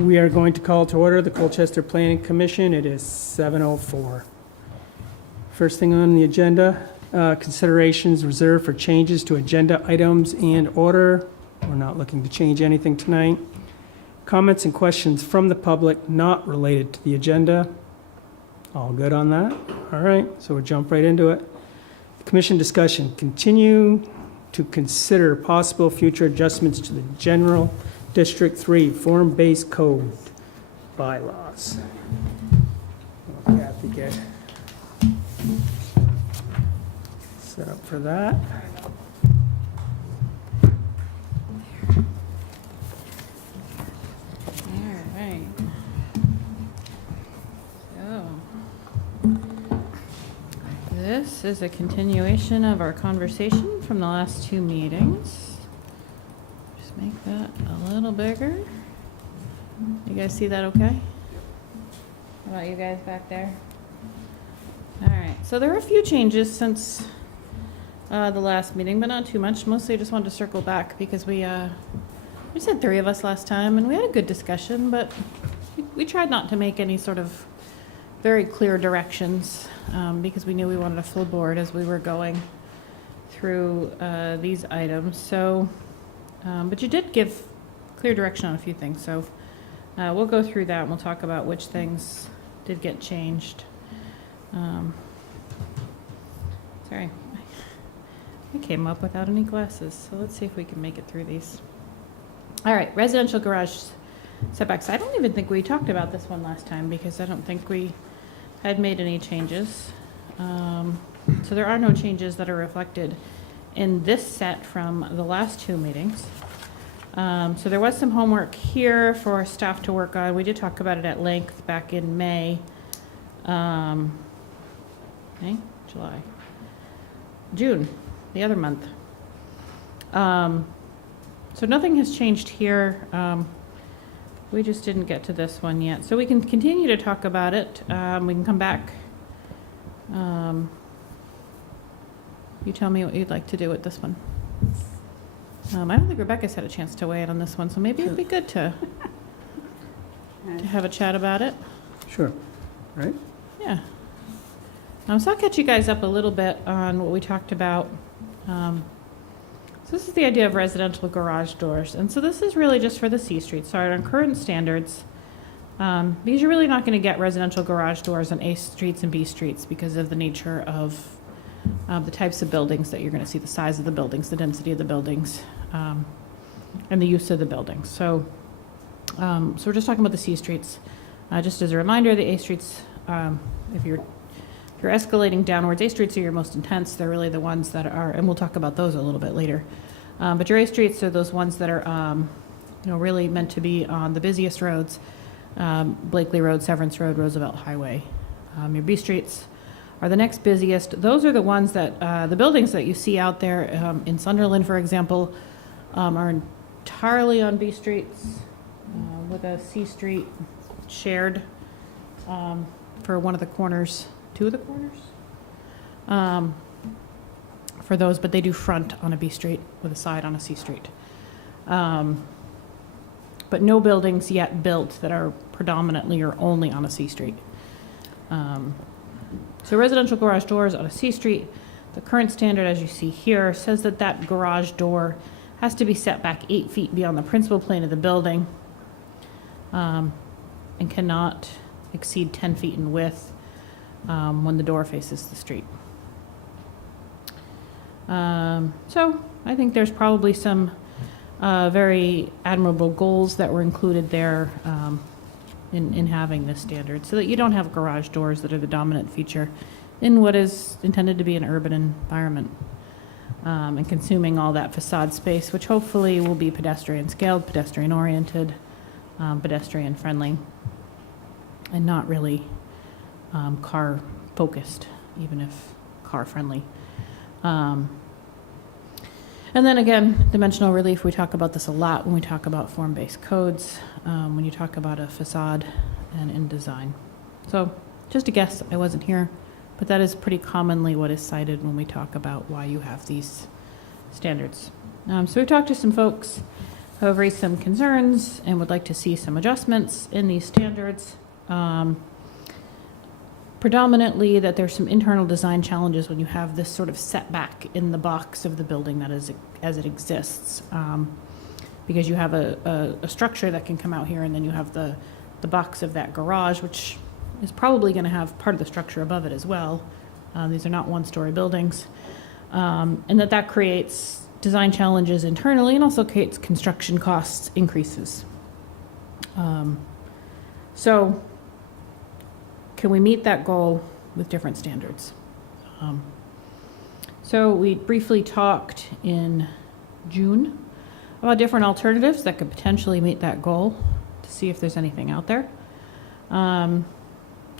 We are going to call to order the Colchester Planning Commission. It is 7:04. First thing on the agenda, considerations reserved for changes to agenda items and order. We're not looking to change anything tonight. Comments and questions from the public not related to the agenda. All good on that? All right, so we'll jump right into it. Commission discussion, continue to consider possible future adjustments to the General District 3 Form-Based Code bylaws. Kathy, get set up for that. All right. So, this is a continuation of our conversation from the last two meetings. Just make that a little bigger. You guys see that okay? How about you guys back there? All right, so there are a few changes since the last meeting, but not too much. Mostly I just wanted to circle back because we said three of us last time, and we had a good discussion, but we tried not to make any sort of very clear directions because we knew we wanted a full board as we were going through these items. So, but you did give clear direction on a few things. So we'll go through that and we'll talk about which things did get changed. Sorry, I came up without any glasses, so let's see if we can make it through these. All right, residential garage setbacks. I don't even think we talked about this one last time because I don't think we had made any changes. So there are no changes that are reflected in this set from the last two meetings. So there was some homework here for staff to work on. We did talk about it at length back in May, July, June, the other month. So nothing has changed here. We just didn't get to this one yet. So we can continue to talk about it. We can come back. You tell me what you'd like to do with this one. I don't think Rebecca's had a chance to weigh in on this one, so maybe it'd be good to have a chat about it. Sure. Right? Yeah. So I'll catch you guys up a little bit on what we talked about. So this is the idea of residential garage doors. And so this is really just for the C streets. So our current standards, because you're really not going to get residential garage doors on A streets and B streets because of the nature of the types of buildings that you're going to see, the size of the buildings, the density of the buildings, and the use of the buildings. So, so we're just talking about the C streets. Just as a reminder, the A streets, if you're escalating downwards, A streets are your most intense. They're really the ones that are, and we'll talk about those a little bit later. But your A streets are those ones that are, really meant to be on the busiest roads, Blakely Road, Severance Road, Roosevelt Highway. Your B streets are the next busiest. Those are the ones that, the buildings that you see out there in Sunderland, for example, are entirely on B streets with a C street shared for one of the corners, two of the corners for those, but they do front on a B street with a side on a C street. But no buildings yet built that are predominantly or only on a C street. So residential garage doors on a C street, the current standard, as you see here, says that that garage door has to be set back 8 feet beyond the principal plane of the building and cannot exceed 10 feet in width when the door faces the street. So I think there's probably some very admirable goals that were included there in having this standard, so that you don't have garage doors that are the dominant feature in what is intended to be an urban environment, and consuming all that facade space, which hopefully will be pedestrian scaled, pedestrian oriented, pedestrian friendly, and not really car focused, even if car friendly. And then again, dimensional relief, we talk about this a lot when we talk about form-based codes, when you talk about a facade and in design. So just a guess, I wasn't here, but that is pretty commonly what is cited when we talk about why you have these standards. So we talked to some folks who have raised some concerns and would like to see some adjustments in these standards. Predominantly that there's some internal design challenges when you have this sort of setback in the box of the building that is as it exists. Because you have a structure that can come out here, and then you have the box of that garage, which is probably going to have part of the structure above it as well. These are not one-story buildings. And that creates design challenges internally and also creates construction costs increases. So can we meet that goal with different standards? So we briefly talked in June about different alternatives that could potentially meet that goal to see if there's anything out there. So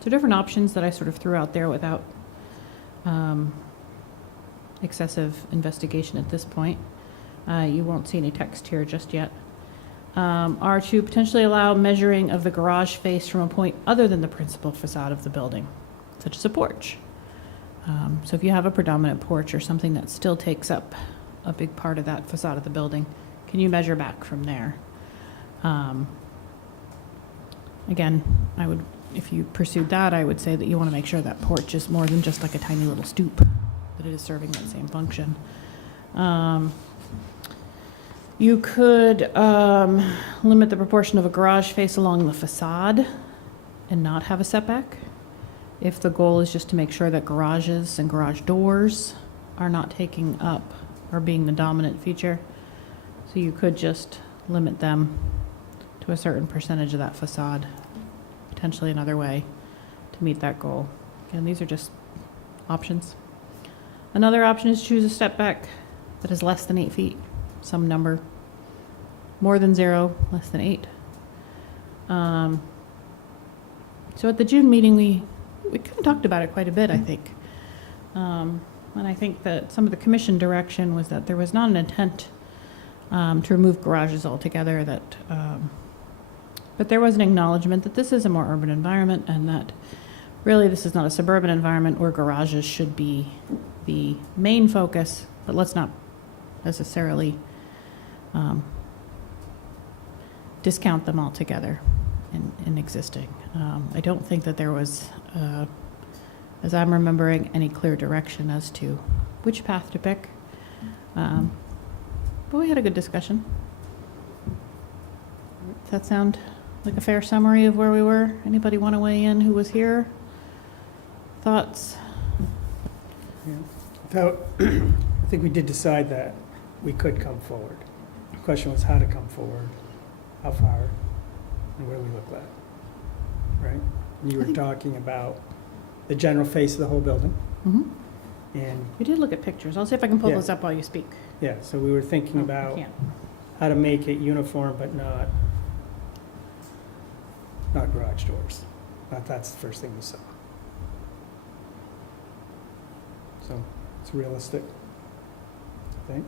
different options that I sort of threw out there without excessive investigation at this point. You won't see any text here just yet. Are to potentially allow measuring of the garage face from a point other than the principal facade of the building, such as a porch. So if you have a predominant porch or something that still takes up a big part of that facade of the building, can you measure back from there? Again, I would, if you pursued that, I would say that you want to make sure that porch is more than just like a tiny little stoop, that it is serving that same function. You could limit the proportion of a garage face along the facade and not have a setback if the goal is just to make sure that garages and garage doors are not taking up or being the dominant feature. So you could just limit them to a certain percentage of that facade, potentially another way to meet that goal. Again, these are just options. Another option is choose a step back that is less than 8 feet, some number, more than 0, less than 8. So at the June meeting, we kind of talked about it quite a bit, I think. And I think that some of the commission direction was that there was not an intent to remove garages altogether, that, but there was an acknowledgement that this is a more urban environment and that really this is not a suburban environment where garages should be the main focus, but let's not necessarily discount them altogether in existing. I don't think that there was, as I'm remembering, any clear direction as to which path to pick. But we had a good discussion. Does that sound like a fair summary of where we were? Anybody want to weigh in who was here? Thoughts? Yeah. I think we did decide that we could come forward. The question was how to come forward, how far, and where we look like, right? And you were talking about the general face of the whole building. Mm-hmm. And We did look at pictures. I'll see if I can pull Yeah. those up while you speak. yeah, so we were thinking Oh, I about can't. how to make it uniform but not garage doors. That's the first thing we saw. So it's realistic, I think.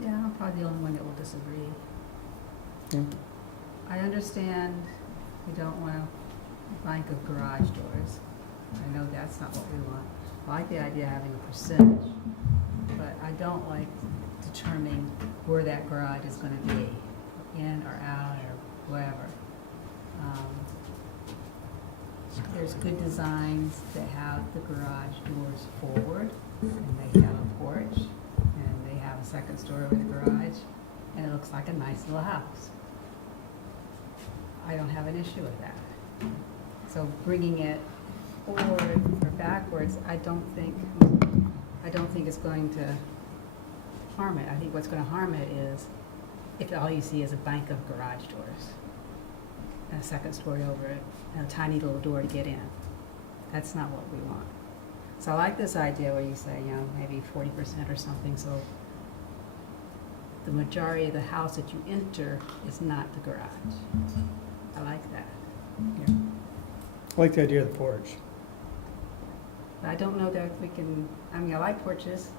Yeah, I'm probably the only one that will disagree. Yeah. I understand we don't want a bank of garage doors. I know that's not what we want. I like the idea of having a percentage, but I don't like determining where that garage is going to be, in or out or wherever. There's good designs that have the garage doors forward, and they have a porch, and they have a second story over the garage, and it looks like a nice little house. I don't have an issue with that. So bringing it forward or backwards, I don't think it's going to harm it. I think what's going to harm it is if all you see is a bank of garage doors and a second story over it and a tiny little door to get in. That's not what we want. So I like this idea where you say, maybe 40% or something, so the majority of the house that you enter is not the garage. I like that. Yeah. I like the idea of the porch. But I don't know that we can, I like porches.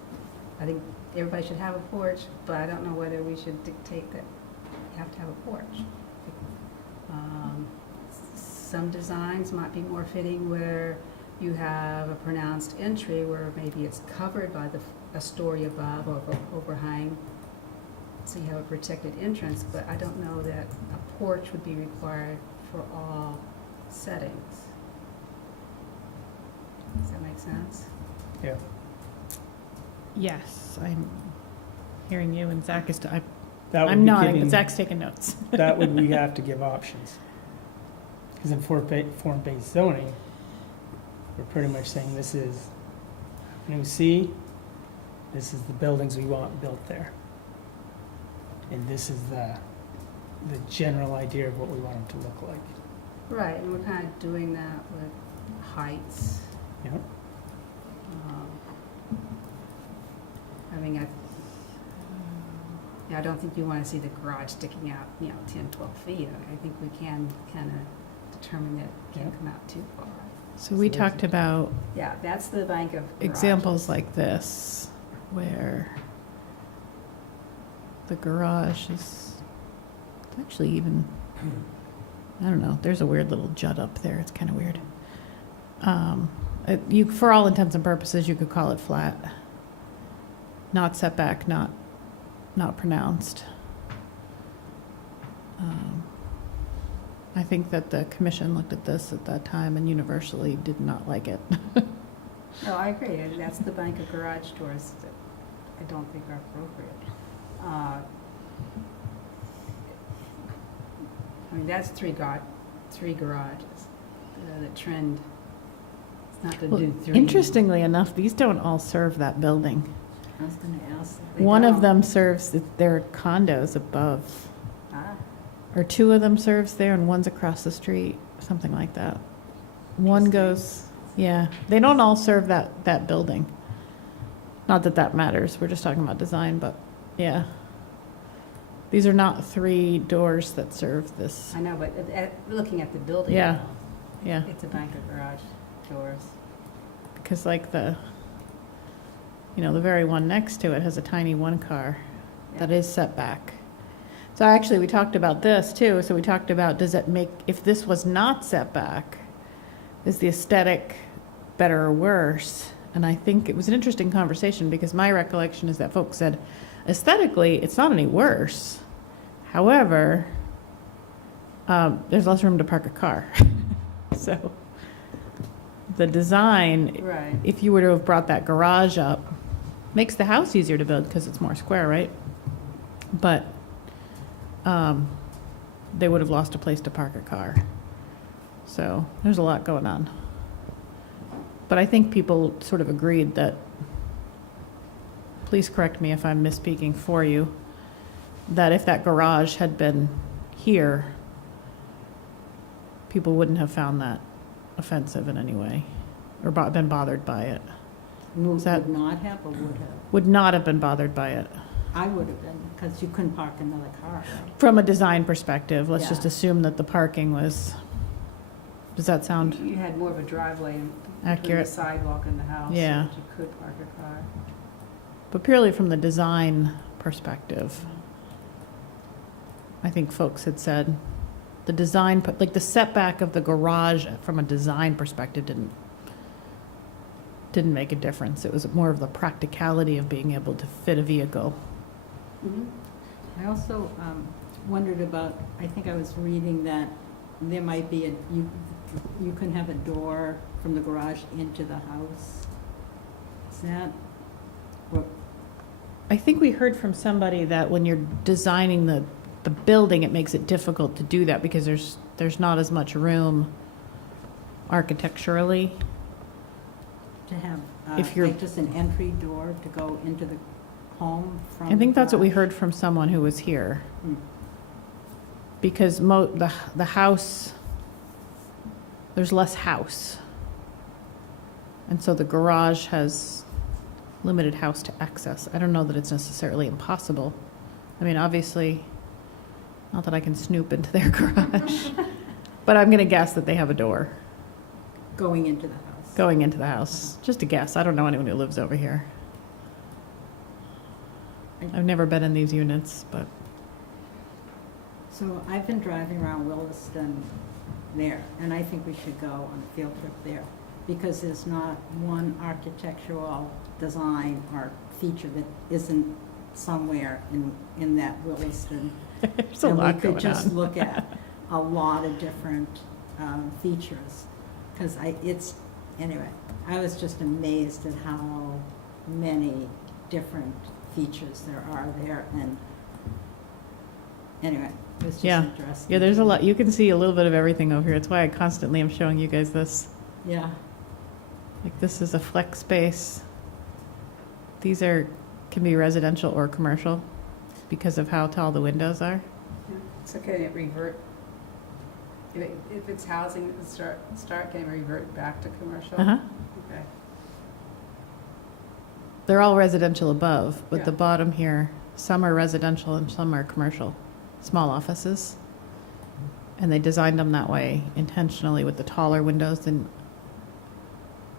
I think everybody should have a porch, but I don't know whether we should dictate that you have to have a porch. Some designs might be more fitting where you have a pronounced entry where maybe it's covered by a story above or overhang, so you have a protected entrance, but I don't know that a porch would be required for all settings. Does that make sense? Yeah. Yes, I'm hearing you, and Zach is, That would I'm be nodding, giving- but Zach's taking notes. That would, we have to give options. Because in form-based zoning, we're pretty much saying this is new C, this is the buildings we want built there. And this is the general idea of what we want them to look like. Right, and we're kind of doing that with heights. You know? I mean, I don't think you want to see the garage sticking out, 10, 12 feet. I think we can kind of determine that it can't Yeah. come out too far. So we talked about Yeah, that's the bank of garages. examples like this, where the garage is actually even, I don't know, there's a weird little jut up there, it's kind of weird. For all intents and purposes, you could call it flat. Not setback, not pronounced. I think that the commission looked at this at that time and universally did not like it. No, I agree. And that's the bank of garage doors that I don't think are appropriate. I mean, that's three garages. The trend is not to Well, do three. Interestingly enough, these don't all serve that building. I was going to ask. if they One of don't. them serves their condos above, Ah, or two of them serves there and one's across the street, something like that. One goes, yeah, they don't all serve that building. Not that that matters, we're just talking about design, but yeah. These are not three doors that serve this. I know, but looking at the building. Yeah. Yeah, It's a bank of garage doors. because like the very one next to it has a tiny one car that Yeah. is set back. So actually, we talked about this too. So we talked about, does it make, if this was not set back, is the aesthetic better or worse? And I think it was an interesting conversation because my recollection is that folks said, aesthetically, it's not any worse. However, there's less room to park a car. So the design, Right. if you were to have brought that garage up, makes the house easier to build because it's more square, right? But they would have lost a place to park a car. So there's a lot going on. But I think people sort of agreed that, please correct me if I'm misspeaking for you, that if that garage had been here, people wouldn't have found that offensive in any way or been bothered by it. Would that- not have or would have? Would not have been bothered by it. I would have been, because you couldn't park another car, right? From a design perspective, let's just Yeah. assume that the parking was, does that sound You had more of a driveway between the accurate? sidewalk and the house. Yeah. So that you could park a car. But purely from the design perspective, I think folks had said the design, like the setback of the garage from a design perspective didn't make a difference. It was more of the practicality of being able to fit a vehicle. I also wondered about, I think I was reading that there might be you can have a door from the garage into the house. Is that, what, I think we heard from somebody that when you're designing the building, it makes it difficult to do that because there's not as much room architecturally. to have, If you're- like just an entry door to go into the home from? I think that's what we garage? heard from someone who was here. Hmm. Because the house, there's less house. And so the garage has limited house to access. I don't know that it's necessarily impossible. I mean, obviously, not that I can snoop into their garage, but I'm gonna guess that they have a door Going into the house. going into the house. Just a guess. I don't know anyone who lives over here. I've never been in these units, but So I've been driving around Williston there, and I think we should go on a field trip there, because there's not one architectural design or feature that isn't somewhere in that Williston. There's a And lot we could going just on. look at a lot of different features. Because anyway, I was just amazed at how many different features there are there. And anyway, it was just Yeah. interesting. Yeah, there's a lot. You can see a little bit of everything over here. It's why I constantly am showing you guys this. Yeah. Like this is a flex space. These can be residential or commercial because of how tall the windows are. So can it revert, if it's housing at the start, can it revert back to commercial? Uh-huh. Okay. They're all residential above, but Yeah. the bottom here, some are residential and some are commercial, small offices. And they designed them that way intentionally with the taller windows and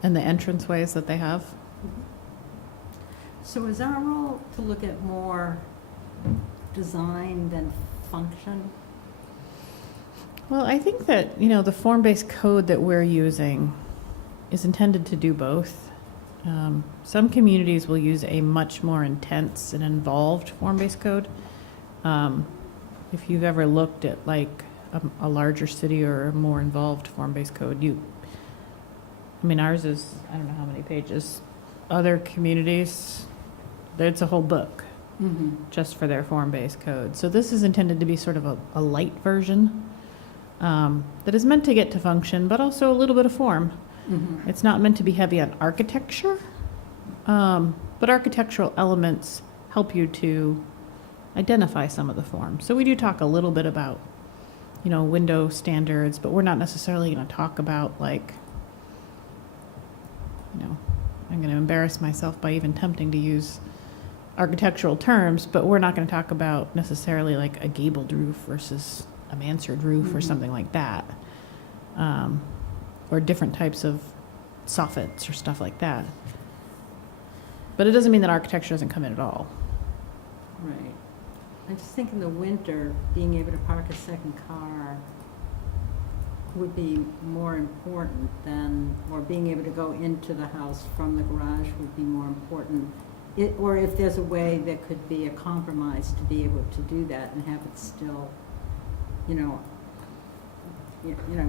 the entranceways that they have. So is our role to look at more design than function? Well, I think that, the form-based code that we're using is intended to do both. Some communities will use a much more intense and involved form-based code. If you've ever looked at like a larger city or a more involved form-based code, ours is, I don't know how many pages. Other communities, it's a whole book Mm-hmm. just for their form-based code. So this is intended to be sort of a light version that is meant to get to function, but also a little bit of form. Mm-hmm. It's not meant to be heavy on architecture, but architectural elements help you to identify some of the form. So we do talk a little bit about, window standards, but we're not necessarily going to talk about like, I'm going to embarrass myself by even attempting to use architectural terms, but we're not going to talk about necessarily like a gabled roof versus a mansard roof or Mhm. something like that, or different types of soffits or stuff like that. But it doesn't mean that architecture doesn't come in at all. Right. I just think in the winter, being able to park a second car would be more important or being able to go into the house from the garage would be more important. Or if there's a way that could be a compromise to be able to do that and have it still,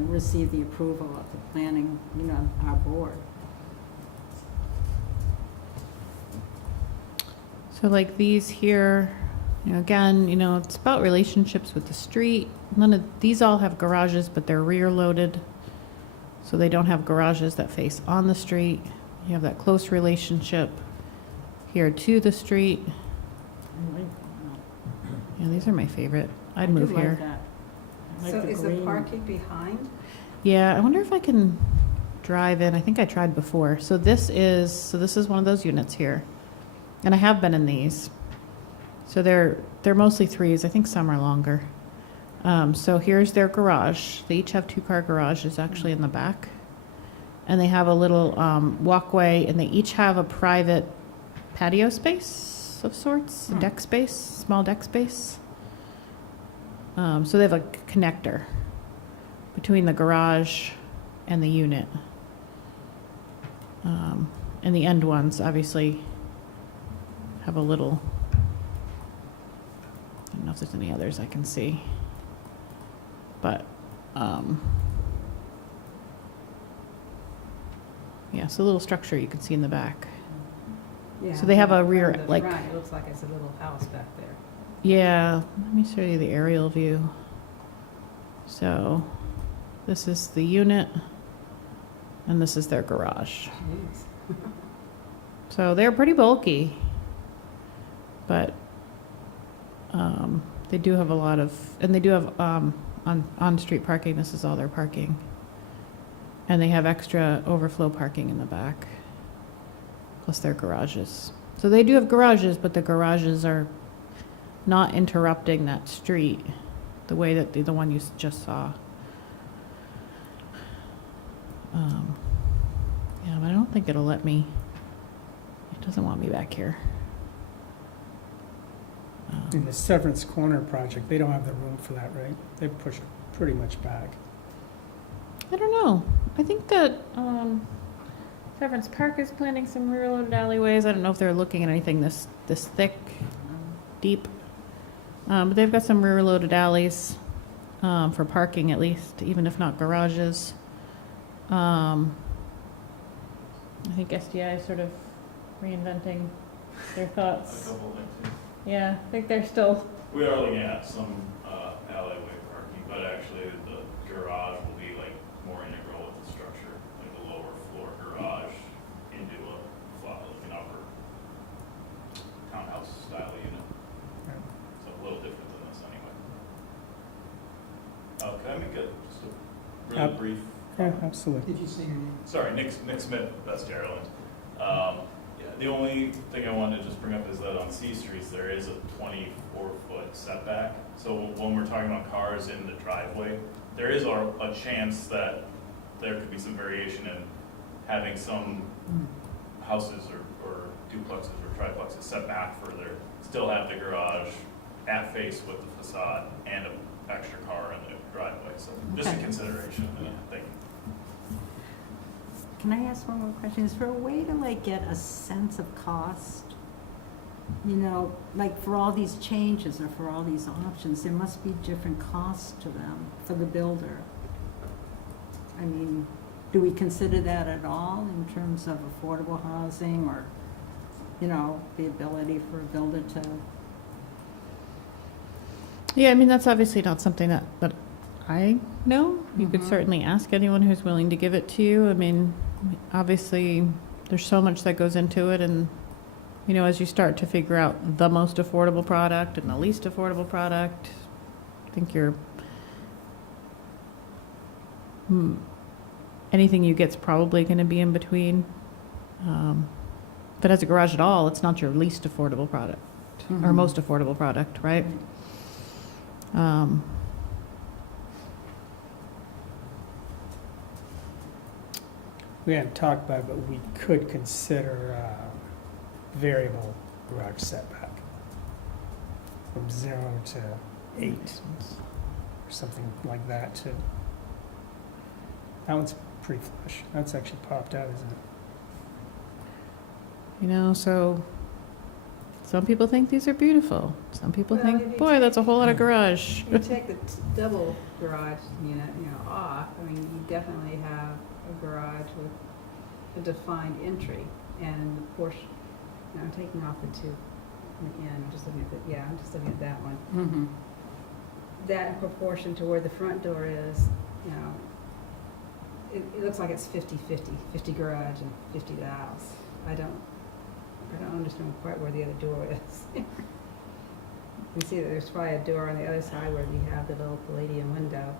receive the approval of the planning, our board. So like these here, again, it's about relationships with the street. These all have garages, but they're rear loaded. So they don't have garages that face on the street. You have that close relationship here to the street. Yeah, these are my favorite. I'd move I do here. like that. I like So the is the green. parking behind? Yeah, I wonder if I can drive in. I think I tried before. So this is one of those units here. And I have been in these. So they're mostly threes. I think some are longer. So here's their garage. They each have 2-car garages actually in the back. And they have a little walkway, and they each have a private patio space of sorts, a deck space, small deck space. So they have a connector between the garage and the unit. And the end ones obviously have a little, I don't know if there's any others I can see. But, yeah, so a little structure you can see in the back. Yeah. So they have a from rear, the like- front, it looks like it's a little house back there. Yeah, let me show you the aerial view. So this is the unit, and this is their garage. Jeez. So they're pretty bulky, but they do have a lot of, and they do have on-street parking. This is all their parking. And they have extra overflow parking in the back, plus their garages. So they do have garages, but the garages are not interrupting that street the way that the one you just saw. Yeah, but I don't think it'll let me. It doesn't want me back here. In the Severance Corner project, they don't have the room for that, right? They push it pretty much back. I don't know. I think that Severance Park is planning some rear-loaded alleyways. I don't know if they're looking at anything this thick. deep. But they've got some rear-loaded alleys, for parking at least, even if not garages. I think SDI is sort of reinventing their A thoughts. couple of things. Yeah, I think they're still, We are looking at some alleyway parking, but actually the garage will be like more integral with the structure, like a lower floor garage into a flat, like an upper townhouse style unit. Right. So a little different than this anyway. Can I make it just a really brief? Yeah, absolutely. Did you say your name? Sorry, Nick Smith, that's Gerald. Yeah, the only thing I wanted to just bring up is that on C streets, there is a 24-foot setback. So when we're talking about cars in the driveway, there is a chance that there could be some variation in having some houses or duplexes or triplexes set back further, still have the garage at face with the facade and an extra car in the driveway. So just a Okay. consideration, I think. Can I ask one more question? Is there a way to like get a sense of cost? You know, like for all these changes or for all these options, there must be different costs to them for the builder. I mean, do we consider that at all in terms of affordable housing or, you know, the ability for a builder to? yeah, I mean, that's obviously not something that I know. You could Mhm. certainly ask anyone who's willing to give it to you. I mean, obviously, there's so much that goes into it, and, you know, as you start to figure out the most affordable product and the least affordable product, I think anything you get's probably going to be in between. If it has a garage at all, it's not your least affordable product, or Mhm. most affordable product, right? We haven't talked about it, but we could consider variable garage setback from 0 to 8 or something like that to, that one's pretty flush. That's actually popped out, isn't it? You know, so some people think these are beautiful. Some people Well, if think, you boy, that's a whole lot of Yeah. garage. You take the double garage unit, off, I mean, you definitely have a garage with a defined entry and the portion, I'm taking off the two in the end, I'm just looking at I'm just looking at that one. Mm-hmm. That in proportion to where the front door is, it looks like it's 50-50, 50 garage and 50 the house. I don't understand quite where the other door is. You see that there's probably a door on the other side where we have the little Palladian window.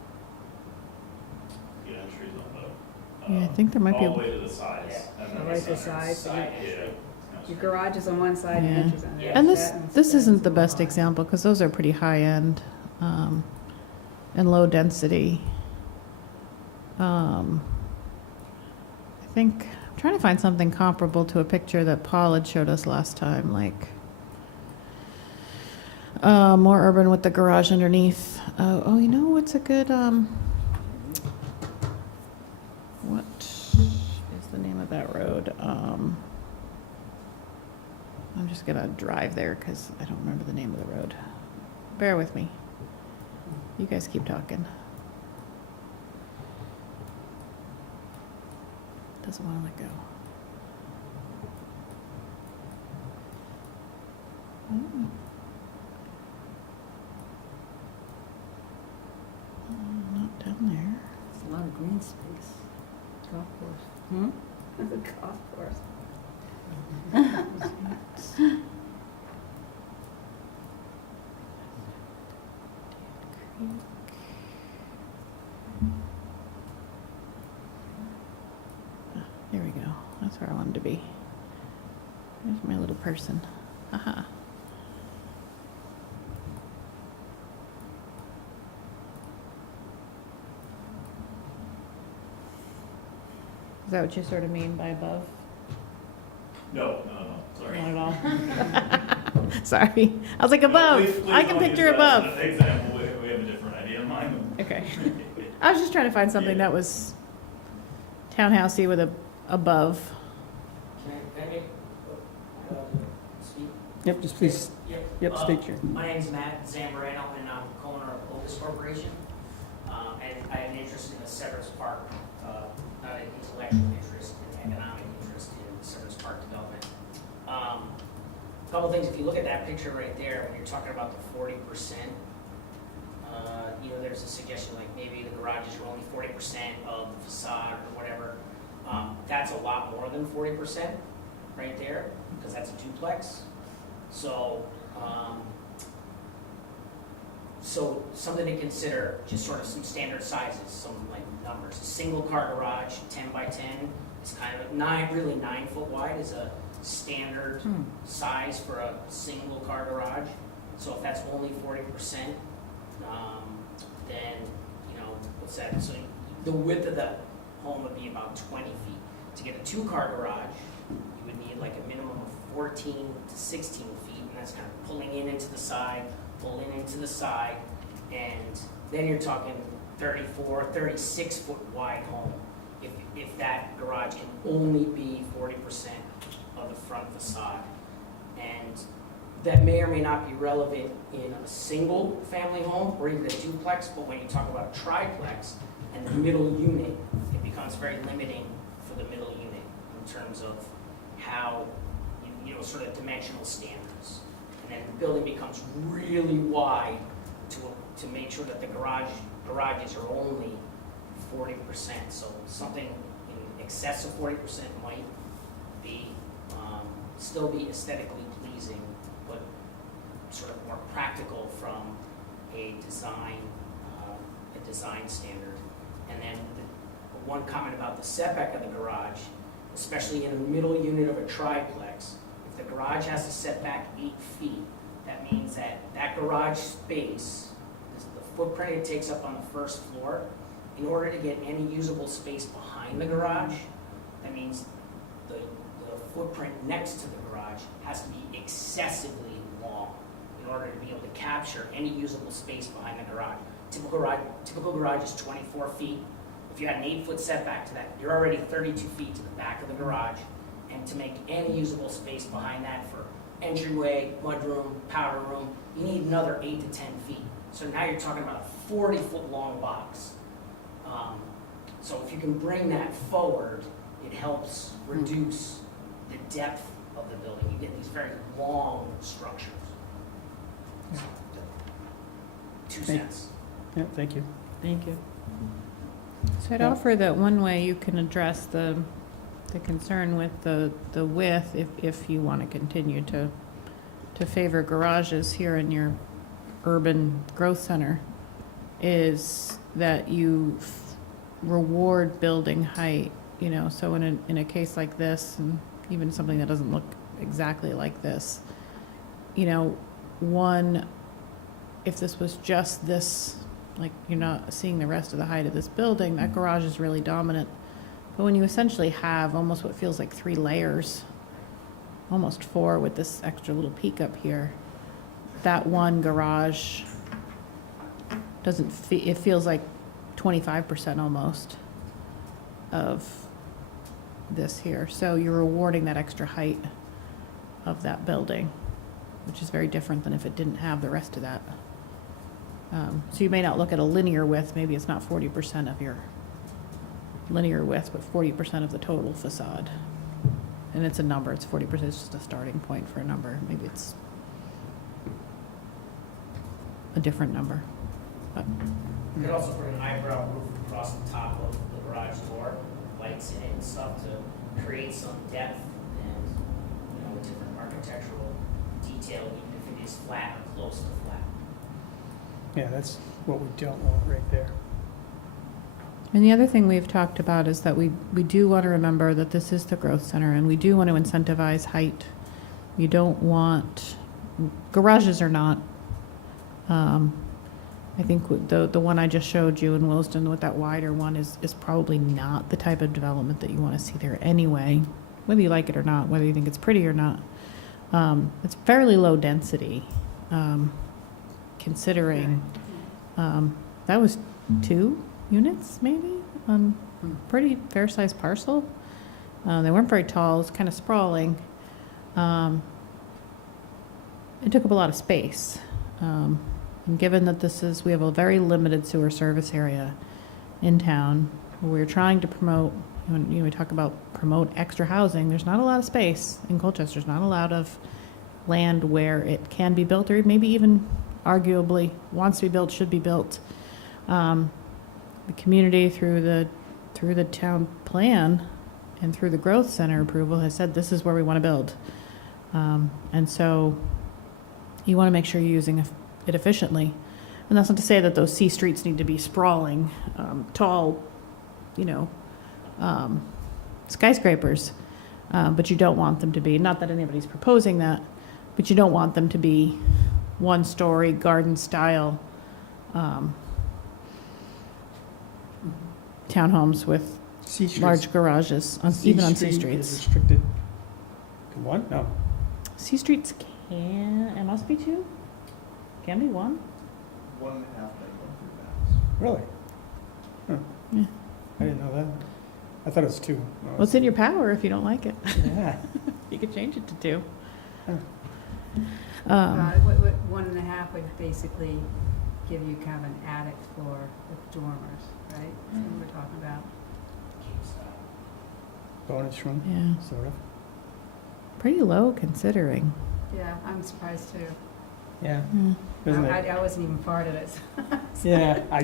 The entries on the. Yeah, I think there might be All a- the way to the sides. and then Right to the center. sides. Yeah. Your garage is on one side and Yeah. entries on the other. And That this one's isn't the a best little example, because those are pretty high-end and low density. I think, I'm trying to find something comparable to a picture that Paul had showed us last time, like more urban with the garage underneath. Oh, you know what's a good, what is the name of that road? I'm just gonna drive there because I don't remember the name of the road. Bear with me. You guys keep talking. Doesn't want to let go. Oh. Not down there. It's a lot of green space. Golf course. Hmm? It's a golf course. There we go. That's where I wanted to be. There's my little person. Haha. Is that what you sort of mean by above? No, sorry. Not at all. Sorry. I was like, above. Please I can don't picture use that above. as an example, we have a different idea in mind. Okay. I was just trying to find something that was townhousey with a above. Can I make, speak? Yep, just please, Yep. Yep, state your, My name's Matt Zamorano, and I'm co-owner of Opus Corporation. And I have an interest in the Severance Park, not an intellectual interest, an economic interest in the Severance Park development. Couple things, if you look at that picture right there, when you're talking about the 40%, there's a suggestion like maybe the garages are only 40% of the facade or whatever. That's a lot more than 40% right there, because that's a duplex. So, so something to consider, just sort of some standard sizes, some like numbers. A single car garage, 10 by 10, is kind of really 9 foot wide is a standard size for a single car garage. So if that's only 40%, then, what's that? So the width of the home would be about 20 feet. To get a 2-car garage, you would need like a minimum of 14 to 16 feet, and that's kind of pulling in into the side, pulling into the side, and then you're talking 34, 36 foot wide home if that garage can only be 40% of the front facade. And that may or may not be relevant in a single family home or even a duplex, but when you talk about a triplex and the middle unit, it becomes very limiting for the middle unit in terms of how, sort of dimensional standards. And then the building becomes really wide to make sure that the garages are only 40%. So something in excess of 40% might be still be aesthetically pleasing, but sort of more practical from a design standard. And then one comment about the setback of the garage, especially in the middle unit of a triplex, if the garage has to set back 8 feet, that means that that garage space, the footprint it takes up on the first floor, in order to get any usable space behind the garage, that means the footprint next to the garage has to be excessively long in order to be able to capture any usable space behind the garage. Typical garage is 24 feet. If you had an 8-foot setback to that, you're already 32 feet to the back of the garage. And to make any usable space behind that for entryway, mudroom, powder room, you need another 8 to 10 feet. So now you're talking about a 40-foot long box. So if you can bring that forward, it helps reduce the depth of the building. You get these very long structures. So, 2 cents. yeah, thank you. Thank you. So I'd offer that one way you can address the concern with the width, if you want to continue to favor garages here in your urban growth center, is that you reward building height, so in a case like this, and even something that doesn't look exactly like this, one, if this was just this, like you're not seeing the rest of the height of this building, that garage is really dominant. But when you essentially have almost what feels like 3 layers, almost 4 with this extra little peak up here, that one garage doesn't it feels like 25% almost of this here. So you're rewarding that extra height of that building, which is very different than if it didn't have the rest of that. So you may not look at a linear width, maybe it's not 40% of your linear width, but 40% of the total facade. And it's a number, it's 40%, it's just a starting point for a number. Maybe it's a different number. But You could also put an eyebrow roof across the top of the garage door, lights in it and stuff to create some depth and, a different architectural detail, even if it is flat or close to flat. Yeah, that's what we don't want right there. And the other thing we've talked about is that we do want to remember that this is the growth center, and we do want to incentivize height. You don't want, garages are not, I think the one I just showed you in Williston with that wider one is probably not the type of development that you want to see there anyway, whether you like it or not, whether you think it's pretty or not. It's fairly low density, considering that was 2 units maybe on pretty fair sized parcel. They weren't very tall, it was kind of sprawling. it took up a lot of space. And given that we have a very limited sewer service area in town, we're trying to promote, we talk about promote extra housing, there's not a lot of space in Colchester. There's not a lot of land where it can be built, or maybe even arguably wants to be built, should be built. The community through the town plan and through the growth center approval has said this is where we want to build. And so you want to make sure you're using it efficiently. And that's not to say that those C streets need to be sprawling, tall, skyscrapers, but you don't want them to be, not that anybody's proposing that, but you don't want them to be one-story garden style townhomes with C streets. large garages, even on C streets. Is restricted to one? No. C streets it must be two? Can be one? 1.5 bedroom, 3 baths. Really? Huh. Yeah. I didn't know that. I thought it was two. No, Well, it's in your power if you don't like it. Yeah. You could change it to two. Huh. What 1.5 would basically give you kind of an attic floor with dormers, right? That's what we're talking about. Bonus room, Yeah, sort of. pretty low considering. Yeah, I'm surprised too. Yeah. Isn't it? I wasn't even part of it. Yeah, I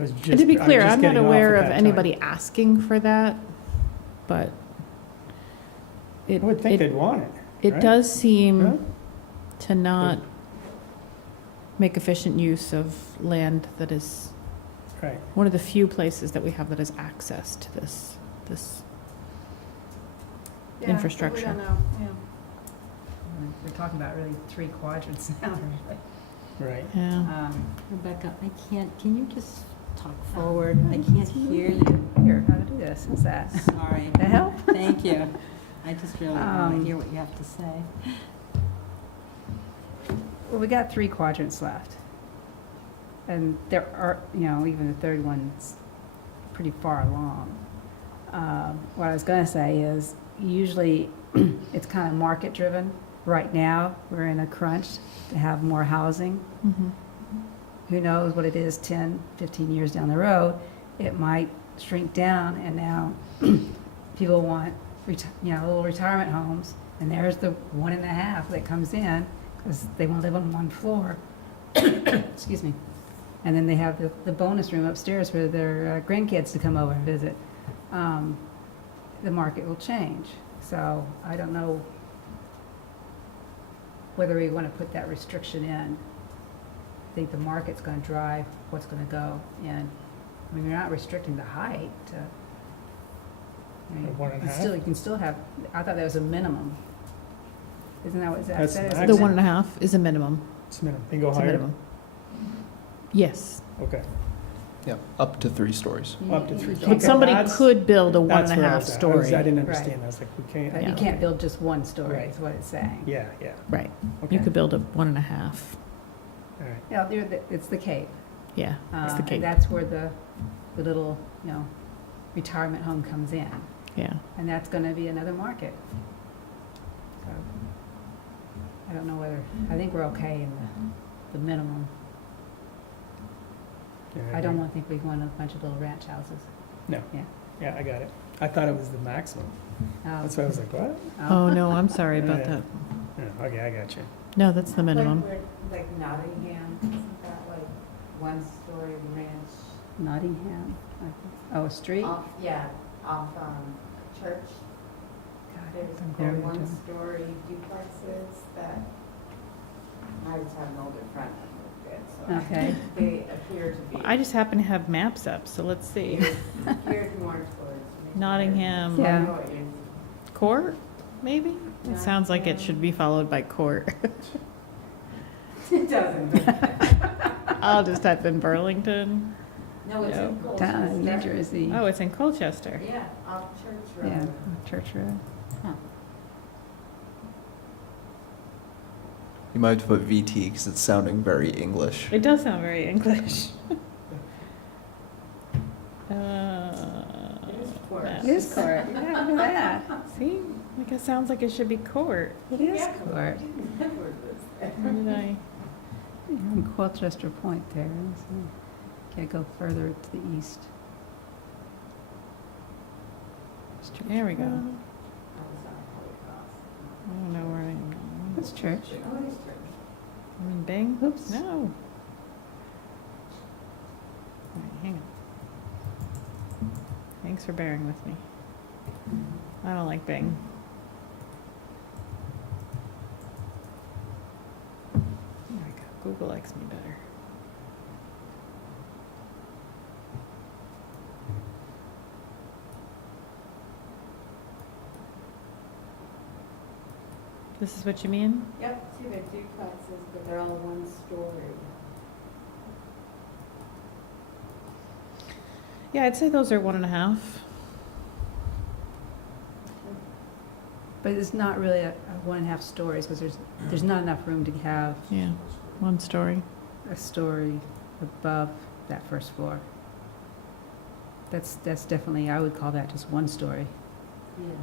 was just. And to be I was clear, just I'm not getting off aware at of that anybody time. asking for that, but I would think they'd want it. it right? does seem Right? to not make efficient use of land that is Right. one of the few places that we have that has access to this Yeah, infrastructure. We don't know, yeah. We're talking about really 3 quadrants now, really. Right. Yeah. Rebecca, can you just talk forward? I can't hear you. Here, how to do this, is that? Sorry. That help? Thank you. I just really want to Um, hear what you have to say. Well, we got 3 quadrants left. And there are, even the third one's pretty far along. What I was gonna say is, usually it's kind of market driven. Right now, we're in a crunch to have more housing. Mhm. Who knows what it is 10, 15 years down the road, it might shrink down, and now people want, little retirement homes, and there's the 1.5 that comes in, because they want to live on one floor. Excuse me. And then they have the bonus room upstairs for their grandkids to come over and visit. The market will change. So I don't know whether we want to put that restriction in. I think the market's going to drive what's going to go in. I mean, you're not restricting the height to, At 1.5? you can still have, I thought that was a minimum. Isn't that what Zach That's said? the Is it The max. 1.5 is a minimum. It's minimum. They go It's a higher? minimum. Yes. Okay. Yeah, up to 3 stories. Up to 3. You Okay, can't- Somebody that's- could build a that's where I 1.5 was at. story. I didn't Right. understand. I was like, we can't. But Yeah. you can't build just one story, Right. is what it's saying. Yeah, yeah. Right. Okay. You could build a 1.5. All right. Yeah, it's the Cape. Yeah, it's the And Cape. that's where the little, retirement home comes in. Yeah. And that's gonna be another market. So, I don't know whether, I think we're okay in the minimum. Yeah, I don't agree. think we want a bunch of little ranch houses. No. Yeah. Yeah, I got it. I thought it was the maximum. That's why I was like, what? Oh, no, I'm sorry about Yeah. that. Yeah, okay, I got you. No, that's the minimum. Like Nottingham, isn't that like 1-story ranch? Nottingham, oh, a street? Off Church. God, There's, I'm they're going to- 1-story duplexes that, I just have an older friend that lived it, Okay. so they appear to be. I just happen to have maps up, so let's see. Geared more towards. Nottingham. Yeah. Court, maybe? It sounds like it should be followed by court. It doesn't. I'll just type in Burlington. No, it's in Down Colchester. in New Jersey. Oh, it's in Colchester. Yeah, off Church Road. Yeah, Church Road. You might have to put VT because it's sounding very English. It does sound very English. It is court. maps. It is court, yeah, look at that. See, like it sounds like it should be court. It is court. Edward was there. Where did I? On Colchester Point there, so can't go further to the east. There we go. Oh, sorry, Holy Cross. I don't know where I am. That's church. Oh, it is church. I'm in Bing? Oops. No. All right, hang on. Thanks for bearing with me. I don't like Bing. There we go. Google likes me better. This is what you mean? Yep, see, they're duplexes, but they're all one story. Yeah, I'd say those are 1.5. But it's not really a 1.5 stories, because there's not enough room to have Yeah, 1 story. a story above that first floor. That's definitely, I would call that just 1 story. Yeah.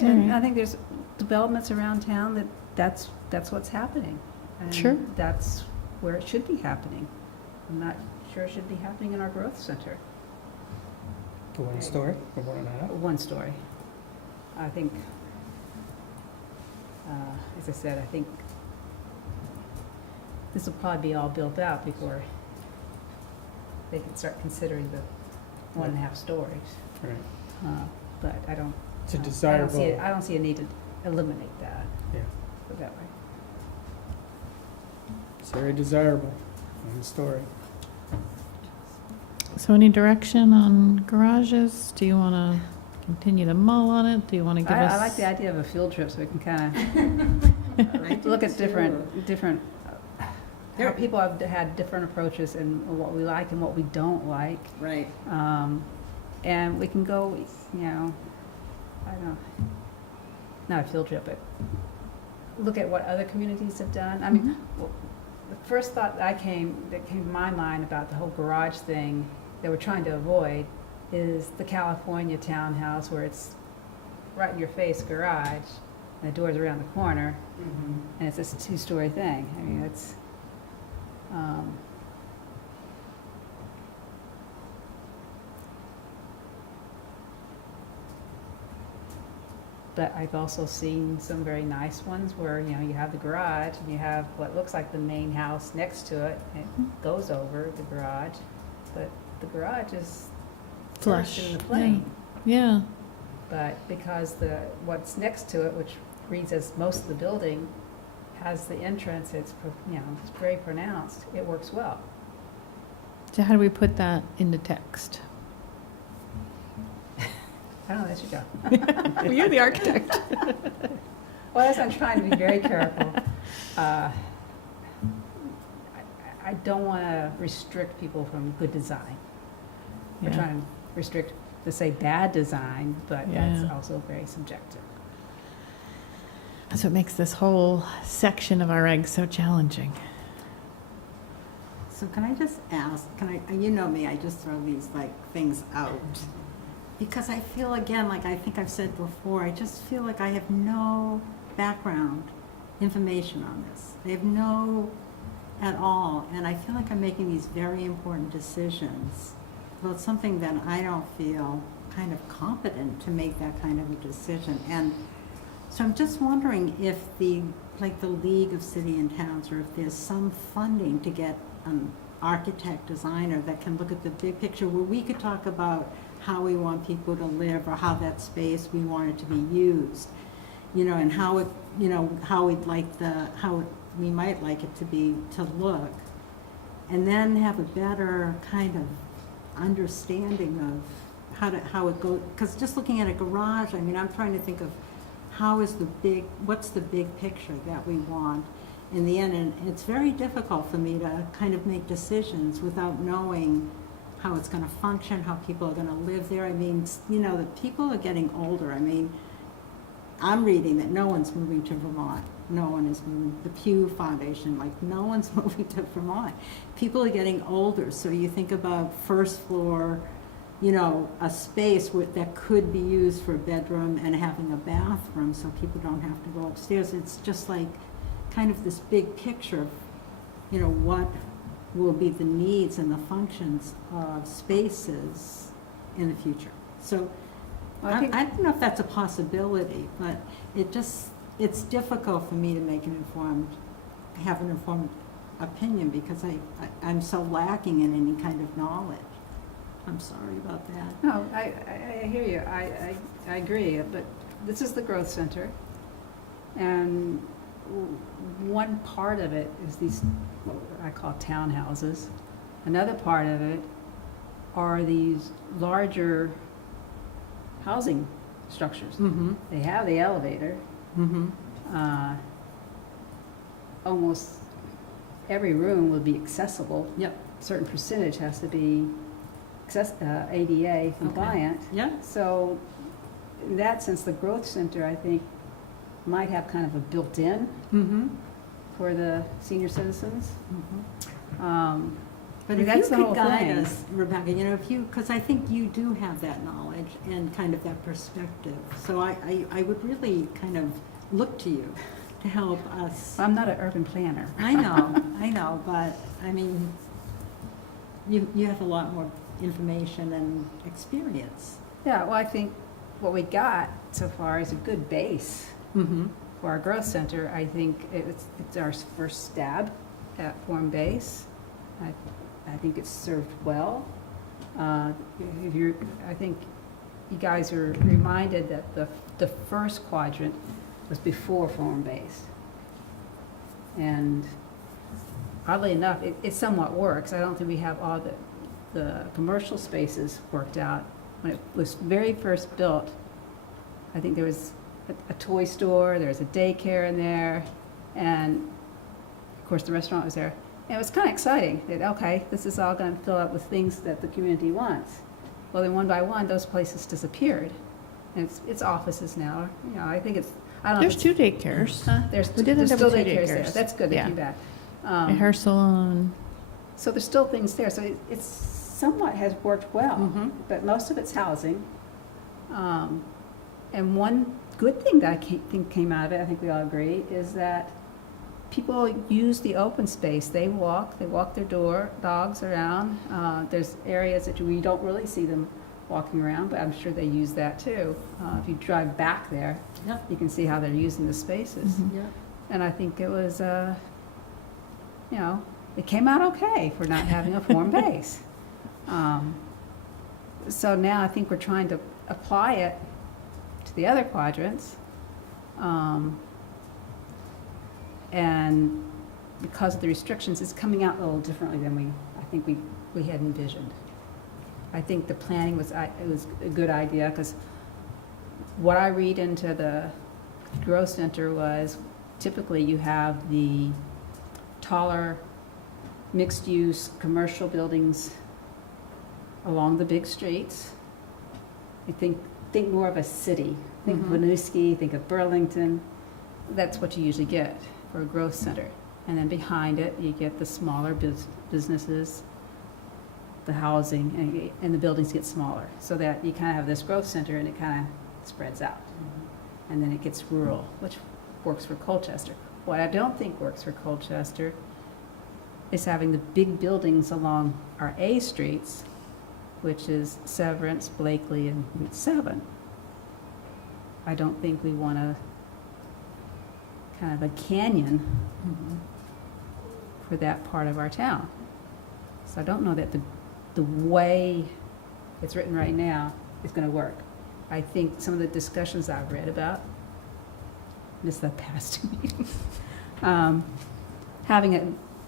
And Alright. I think there's developments around town that's what's happening. And Sure. that's where it should be happening. I'm not sure it should be happening in our growth center. The 1 story, or 1.5? 1 story. I think, as I said, I think this will probably be all built out before they can start considering the 1.5 stories. Right. But I don't. It's a I don't see desirable, it- I don't see a need to eliminate that. Yeah. Put it that way. it's very desirable, 1 story. So any direction on garages? Do you want to continue to mull on it? Do you want to give us? I like the idea of a field trip, so we can kind of look at different, how people have had different approaches and what we like and what we don't like. Right. And we can go, I don't know, not a field trip, but look at what other communities have done. I mean, the first thought that came to my mind about the whole garage thing that we're trying to avoid is the California townhouse where it's right in your face garage and the door's around the corner and it's this 2-story thing. I mean, it's, but I've also seen some very nice ones where, you have the garage and you have what looks like the main house next to it. It goes over the garage, but the garage is Flush. first in the plane. Yeah. But because what's next to it, which reads as most of the building, has the entrance, it's very pronounced, it works well. So how do we put that into text? I don't know, that's your job. Well, you're the architect. Well, as I'm trying to be very careful, I don't want to restrict people from good design. We're Yeah. trying to restrict to say bad design, but Yeah. that's also very subjective. That's what makes this whole section of our regs so challenging. So can I just ask, you know me, I just throw these things out. Because I feel, again, like I think I've said before, I just feel like I have no background information on this. I have no at all. And I feel like I'm making these very important decisions about something that I don't feel kind of competent to make that kind of a decision. And so I'm just wondering if the League of City and Towns, or if there's some funding to get an architect, designer that can look at the big picture, where we could talk about how we want people to live, or how that space we want it to be used, and how it, how we might like it to look, and then have a better kind of understanding of how it goes. Because just looking at a garage, I mean, I'm trying to think of what's the big picture that we want in the end, and it's very difficult for me to kind of make decisions without knowing how it's going to function, how people are going to live there. I mean, the people are getting older. I mean, I'm reading that no one's moving to Vermont no one is moving. The Pew Foundation, like, no one's moving to Vermont. People are getting older, so you think about first floor, you know, a space that could be used for a bedroom and having a bathroom so people don't have to go upstairs. It's just like kind of this big picture of, you know, what will be the needs and the functions of spaces in the future. So I don't know if that's a possibility, but it's difficult for me to have an informed opinion because I'm so lacking in any kind of knowledge. I'm sorry about that. No, I hear you. I agree, but this is the growth center. And one part of it is these, what I call townhouses. Another part of it are these larger housing structures. Mm-hmm. They have the elevator. Mm-hmm. Almost every room will be accessible. Yep. Certain percentage has to be ADA compliant. Yeah. So in that sense, the growth center, I think, might have kind of a built-in Mm-hmm. for the senior citizens. But I mean, if that's you the could whole guide thing. us, Rebecca, you know, because I think you do have that knowledge and kind of that perspective. So I would really kind of look to you to help us. I'm not an urban planner. I know, but I mean, you have a lot more information and experience. Yeah, well, I think what we got so far is a good base Mm-hmm. for our growth center. I think it's our first stab at form base. I think it's served well. I think you guys are reminded that the first quadrant was before form base. And oddly enough, it somewhat works. I don't think we have all the commercial spaces worked out. When it was very first built, I think there was a toy store, there was a daycare in there, and of course the restaurant was there. And it was kind of exciting that, okay, this is all going to fill up with things that the community wants. Well, then one by one, those places disappeared. And it's offices now. You know, I think it's, I don't know. There's two daycares. There's We did end up still with two daycares there. daycares. That's good, they Yeah. came back. A hair salon. So there's still things there. So it's somewhat has worked well, Mm-hmm. but most of it's housing. And one good thing that I think came out of it, I think we all agree, is that people use the open space. They walk their dogs around. There's areas that we don't really see them walking around, but I'm sure they use that too. If you drive back there, Yep. you can see how they're using the spaces. Mhm. Yeah. And I think it was, you know, it came out okay for not having a form base. So now I think we're trying to apply it to the other quadrants. And because of the restrictions, it's coming out a little differently than I think we had envisioned. I think the planning was a good idea, because what I read into the growth center was typically you have the taller mixed-use commercial buildings along the big streets. I think more of a city. Think of Mhm. Winooski, think of Burlington. That's what you usually get for a growth center. And then behind it, you get the smaller businesses, the housing, and the buildings get smaller. So that you kind of have this growth center and it kind of spreads out. And then it gets rural, which works for Colchester. What I don't think works for Colchester is having the big buildings along our A streets, which is Severance, Blakely, and Route 7. I don't think we want to kind of a canyon Mm-hmm. for that part of our town. So I don't know that the way it's written right now is going to work. I think some of the discussions I've read about, missed the past 2 meetings, having it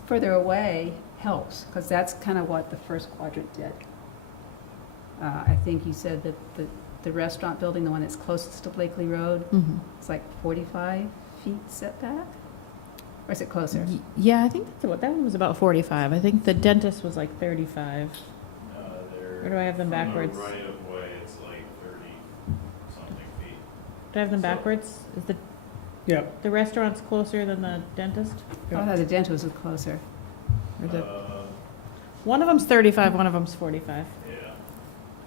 further away helps, because that's kind of what the first quadrant did. I think you said that the restaurant building, the one that's closest to Blakely Road, Mhm. it's like 45 feet setback? Or is it closer? Yeah, I think that one was about 45. I think the dentist was like 35. Or do I have them backwards? From the right of way, it's like 30-something feet. Do I have them So- backwards? Is the Yeah, The restaurant's closer than the dentist? Oh, no, the dentist was closer. Or the- Uh, One of them's 35, one of them's 45.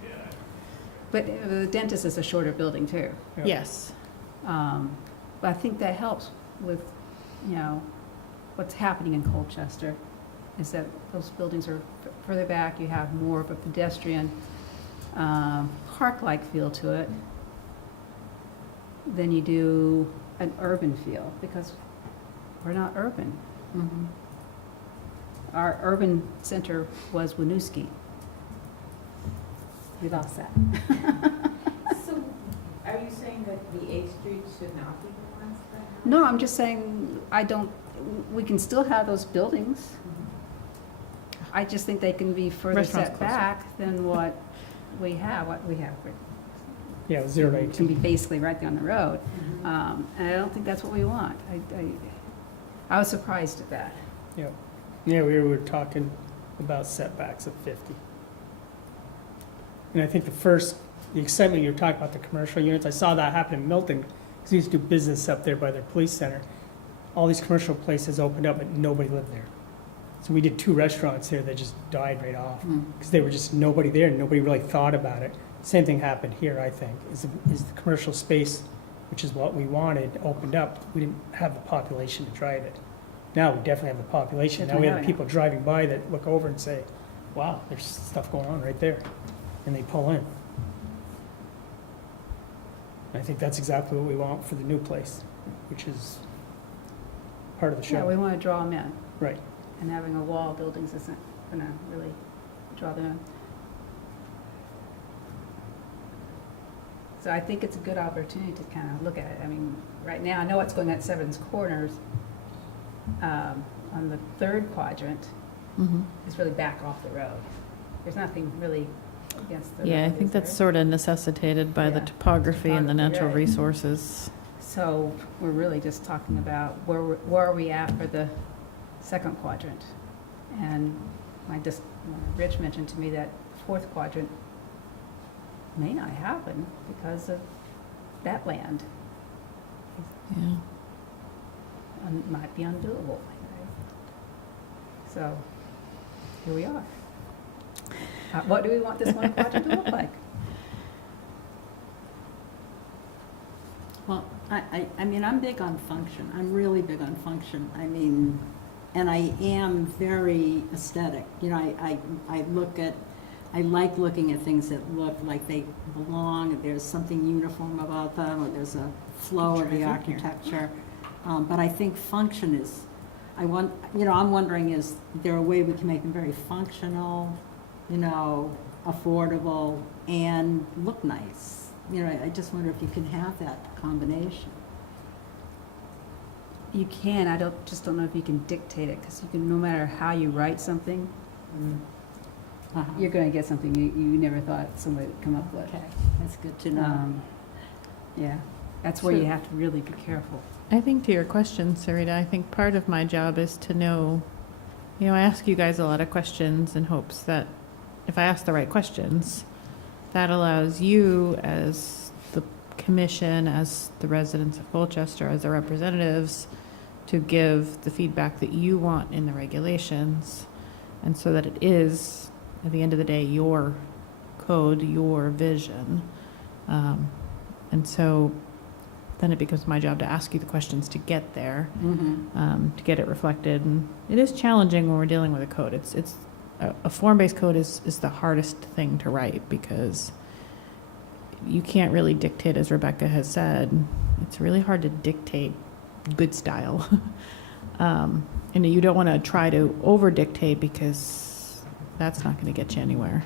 yeah. But the dentist is a shorter building too. Yeah. Yes. But I think that helps with, you know, what's happening in Colchester, is that those buildings are further back, you have more of a pedestrian, park-like feel to it than you do an urban feel, because we're not urban. Mhm. Our urban center was Winooski. We lost that. So, are you saying that the 8th Street should not be the ones that have? No, I'm just saying, we can still have those buildings. I just think they can be further Restaurant's set closer. back than what we have. yeah, 0 to It can be 18. basically right there on the road. Mhm. And I don't think that's what we want. I was surprised at that. Yeah, we were talking about setbacks of 50. And I think the excitement you were talking about, the commercial units, I saw that happen in Milton, because we used to do business up there by their police center. All these commercial places opened up, but nobody lived there. So we did 2 restaurants there that just died right off, because they were just nobody there, and nobody really thought about it. Same thing happened here, I think, is the commercial space, which is what we wanted, opened up. We didn't have the population to drive it. Now we definitely have the population. Now we have people driving by that look over and say, wow, there's stuff going on right there. And they pull in. I think that's exactly what we want for the new place, which is part of the Yeah, we show. want to draw them in. Right. And having a wall of buildings isn't going to really draw them in. So I think it's a good opportunity to kind of look at it. I mean, right now, I know what's going on at Seven's Corners. On the 3rd quadrant, Mhm. is really back off the road. There's nothing really against the road. Yeah, I is think that's there? sort of necessitated by the Yeah. topography and the Topography, natural right. resources. So we're really just talking about where are we at for the 2nd quadrant? And Rich mentioned to me that 4th quadrant may not happen because of that land. Yeah. Might be undoable. So here we are. What do we want this 1 quadrant to look like? Well, I mean, I'm big on function. I'm really big on function. I mean, and I am very aesthetic. You know, I like looking at things that look like they belong, and there's something uniform about them, or there's a flow of the architecture. But I think function is, I'm wondering, is there a way we can make them very functional, affordable, and look nice? I just wonder if you can have that combination. You can, just don't know if you can dictate it, because you can, no matter how you write something, Uh-huh. you're going to get something you never thought somebody would come up with. Okay, that's good to know. Yeah, that's where you have to really be careful. I think to your question, Sarita, I think part of my job is to know, I ask you guys a lot of questions in hopes that if I ask the right questions, that allows you as the commission, as the residents of Colchester, as the representatives, to give the feedback that you want in the regulations, and so that it is, at the end of the day, your code, your vision. And so then it becomes my job to ask you the questions to get there, to get it reflected. And it is challenging when we're dealing with a code. It's a form-based code is the hardest thing to write, because you can't really dictate, as Rebecca has said. It's really hard to dictate good style. And you don't want to try to over-dictate, because that's not going to get you anywhere.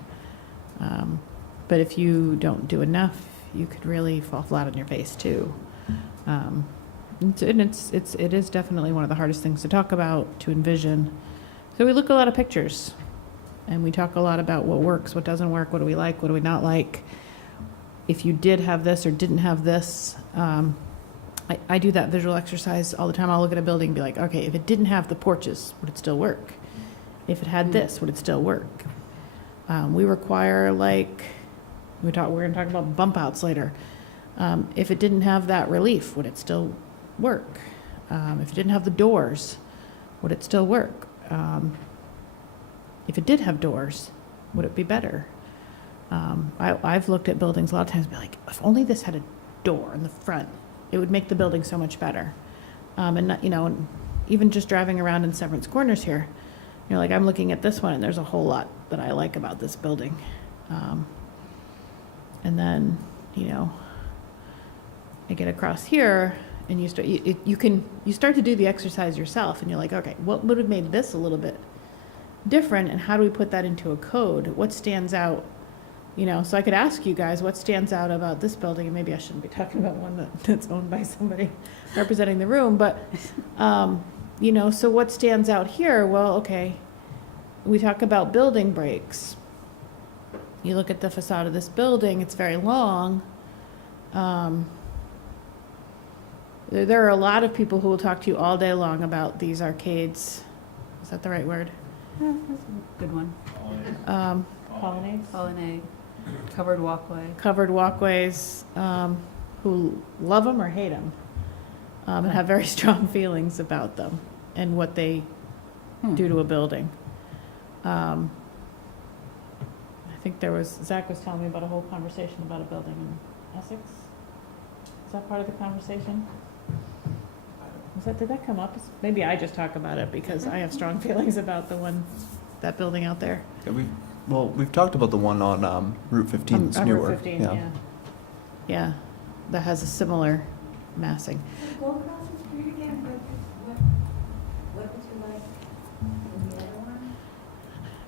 But if you don't do enough, you could really fall flat on your face too. It is definitely one of the hardest things to talk about, to envision. So we look at a lot of pictures, and we talk a lot about what works, what doesn't work, what do we like, what do we not like. If you did have this or didn't have this, I do that visual exercise all the time. I'll look at a building and be like, okay, if it didn't have the porches, would it still work? If it had this, would it still work? We require, we're going to talk about bump outs later. If it didn't have that relief, would it still work? If it didn't have the doors, would it still work? If it did have doors, would it be better? I've looked at buildings a lot of times and be like, if only this had a door in the front, it would make the building so much better. And not, and even just driving around in Severance Corners here, like I'm looking at this one and there's a whole lot that I like about this building. And then, I get across here and you start to do the exercise yourself and you're like, okay, what would have made this a little bit different and how do we put that into a code? What stands out? So I could ask you guys what stands out about this building, and maybe I shouldn't be talking about one that's owned by somebody representing the room, but, so what stands out here? Well, okay, we talk about building breaks. You look at the facade of this building, it's very long. There are a lot of people who will talk to you all day long about these arcades. Is that the right word? Yeah, that's a good one. Colonnades? Colonnade, covered walkway. Covered walkways, who love them or hate them, and have very strong feelings about them and what they do to a building. I think Zach was telling me about a whole conversation about a building in Essex. Is that part of the conversation? Did that come up? Maybe I just talk about it because I have strong feelings about that building out there. Yeah, we've talked about the one on Route 15. It's On newer. Route 15, yeah. Yeah, that has a similar massing. Go across the street again, what did you like in the other one?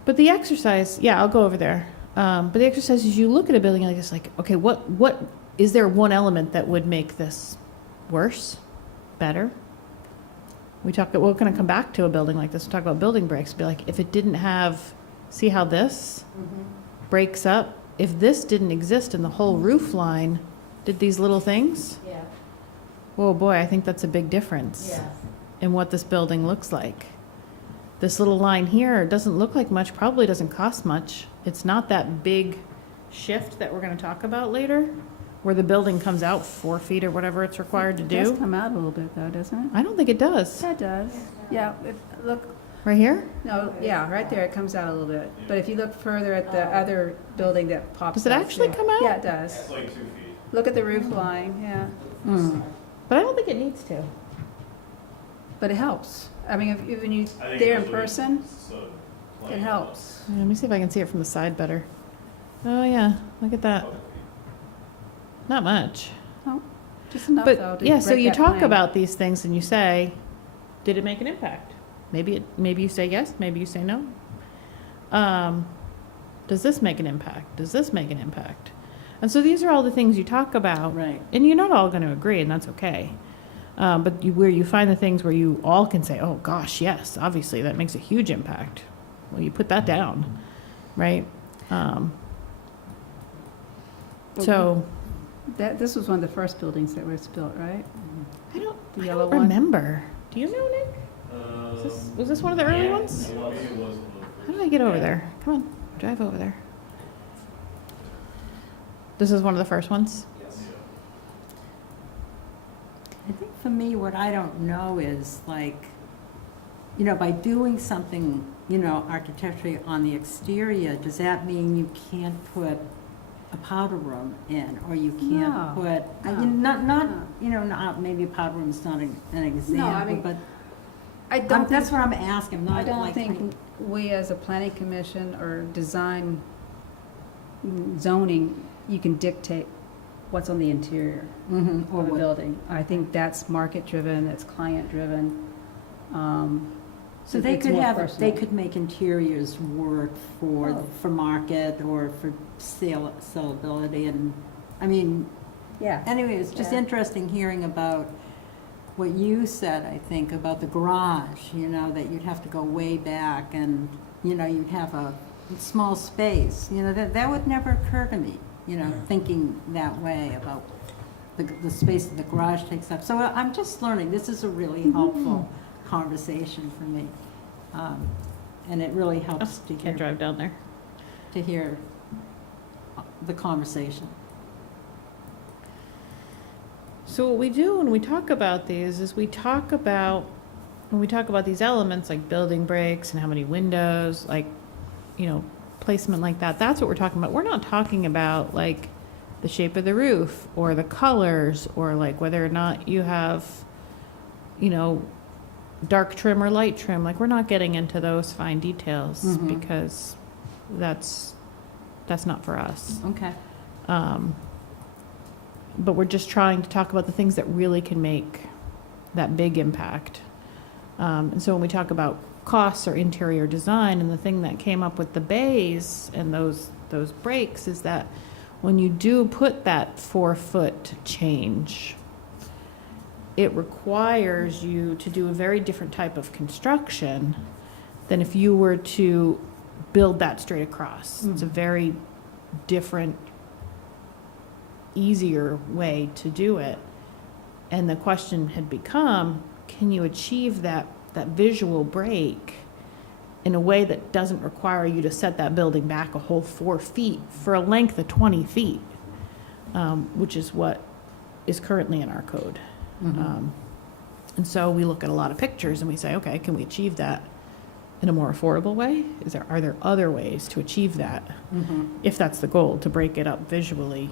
But the exercise, yeah, I'll go over there. But the exercise is you look at a building like it's like, okay, what is there one element that would make this worse, better? We're going to come back to a building like this. We'll talk about building breaks. Be like, if it didn't have, see how this breaks up? If this didn't exist and the whole roof line did these little things, Yeah, oh boy, I think that's a big difference yes. in what this building looks like. This little line here doesn't look like much, probably doesn't cost much. It's not that big shift that we're going to talk about later, where the building comes out 4 feet or whatever it's required to It does do. come out a little bit though, doesn't it? I don't think it does. Yeah, it does. Yeah, look, Right here? no, yeah, right there, it comes out a little bit. But if you look further at the other building that pops Does it up, actually yeah. come out? Yeah, it does. It's like 2 feet. Look at the roof line, yeah. But I don't think it needs to. But it helps. I mean, if when you, I think there in those would be person, so it plain. helps. Yeah, let me see if I can see it from the side better. Oh yeah, look at that. Not much. Just enough though But to yeah, so break you that talk plane. about these things and you say, did it make an impact? Maybe you say yes, maybe you say no. Does this make an impact? Does this make an impact? And so these are all the things you talk about. Right. And you're not all going to agree, and that's okay. But where you find the things where you all can say, oh gosh, yes, obviously that makes a huge impact. Well, you put that down, right? So This was one of the first buildings that was built, right? I don't The yellow one? remember. Do you know, Nick? Was this one of the early ones? How do I get over there? Come on, drive over there. This is one of the first ones? I think for me, what I don't know is like, by doing something, architecturally on the exterior, does that mean you can't put a powder room in, or you can't No, put, not, maybe a powder room is not an example, mean, but I don't that's what I'm asking, I not don't like. think we as a planning commission or design zoning, you can dictate what's on the interior Mhm, or of a what- building. I think that's market-driven, that's client-driven. So they it's could more have, personal. they could make interiors work Oh. for market or for sellability, and, I mean, Yeah. anyway, it's just Yeah. interesting hearing about what you said, I think, about the garage, that you'd have to go way back and, you'd have a small space, that would never occur to me, thinking that way about the space that the garage takes up. So I'm just learning, this is a really helpful conversation for me. And it really helps to Can't hear, drive down there. the conversation. So what we do when we talk about these is when we talk about these elements like building breaks and how many windows, like, you know, placement like that, that's what we're talking about. We're not talking about like the shape of the roof or the colors or like whether or not you have, you know, dark trim or light trim. Like, we're not getting into those fine details Mhm. because that's not for us. Okay. But we're just trying to talk about the things that really can make that big impact. And so when we talk about costs or interior design, and the thing that came up with the bays and those breaks is that when you do put that 4-foot change, it requires you to do a very different type of construction than if you were to build that straight across. It's a very different, easier way to do it. And the question had become, can you achieve that visual break in a way that doesn't require you to set that building back a whole 4 feet for a length of 20 feet, which is what is currently in our code. And so we look at a lot of pictures and we say, okay, can we achieve that in a more affordable way? Are there other ways to achieve that, if that's the goal, to break it up visually?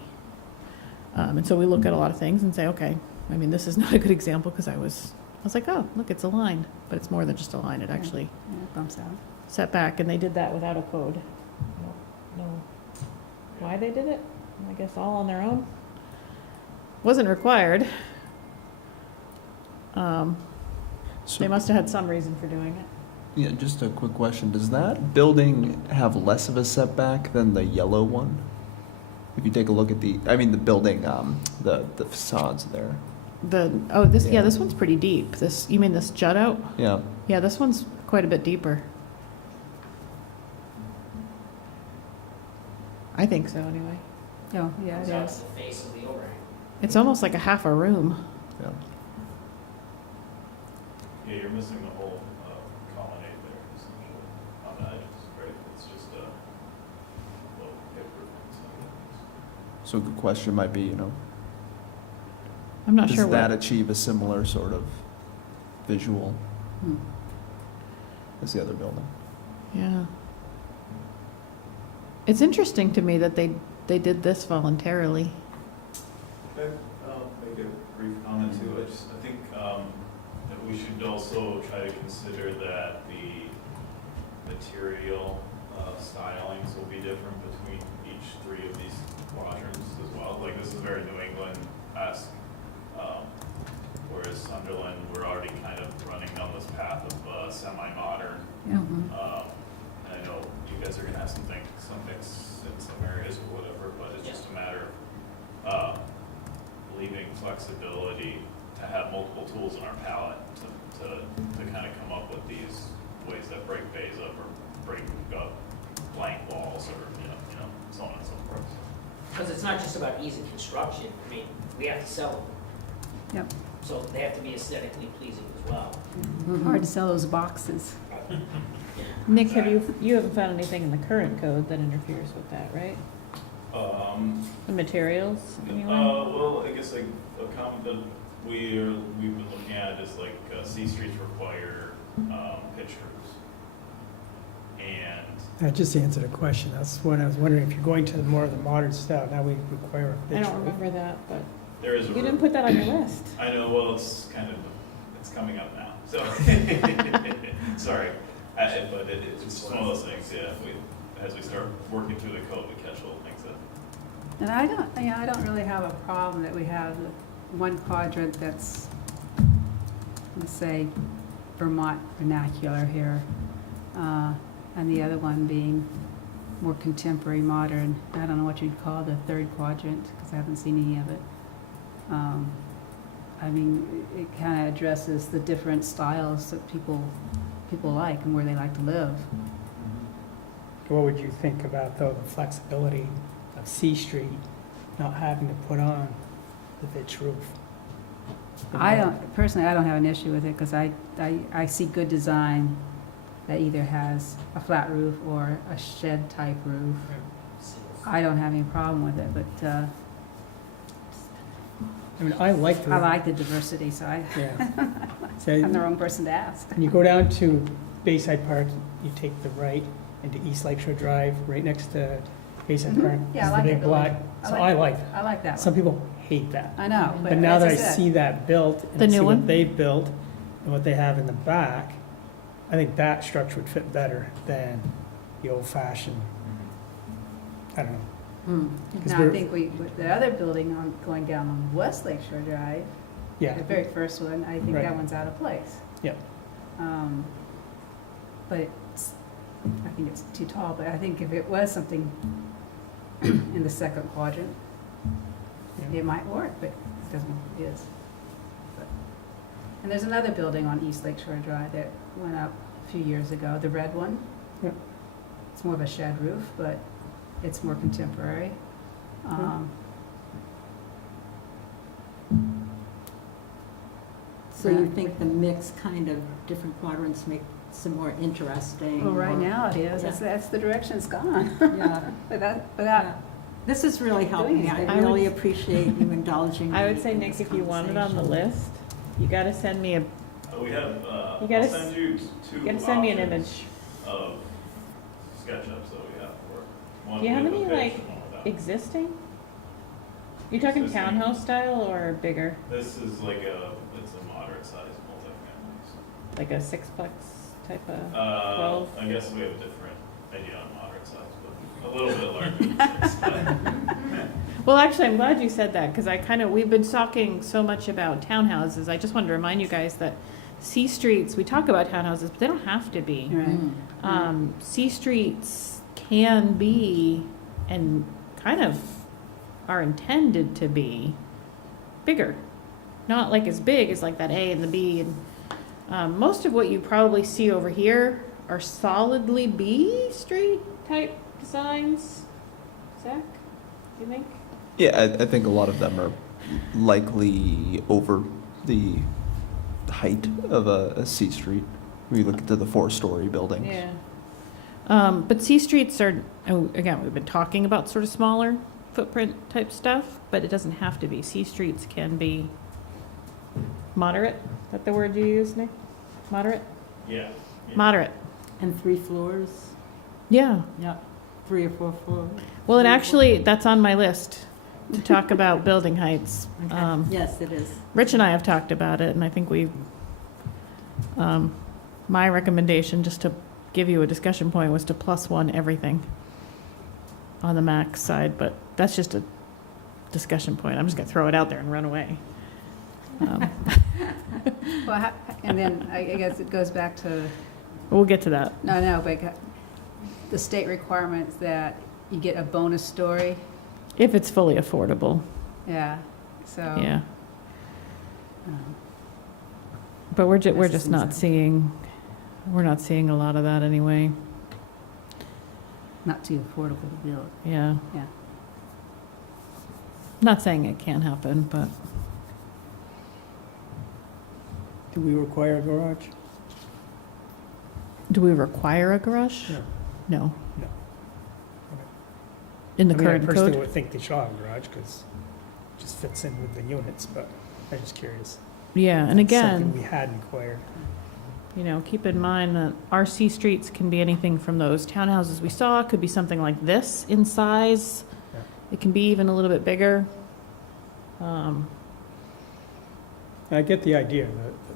And so we look at a lot of things and say, okay, I mean, this is not a good example because I was like, oh, look, it's a line, but it's more than just a line. It actually Yeah, it bumps out. set back, and they did that without a code. I don't know why they did it. I guess all on their own. Wasn't required. They must have had some reason for doing it. Yeah, just a quick question. Does that building have less of a setback than the yellow one? If you take a look at the building, the facades there. This one's pretty deep. You mean this jut out? Yeah. Yeah, this one's quite a bit deeper. I think so, anyway. Oh, yeah, Comes it out is. to the face of the overhang. It's almost like a half a room. Yeah. Yeah, you're missing the whole colonnade there, essentially, on the edges, right? It's just a little hip roof. So a good question might be, I'm not sure does that what. achieve a similar sort of visual Hmm. as the other building? Yeah. It's interesting to me that they did this voluntarily. I'll make a brief comment too. I think that we should also try to consider that the material stylings will be different between each 3 of these quadrants as well. Like, this is very New England-esque, whereas Sunderland, we're already kind of running down this path of semi-modern. Yeah. And I know you guys are gonna have some mix in some areas or whatever, but it's just a matter of leaving flexibility to have multiple tools in our palette to kind of come up with these ways that break bays up or break up blank walls or, so on and so forth. Because it's not just about ease of construction. I mean, we have to sell them. Yep. So they have to be aesthetically pleasing as well. Hard to sell those boxes. Nick, you haven't found anything in the current code that interferes with that, right? The materials, anyway? Well, I guess like a comment that we've been looking at is like C streets require pitch roofs. And I just answered a question. That's what I was wondering, if you're going to more of the modern stuff, now we require a I pitch don't roof. remember that, but there is a you didn't roof. put that on your list. I know, well, it's coming up now, so, sorry. But it's just one of those things, yeah, as we start working through the code, we catch little things that. And I don't really have a problem that we have the one quadrant that's, let's say, Vermont vernacular here, and the other one being more contemporary, modern. I don't know what you'd call the 3rd quadrant, because I haven't seen any of it. I mean, it kind of addresses the different styles that people like and where they like to live. What would you think about, though, the flexibility of C Street not having to put on the pitch roof? I don't have an issue with it, because I see good design that either has a flat roof or a shed type roof. I don't have any problem with it, but I mean, I like I the, like the diversity, so yeah. So I'm the wrong person to ask. when you go down to Bayside Park, you take the right into East Lakeshore Drive, right next to Bayside Mhm. Park. Yeah, I is the like big that building. black. I So like I it. like that. I like that Some one. people hate that. I know, But now as that I said, see that built The and see new what one? they've built and what they have in the back, I think that structure would fit better than the old-fashioned, I don't know. Hmm. 'Cause Now, I we're- think with the other building on, going down on West Lakeshore Drive, Yeah, the very first one, I think Right. that one's out of place. Yep. But I think it's too tall, but I think if it was something in the second quadrant, yeah. it might work, but it doesn't, it is. But- And there's another building on East Lakeshore Drive that went up a few years ago, the red one. Yep. It's more of a shed roof, but it's more contemporary. So you think the mix kind of different quadrants make some more interesting? Well, right or- now it is, Yeah. that's the direction it's gone. Yeah. Without, Yeah. This is really helping me. anything. I I would- really appreciate you indulging me. I would say, in Nick, this if you want it on the conversation. list, you gotta send me a, We have, You I'll gotta send you two you gotta send me an options image. of SketchUps that we have for. One Do you have with a any, pitch like, and one without. Existing? You talking Existing. townhouse style or bigger? This is like it's a moderate sized multifamily. Like a sixplex type of? So. 12? I guess we have a different idea on moderate size, but a little bit larger than six, Well, actually, I'm glad you said that, because we've been talking so much about townhouses. I just wanted to remind you guys that C streets, we talk about townhouses, but they don't have to be. Right. C streets can be, and kind of are intended to be, bigger. Not like as big as like that A and the B. And most of what you probably see over here are solidly B street type designs. Zach, do you think? Yeah, I think a lot of them are likely over the height of a C street. When you look at the four-story buildings. Yeah. But C streets are, again, we've been talking about sort of smaller footprint type stuff, but it doesn't have to be. C streets can be moderate. Is that the word you use, Nick? Moderate? Yeah. Moderate. And 3 floors? Yeah. Yeah. 3 or 4 floors? Well, it actually, that's on my list to talk about building heights. Okay. Yes, it is. Rich and I have talked about it, and I think my recommendation, just to give you a discussion point, was to +1 everything on the max side, but that's just a discussion point. I'm just gonna throw it out there and run away. Well, and then I guess it goes back to, We'll get to that. no, but the state requirements that you get a bonus story, If it's fully affordable, yeah, so. yeah. um, But we're This just is not insane. we're not seeing a lot of that anyway. Not too affordable to build, Yeah. yeah. Not saying it can't happen, but Do we require a garage? do we require a garage? No. No. No. In the I mean, current I personally code? would think they should have a garage because it just fits in with the units, but I'm just curious. Yeah, and That's again, something we had inquired. you know, keep in mind that RC streets can be anything from those townhouses we saw, could be something like this in size. Yeah. It can be even a little bit bigger. I get the idea.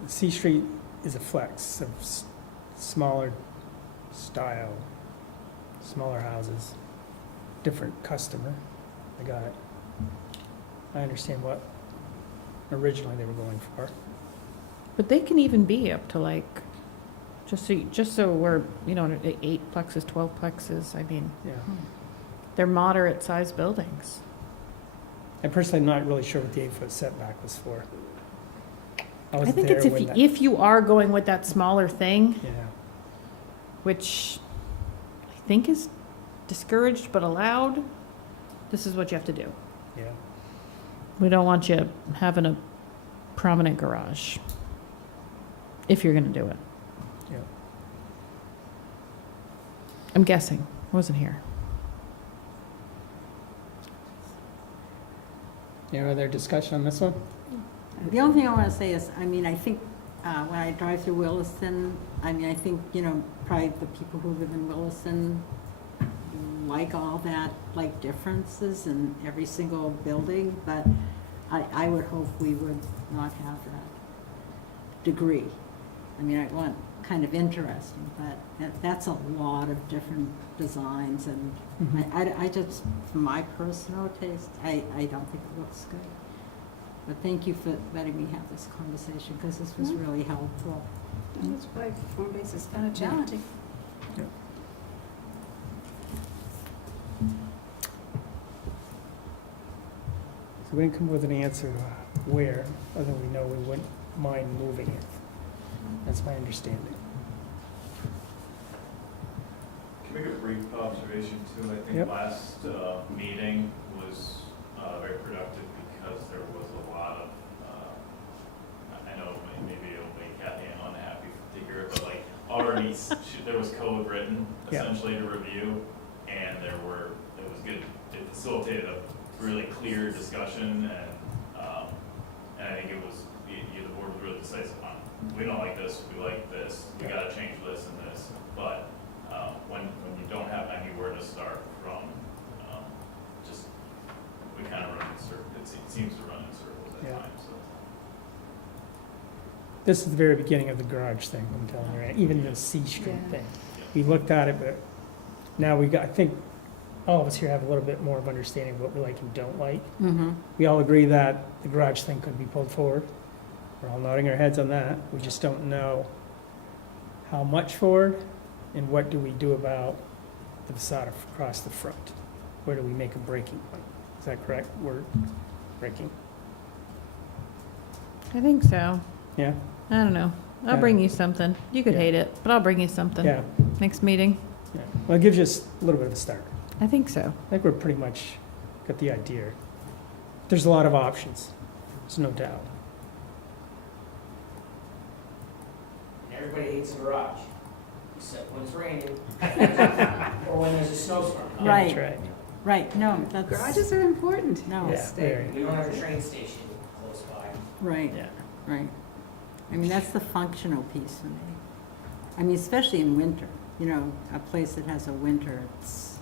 The C Street is a flex of smaller style, smaller houses, different customer. I got it. I understand what originally they were going for. But they can even be up to like, just so we're, 8 plexes, 12 plexes, I mean, Yeah. they're moderate sized buildings. I'm personally not really sure what the 8-foot setback was for. I I wasn't think there it's when that. if you are going with that smaller thing, Yeah. which I think is discouraged but allowed, this is what you have to do. Yeah. We don't want you having a prominent garage, if you're gonna do it. Yeah. I'm guessing, I wasn't here. Any other discussion on this one? The only thing I want to say is, I mean, I think when I drive through Williston, I mean, I think, you know, probably the people who live in Williston like all that, like differences in every single building, but I would hope we would not have that degree. I mean, I want kind of interesting, but that's a lot of different designs, and I just, from my personal taste, I don't think it looks good. But thank you for letting me have this conversation, because this was really helpful. That's why form-based is kind of challenging. So we didn't come up with an answer where, other than we know we wouldn't mind moving it. That's my understanding. Can I make a brief observation too? I think Yep. last meeting was very productive because there was a lot of, I know maybe it'll make Kathy unhappy to hear it, but like already there was code written Yeah. essentially to review, and it was good. It facilitated a really clear discussion, and I think it was, the board was really decisive on, we don't like this, we like this, we gotta change this and this, but when you don't have anywhere to start from, just, we kind of run in circles, it seems to run in circles at Yeah. times, so. This is the very beginning of the garage thing, I'm telling you, right? Even the C Street thing. We looked at it, but now we got, I think all of us here have a little bit more of understanding of what we like and don't like. Mm-hmm. We all agree that the garage thing could be pulled forward. We're all nodding our heads on that. We just don't know how much forward and what do we do about the facade across the front? Where do we make a breaking point? Is that correct word? Breaking? I think so. Yeah? I don't know. I'll Yeah. bring you something. You could Yeah. hate it, but I'll bring you something. Yeah. Next meeting. Yeah. Well, it gives you a little bit of a start. I think so. I think we're pretty much got the idea. There's a lot of options, there's no doubt. And everybody hates the garage, except when it's raining, or when there's a snowstorm. Yeah, Right. that's right. Right, no, that's. Garages are important. No, Yeah, very. We don't have a train station close by. right, Yeah. right. I mean, that's the functional piece for me. I mean, especially in winter, you know, a place that has a winter, it's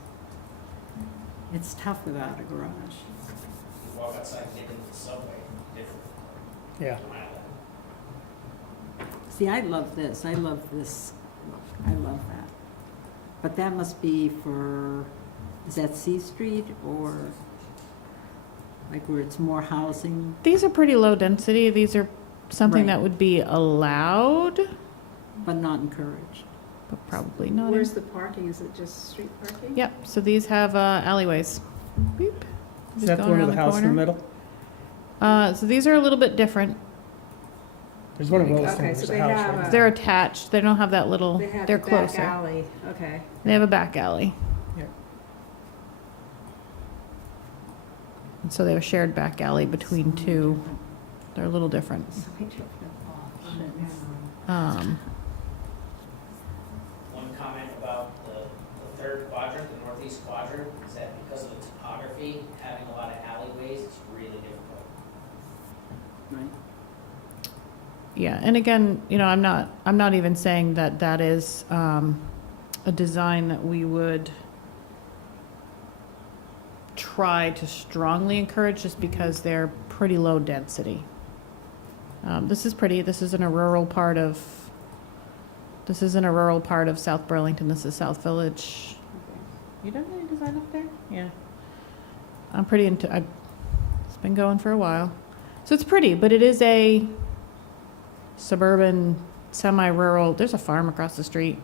tough without a garage. You walk outside and get into the subway, different. Yeah. See, I love this, I love this look, I love that. But that must be for, is that C Street or like where it's more housing? These are pretty low density. These are something Right. that would be allowed, But not encouraged. but probably not. Where's the parking? Is it just street parking? Yep, so these have alleyways. Beep. Is Just that the going one around with the house in the corner. middle? So these are a little bit different. There's one in Okay, Williston, so there's they a house have right a- They're attached. They don't have that little, They have they're the back closer. alley, okay. They have a back alley. Yeah. And so they have a shared back alley between two. They're a little different. Um, One comment about the third quadrant, the northeast quadrant, is that because of the topography, having a lot of alleyways, it's really difficult. Right. Yeah, and again, you know, I'm not even saying that that is a design that we would try to strongly encourage just because they're pretty low density. This is pretty. This isn't a rural part of South Burlington. This is South Village. You done any design up there? Yeah. I'm pretty into, it's been going for a while. So it's pretty, but it is a suburban, semi-rural, there's a farm across the street,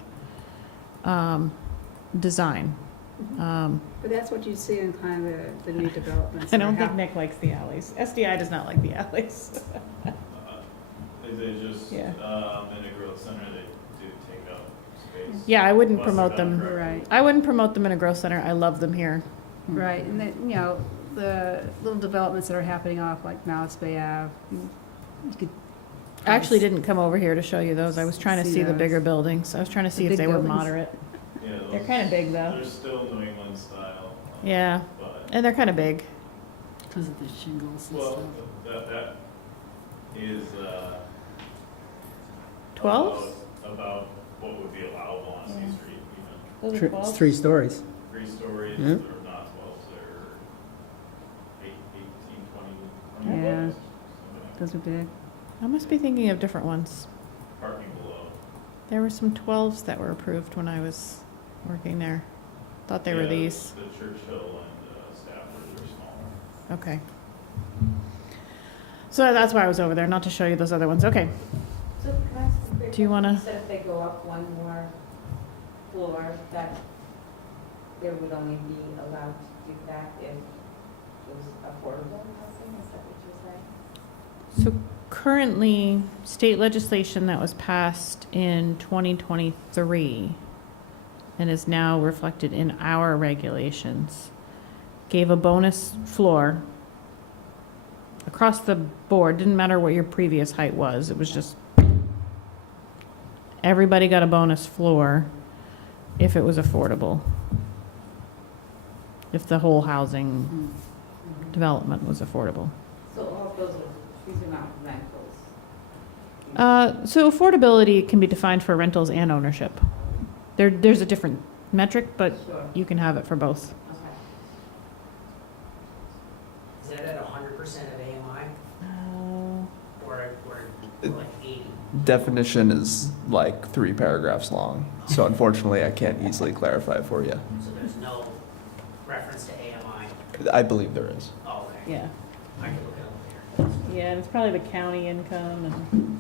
design. But that's what you see in kind of the new developments. I don't that think Nick likes the alleys. SDI does not like the alleys. They just, Yeah. in a growth center, they do take up space. Yeah, I wouldn't Unless they're promote done them. correctly. Right, I wouldn't promote them in a growth center. I love them here. right, and then, you know, the little developments that are happening off like Malice Bay Ave, you could. I actually didn't come over here to show you those. I was trying to See see the those. bigger buildings. I was trying to see The if they big were buildings? moderate. Yeah, They're those- kind of big though. They're still New England style. 12s? About what would be allowable on C Yeah. Street, even. Those are It's 12s? 3 stories. 3 stories, Yeah. they're not 12s, they're 18, 20 Yeah. foot, something like Those are big. I must be thinking of different ones. that. Parking below. There were some 12s that were approved when I was working there. Thought they were Yeah, these. The Churchill and Stafford are smaller. Okay. So that's why I was over there, not to show you those other ones. Okay. So can I ask a quick Do you question? wanna- said if they go up one more floor, that there would only be allowed to do that if it was affordable housing, is that what you're saying? So currently, state legislation that was passed in 2023 and is now reflected in our regulations gave a bonus floor across the board. Didn't matter what your previous height was. It was just everybody got a bonus floor if it was affordable. If the whole housing development was affordable. So all of those are, these are not rentals? So affordability can be defined for rentals and ownership. There's a different metric, but Sure, you can have it for both. okay. Is that at 100% of AMI or like 80? Definition is like 3 paragraphs long, so unfortunately I can't easily clarify for you. So there's no reference to AMI? I believe there is. Oh, okay. Yeah, I can look it up later. yeah, and it's probably the county income and.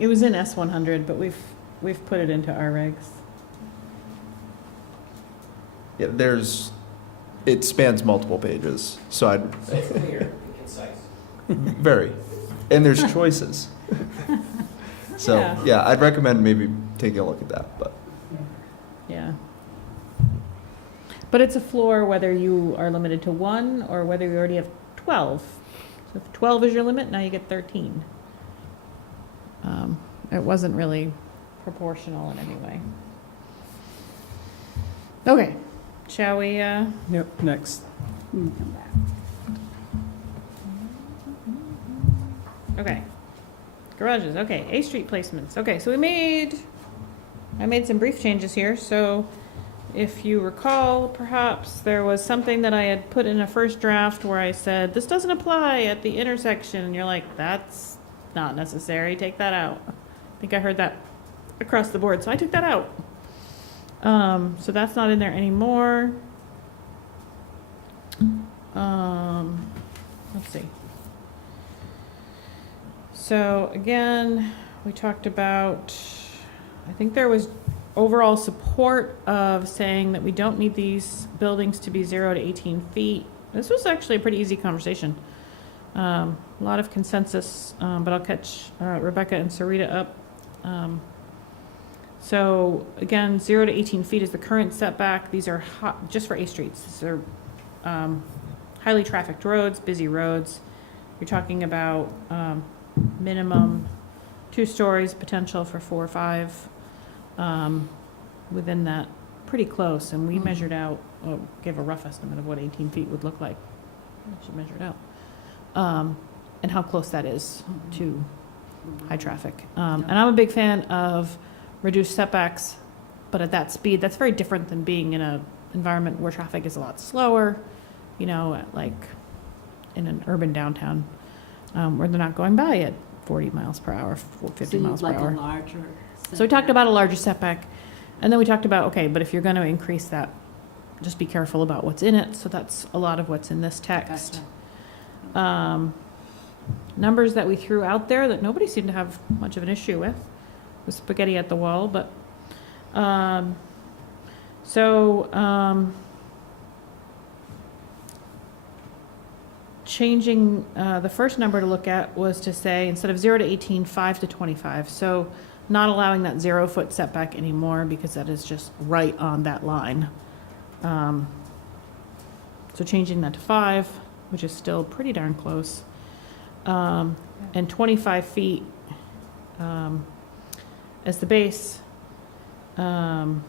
It was in S100, but we've put it into our regs. Yeah, it spans multiple pages, so I'd, So it's clear and concise. very, and there's choices. So, Yeah. yeah, I'd recommend maybe taking a look at that, but. Yeah. But it's a floor whether you are limited to 1 or whether you already have 12. So if 12 is your limit, now you get 13. It wasn't really proportional in any way. Okay, shall we, Yep, next. Come back. okay. Garages, okay, A Street placements. Okay, so I made some brief changes here. So if you recall, perhaps there was something that I had put in a first draft where I said, this doesn't apply at the intersection. And you're like, that's not necessary, take that out. I think I heard that across the board, so I took that out. So that's not in there anymore. Let's see. So again, we talked about, I think there was overall support of saying that we don't need these buildings to be 0 to 18 feet. This was actually a pretty easy conversation. A lot of consensus, but I'll catch Rebecca and Sarita up. So again, 0 to 18 feet is the current setback. These are just for A streets. These are highly trafficked roads, busy roads. You're talking about minimum 2 stories, potential for 4 or 5 within that, pretty close. And we measured out, gave a rough estimate of what 18 feet would look like. I should measure it out. And how close that is to high traffic. And I'm a big fan of reduced setbacks, but at that speed, that's very different than being in an environment where traffic is a lot slower, you know, like in an urban downtown, where they're not going by at 40 miles per hour, 50 miles per hour. So you'd like a larger. So we talked about a larger setback, and then we talked about, okay, but if you're going to increase that, just be careful about what's in it. So that's a lot of what's in this text. Numbers that we threw out there that nobody seemed to have much of an issue with was spaghetti at the wall, but changing the first number to look at was to say, instead of 0 to 18, 5 to 25. So not allowing that 0-foot setback anymore because that is just right on that line. So changing that to 5, which is still pretty darn close. And 25 feet as the base. And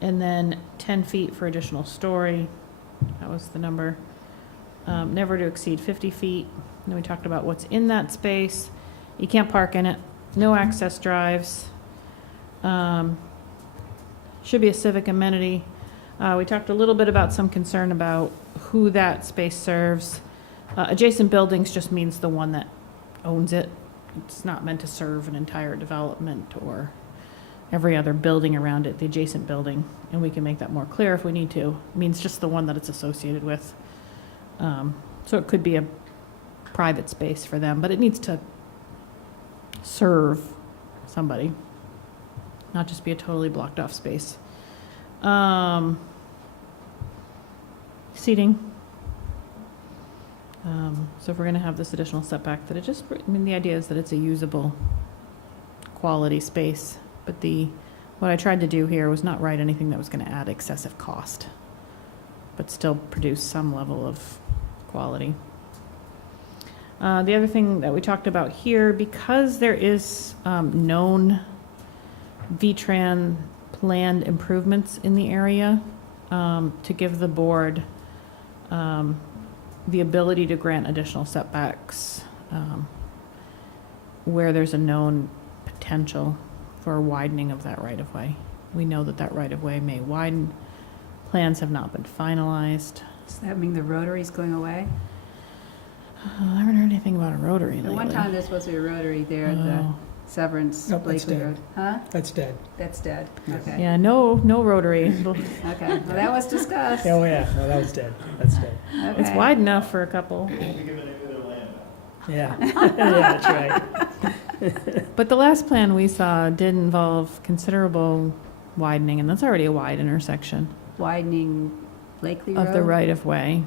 then 10 feet for additional story. That was the number. never to exceed 50 feet. And then we talked about what's in that space. You can't park in it, no access drives. Should be a civic amenity. We talked a little bit about some concern about who that space serves. Adjacent buildings just means the one that owns it. It's not meant to serve an entire development or every other building around it, the adjacent building. And we can make that more clear if we need to. It means just the one that it's associated with. So it could be a private space for them, but it needs to serve somebody, not just be a totally blocked off space. Seating. So if we're gonna have this additional setback, that it just, I mean, the idea is that it's a usable quality space, but what I tried to do here was not write anything that was gonna add excessive cost, but still produce some level of quality. The other thing that we talked about here, because there is known VTran planned improvements in the area, to give the board the ability to grant additional setbacks where there's a known potential for widening of that right-of-way. We know that that right-of-way may widen. Plans have not been finalized. Does that mean the rotary's going away? I haven't heard anything about a rotary lately. The one time there's supposed to be a rotary there at the Oh. Severance Nope, that's Blakely dead. Road. Huh? That's dead. That's dead, okay. Yeah, no rotary. Okay, well, that was discussed. Oh, yeah, no, that was dead. That's dead. It's Okay. wide enough for a couple. They haven't given any of their land back. Yeah, yeah, that's right. But the last plan we saw did involve considerable widening, and that's already a wide intersection Widening Blakely Road? of the right-of-way.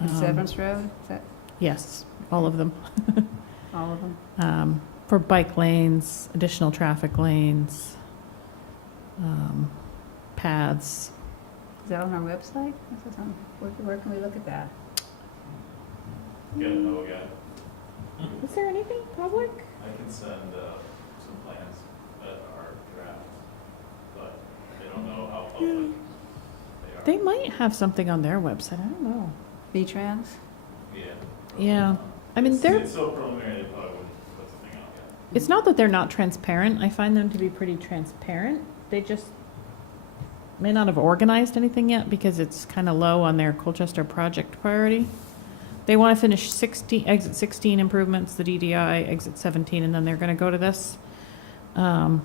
And Severance Road, is that Yes, all of them. all of them? For bike lanes, additional traffic lanes, paths. Is that on our website? Is this on- Where can we look at that? Get a no guy. Is there anything public? I can send some plans that are draft, but I don't know how public they They might have something on their website, I don't know. V-Trans? are. Yeah. Yeah, I mean, It's so preliminary, they probably wouldn't put something out yet. it's not that they're not transparent. I find them to be pretty transparent. They just may not have organized anything yet because it's kind of low on their Colchester project priority. They want to finish exit 16 improvements, the DDI, exit 17, and then they're going to go to this. And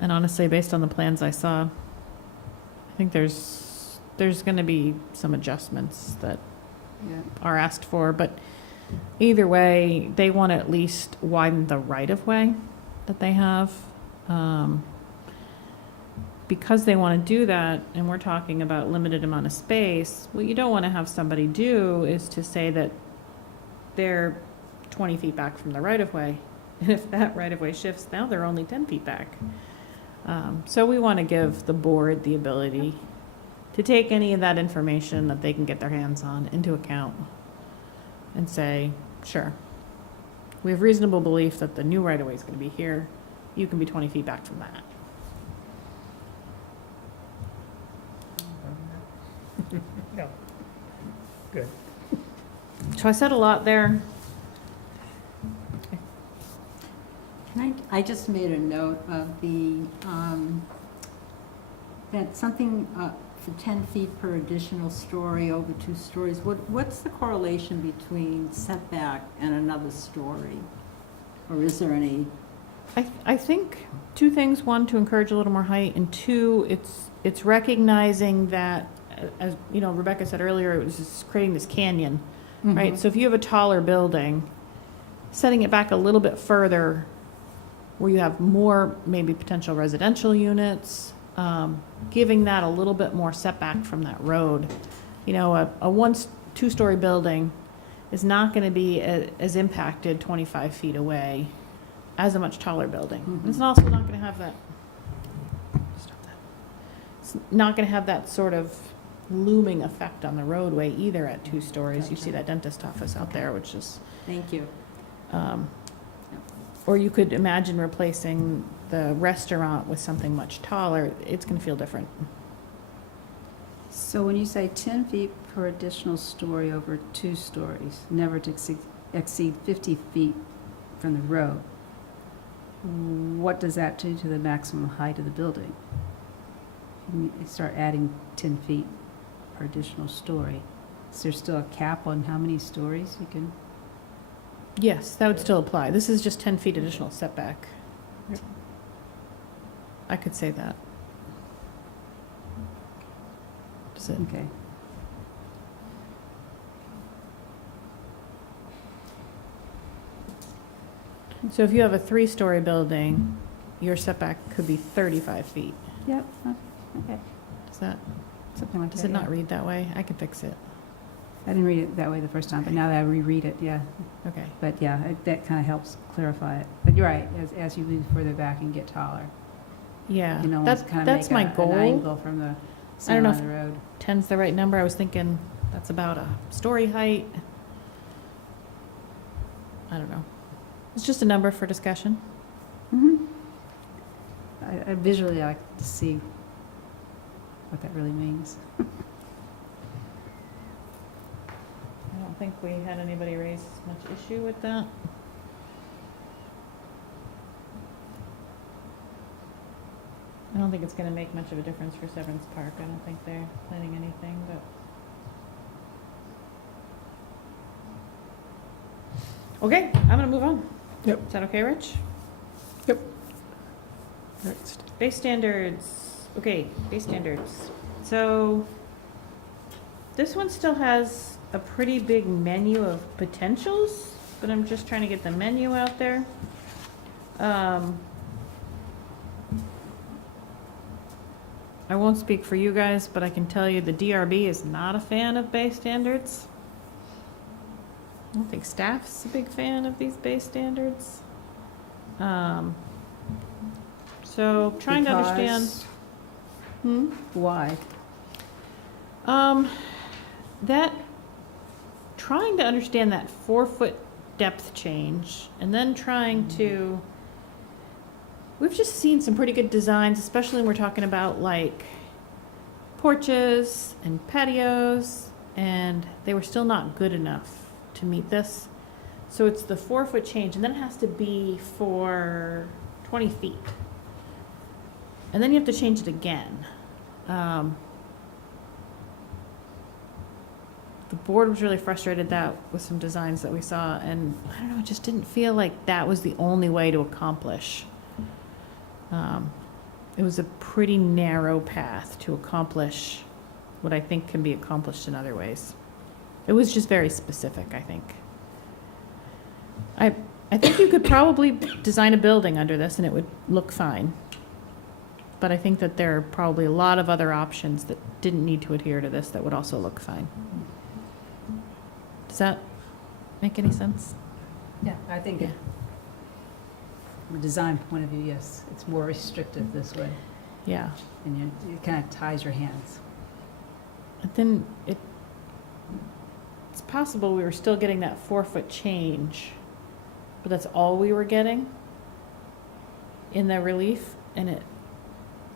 honestly, based on the plans I saw, I think there's going to be some adjustments that Yeah. are asked for, but either way, they want to at least widen the right-of-way that they have. Because they want to do that, and we're talking about limited amount of space, what you don't want to have somebody do is to say that they're 20 feet back from the right-of-way, and if that right-of-way shifts, now they're only 10 feet back. So we want to give the board the ability to take any of that information that they can get their hands on into account and say, sure, we have reasonable belief that the new right-of-way is going to be here. You can be 20 feet back from that. No. Good. So I said a lot there. I just made a note of that something for 10 feet per additional story over 2 stories. What's the correlation between setback and another story? Or is there any? I think two things. One, to encourage a little more height, and two, it's recognizing that, as you know, Rebecca said earlier, it was just creating this canyon, right? So if you have a taller building, setting it back a little bit further where you have more maybe potential residential units, giving that a little bit more setback from that road. You know, a 2-story building is not going to be as impacted 25 feet away as a much taller building. It's also not going to have that. Stop that. It's not going to have that sort of looming effect on the roadway either at 2 stories. You see that dentist office out there, which is. Thank you. Or you could imagine replacing the restaurant with something much taller. It's going to feel different. So when you say 10 feet per additional story over 2 stories, never to exceed 50 feet from the road. What does that do to the maximum height of the building? You start adding 10 feet per additional story. Is there still a cap on how many stories you can? Yes, that would still apply. This is just 10 feet additional setback. I could say that. Does it? Okay. So if you have a 3-story building, your setback could be 35 feet. Yep, okay, Does that, something like that. does it yeah. not read that way? I can fix it. I didn't read it that way the first time, but now that I reread it, yeah. Okay. But yeah, that kind of helps clarify it. But you're right, as you move further back and get taller, Yeah, you can almost kind of that's my make an goal. angle from the I don't center know of if- the road. 10's the right number. I was thinking that's about a story height. I don't know. It's just a number for discussion. Mhm. I visually like to see what that really means. I don't think we had anybody raise much issue with that. I don't think it's gonna make much of a difference for Severance Park. I don't think they're planning anything, but. Okay, I'm gonna move on. Yep. Is that okay, Rich? Next. Base standards. Okay, base standards. So this one still has a pretty big menu of potentials, but I'm just trying to get the menu out there. I won't speak for you guys, but I can tell you the DRB is not a fan of base standards. I don't think staff's a big fan of these base standards. So trying to understand. Because- Hmm? Why? That, trying to understand that 4-foot depth change and then trying to, we've just seen some pretty good designs, especially when we're talking about like porches and patios, and they were still not good enough to meet this. So it's the 4-foot change, and then it has to be for 20 feet. And then you have to change it again. The board was really frustrated that with some designs that we saw, and I don't know, it just didn't feel like that was the only way to accomplish. It was a pretty narrow path to accomplish what I think can be accomplished in other ways. It was just very specific, I think. I think you could probably design a building under this and it would look fine. But I think that there are probably a lot of other options that didn't need to adhere to this that would also look fine. Does that make any sense? Yeah, I think Yeah. from a design point of view, yes, it's more restrictive this way, Yeah. and it kind of ties your hands. And then it's possible we were still getting that 4-foot change, but that's all we were getting in the relief, and it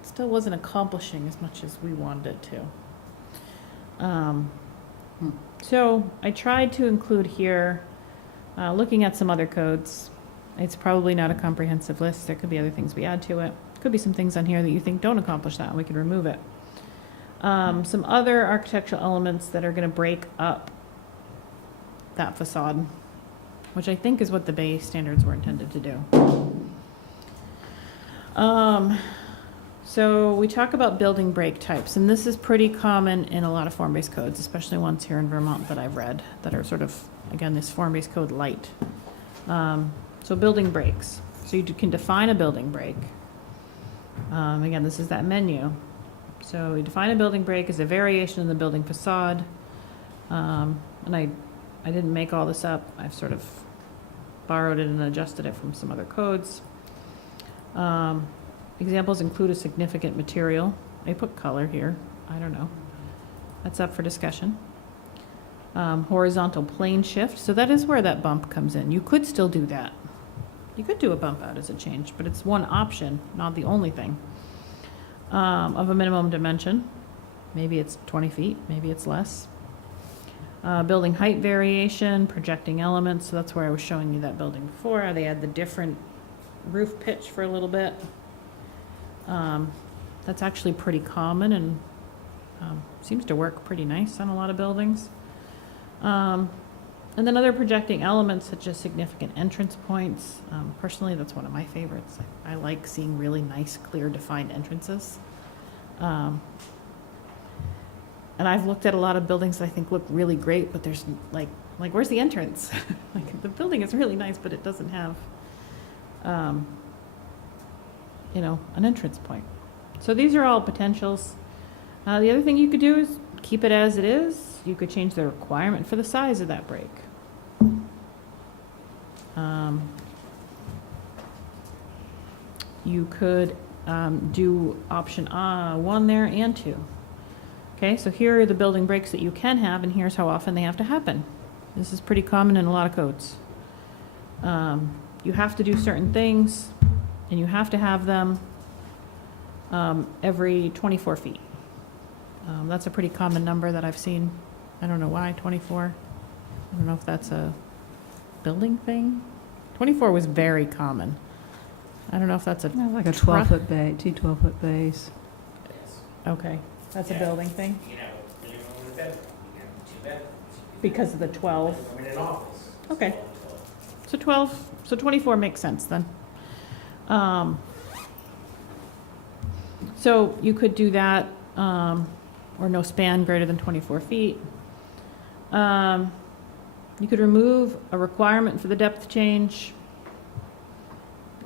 still wasn't accomplishing as much as we wanted it to. So I tried to include here, looking at some other codes. It's probably not a comprehensive list. There could be other things we add to it. Could be some things on here that you think don't accomplish that, and we could remove it. Some other architectural elements that are going to break up that facade, which I think is what the Bay standards were intended to do. So we talk about building break types, and this is pretty common in a lot of form-based codes, especially ones here in Vermont that I've read that are sort of, again, this form-based code light. So building breaks. So you can define a building break. Again, this is that menu. So we define a building break as a variation in the building facade. And I didn't make all this up. I've sort of borrowed it and adjusted it from some other codes. Examples include a significant material. I put color here. I don't know. That's up for discussion. Horizontal plane shift. So that is where that bump comes in. You could still do that. You could do a bump out as a change, but it's one option, not the only thing. Of a minimum dimension. Maybe it's 20 feet, maybe it's less. Building height variation, projecting elements, so that's where I was showing you that building before, how they had the different roof pitch for a little bit. That's actually pretty common and seems to work pretty nice on a lot of buildings. And then other projecting elements such as significant entrance points. Personally, that's one of my favorites. I like seeing really nice, clear, defined entrances. And I've looked at a lot of buildings that I think look really great, but there's like where's the entrance? Like the building is really nice, but it doesn't have, an entrance point. So these are all potentials. The other thing you could do is keep it as it is. You could change the requirement for the size of that break. You could do option 1 there and 2. Okay, so here are the building breaks that you can have, and here's how often they have to happen. This is pretty common in a lot of codes. You have to do certain things, and you have to have them every 24 feet. That's a pretty common number that I've seen. I don't know why, 24. I don't know if that's a building thing. 24 was very common. I don't know if that's a, Like a Truck. 12-foot bay, 2 12-foot bays. Yes. okay, that's a Yeah. building thing? You can have a living room and a bedroom, you can have 2 bedrooms. Because of the 12. Living room and an office. Okay. So 24 makes sense then. So you could do that, or no span greater than 24 feet. You could remove a requirement for the depth change.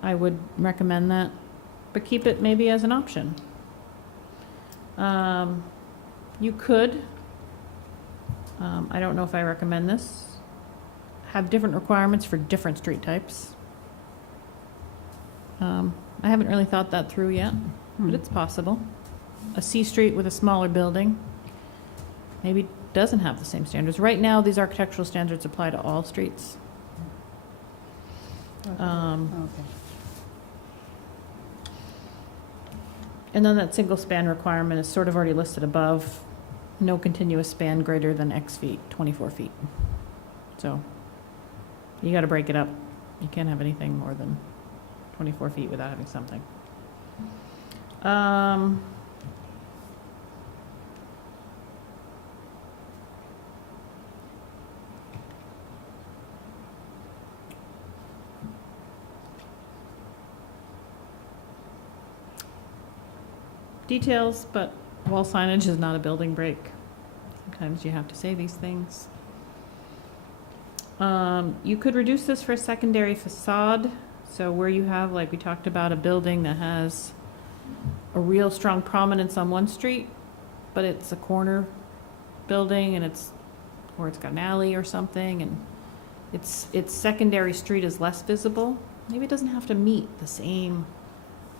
I would recommend that, but keep it maybe as an option. You could, I don't know if I recommend this, have different requirements for different street types. I haven't really thought that through yet, but it's possible. A C street with a smaller building maybe doesn't have the same standards. Right now, these architectural standards apply to all streets. Okay. And then that single span requirement is sort of already listed above. No continuous span greater than X feet, 24 feet. So you got to break it up. You can't have anything more than 24 feet without having something. Details, but wall signage is not a building break. Sometimes you have to say these things. You could reduce this for a secondary facade. So where you have, like we talked about, a building that has a real strong prominence on one street, but it's a corner building and or it's got an alley or something, and its secondary street is less visible. Maybe it doesn't have to meet the same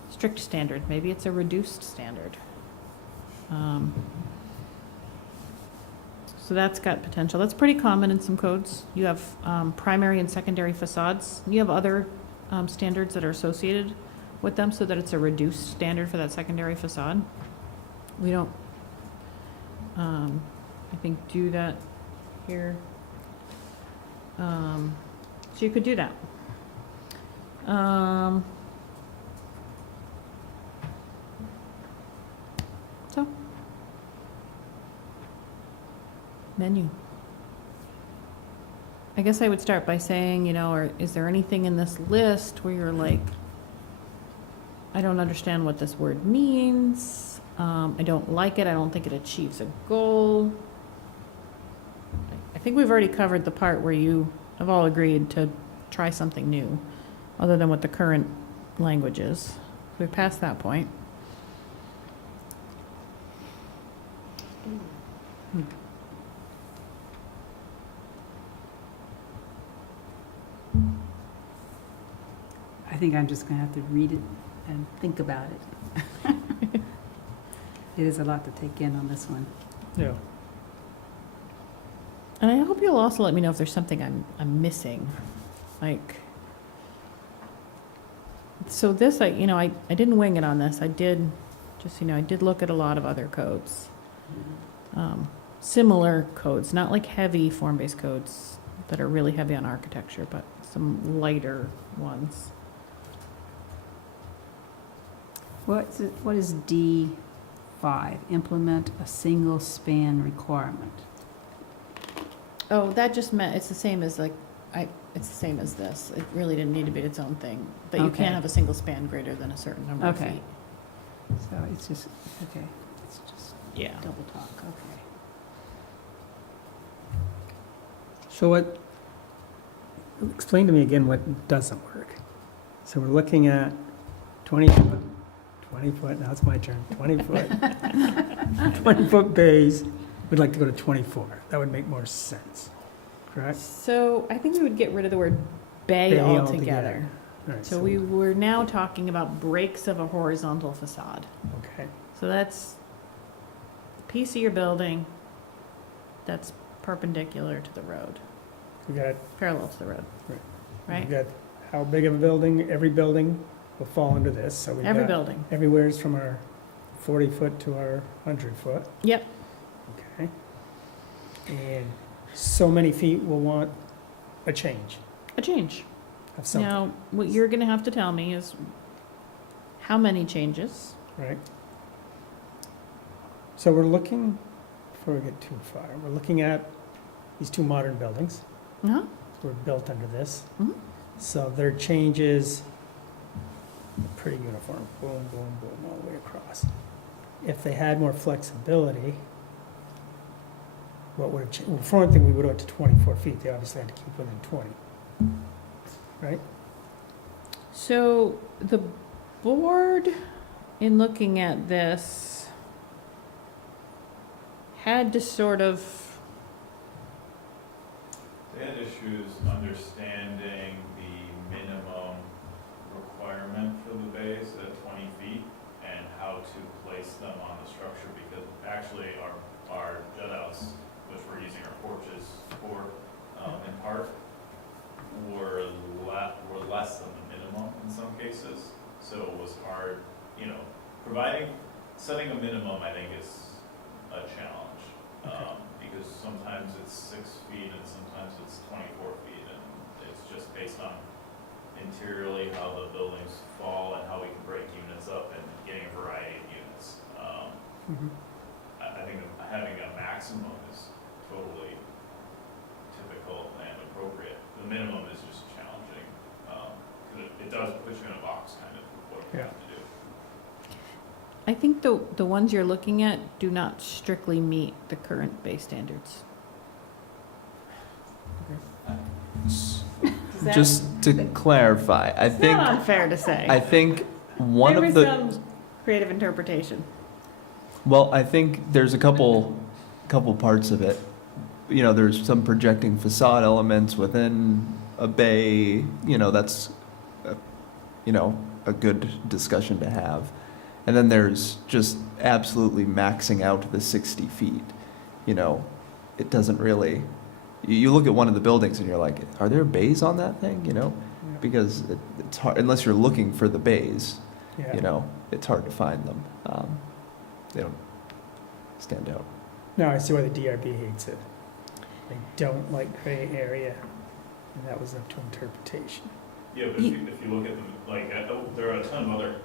strict standard. Maybe it's a reduced standard. So that's got potential. That's pretty common in some codes. You have primary and secondary facades. You have other standards that are associated with them so that it's a reduced standard for that secondary facade. We don't, I think, do that here. So you could do that. So, menu. I guess I would start by saying, or is there anything in this list where you're like, I don't understand what this word means. I don't like it. I don't think it achieves a goal. I think we've already covered the part where you have all agreed to try something new, other than what the current language is. We're past that point. I think I'm just going to have to read it and think about it. It is a lot to take in on this one. Yeah. And I hope you'll also let me know if there's something I'm missing. Like, so this, I didn't wing it on this. I did, I did look at a lot of other codes. similar codes, not like heavy form-based codes that are really heavy on architecture, but some lighter ones. What is D5? Implement a single span requirement. Oh, that just meant, it's the same as it's the same as this. It really didn't need to be its own thing. But you Okay. can't have a single span greater than a certain number of Okay. feet. So it's just, okay, it's just Yeah. double talk, okay. So what, explain to me again what doesn't work. So we're looking at 20 foot, now it's my turn, 20 foot. 20-foot bays, we'd like to go to 24. That would make more sense, correct? So I think we would get rid of the word bay Bay altogether. All right, So we were now talking about breaks of a horizontal facade. Okay, So that's a piece of your building that's perpendicular to the road, we got, parallel to the road. Right. Right? we got how big of a building, every building will fall under this, so we've Every got building. everywhere's from our 40 foot to our 100 foot. Yep. Okay. And so many feet will want a change A change. of something, Now, what you're gonna have to tell me is how many changes? right? So we're looking, before we get too far, we're looking at these two modern buildings. Uh-huh. Were built under this. Mhm. So their changes are pretty uniform, boom, boom, boom, all the way across. If they had more flexibility, what would have changed? Well, for one thing, we would have went to 24 feet. They obviously had to keep within 20. Right? So the board, in looking at this, had to sort of, They had issues understanding the minimum requirement for the bays at 20 feet and how to place them on the structure, because actually our jet outs, which we're using our porches for, in part, were less than the minimum in some cases. So it was hard, setting a minimum, I think, is a challenge. Because sometimes it's 6 feet and sometimes it's 24 feet, and it's just based on interiorly how the buildings fall and how we can break units up and getting a variety of units. Mhm. I think that having a maximum is totally typical and appropriate. The minimum is just challenging, because it does put you in a box kind of what you Yeah. have to do. I think the ones you're looking at do not strictly meet the current base standards. Does that- Just to clarify, I It's think, not unfair to say. I think one There of was the, some creative interpretation. well, I think there's a couple parts of it. There's some projecting facade elements within a bay, that's, a- a good discussion to have. And then there's just absolutely maxing out the 60 feet. It doesn't really, you look at one of the buildings and you're like, are there bays on that thing, Yeah. Because it's hard, unless you're looking for the bays, Yeah. it's hard to find them. They don't stand out. No, I see why the DRB hates it. They don't like gray area, and that was up to interpretation. Yeah, but if you look at them, there are a ton of other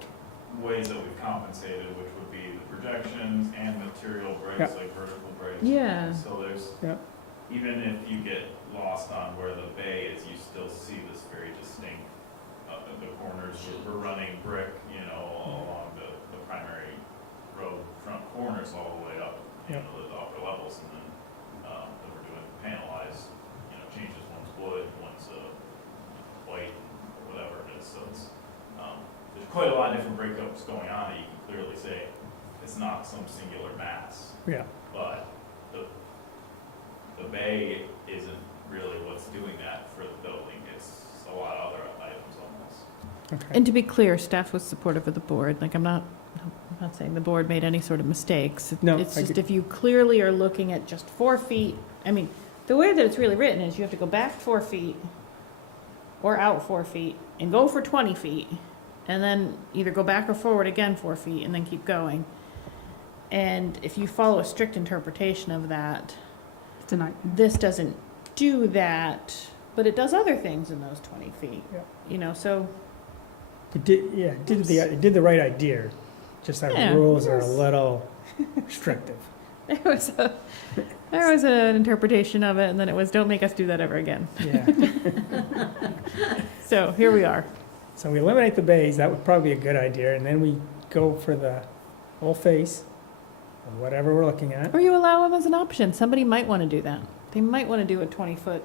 ways that we've compensated, which would be the projections and material breaks, like vertical breaks. Yeah. So there's, Yeah. even if you get lost on where the bay is, you still see this very distinct, the corners, we're running brick, along the primary road front corners all the way up, Yeah. the upper levels, and then we're doing panelized, changes, one's wood, one's white, or whatever it is, so it's, there's quite a lot of different breakups going on, and you can clearly say it's not some singular mass, Yeah. but the bay isn't really what's doing that for the building, it's a lot of other items almost. Okay. And to be clear, staff was supportive of the board. Like, I'm not saying the board made any sort of mistakes. No, It's I just agree. if you clearly are looking at just 4 feet, I mean, the way that it's really written is you have to go back 4 feet or out 4 feet and go for 20 feet, and then either go back or forward again 4 feet and then keep going. And if you follow a strict interpretation of that, Tonight. this doesn't do that, but it does other things in those 20 feet. Yeah. You know, so It did the right idea, just our Yeah, rules it are a was- little restrictive. there was an interpretation of it, and then it was, don't make us do that ever again. Yeah. So here we are. So we eliminate the bays, that would probably be a good idea, and then we go for the whole face of whatever we're looking at. Or you allow them as an option. Somebody might want to do that. They might want to do a 20-foot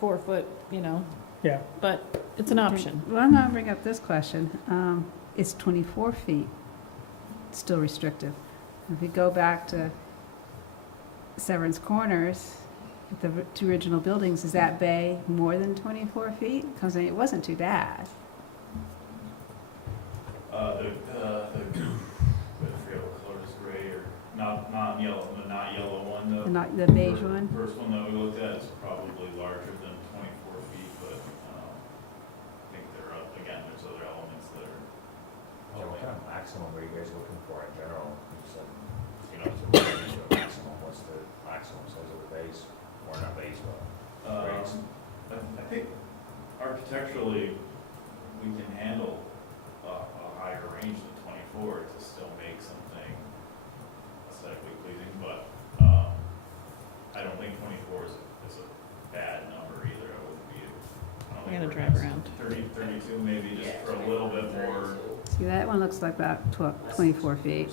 or 4-foot, you know, Yeah, but it's an option. Well, I'm gonna bring up this question. It's 24 feet, still restrictive. If we go back to Severn's Corners, with the two original buildings, is that bay more than 24 feet? Because it wasn't too bad. I forget what color is gray or not yellow, the not yellow one, The the not, the beige one? first one that we looked at is probably larger than 24 feet, but, I think there are, again, there's other elements that are. So what kind of maximum are you guys looking for in general? You said, you know, to a maximum, what's the maximum size of the base, or not base, but grades? I think architecturally, we can handle a higher range than 24 to still make something aesthetically pleasing, but I don't think 24 is a bad number either. I wouldn't be. I don't We're gonna think drive against around. 32 maybe, just for a little bit more. See, that one looks like about 24 feet.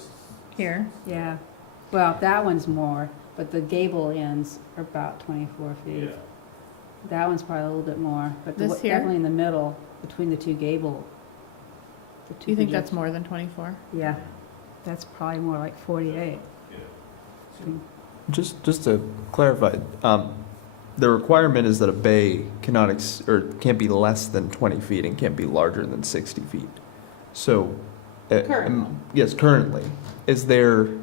Here. Yeah. Well, that one's more, but the gable ends are about 24 feet. Yeah. That one's probably a little bit more, but This here? definitely in the middle, between the two gable. the two Do you think that's projections. more than 24? Yeah, that's probably more like 48. Yeah. Just to clarify, the requirement is that a bay cannot can't be less than 20 feet and can't be larger than 60 feet. So, Current one. yes, currently, is there, But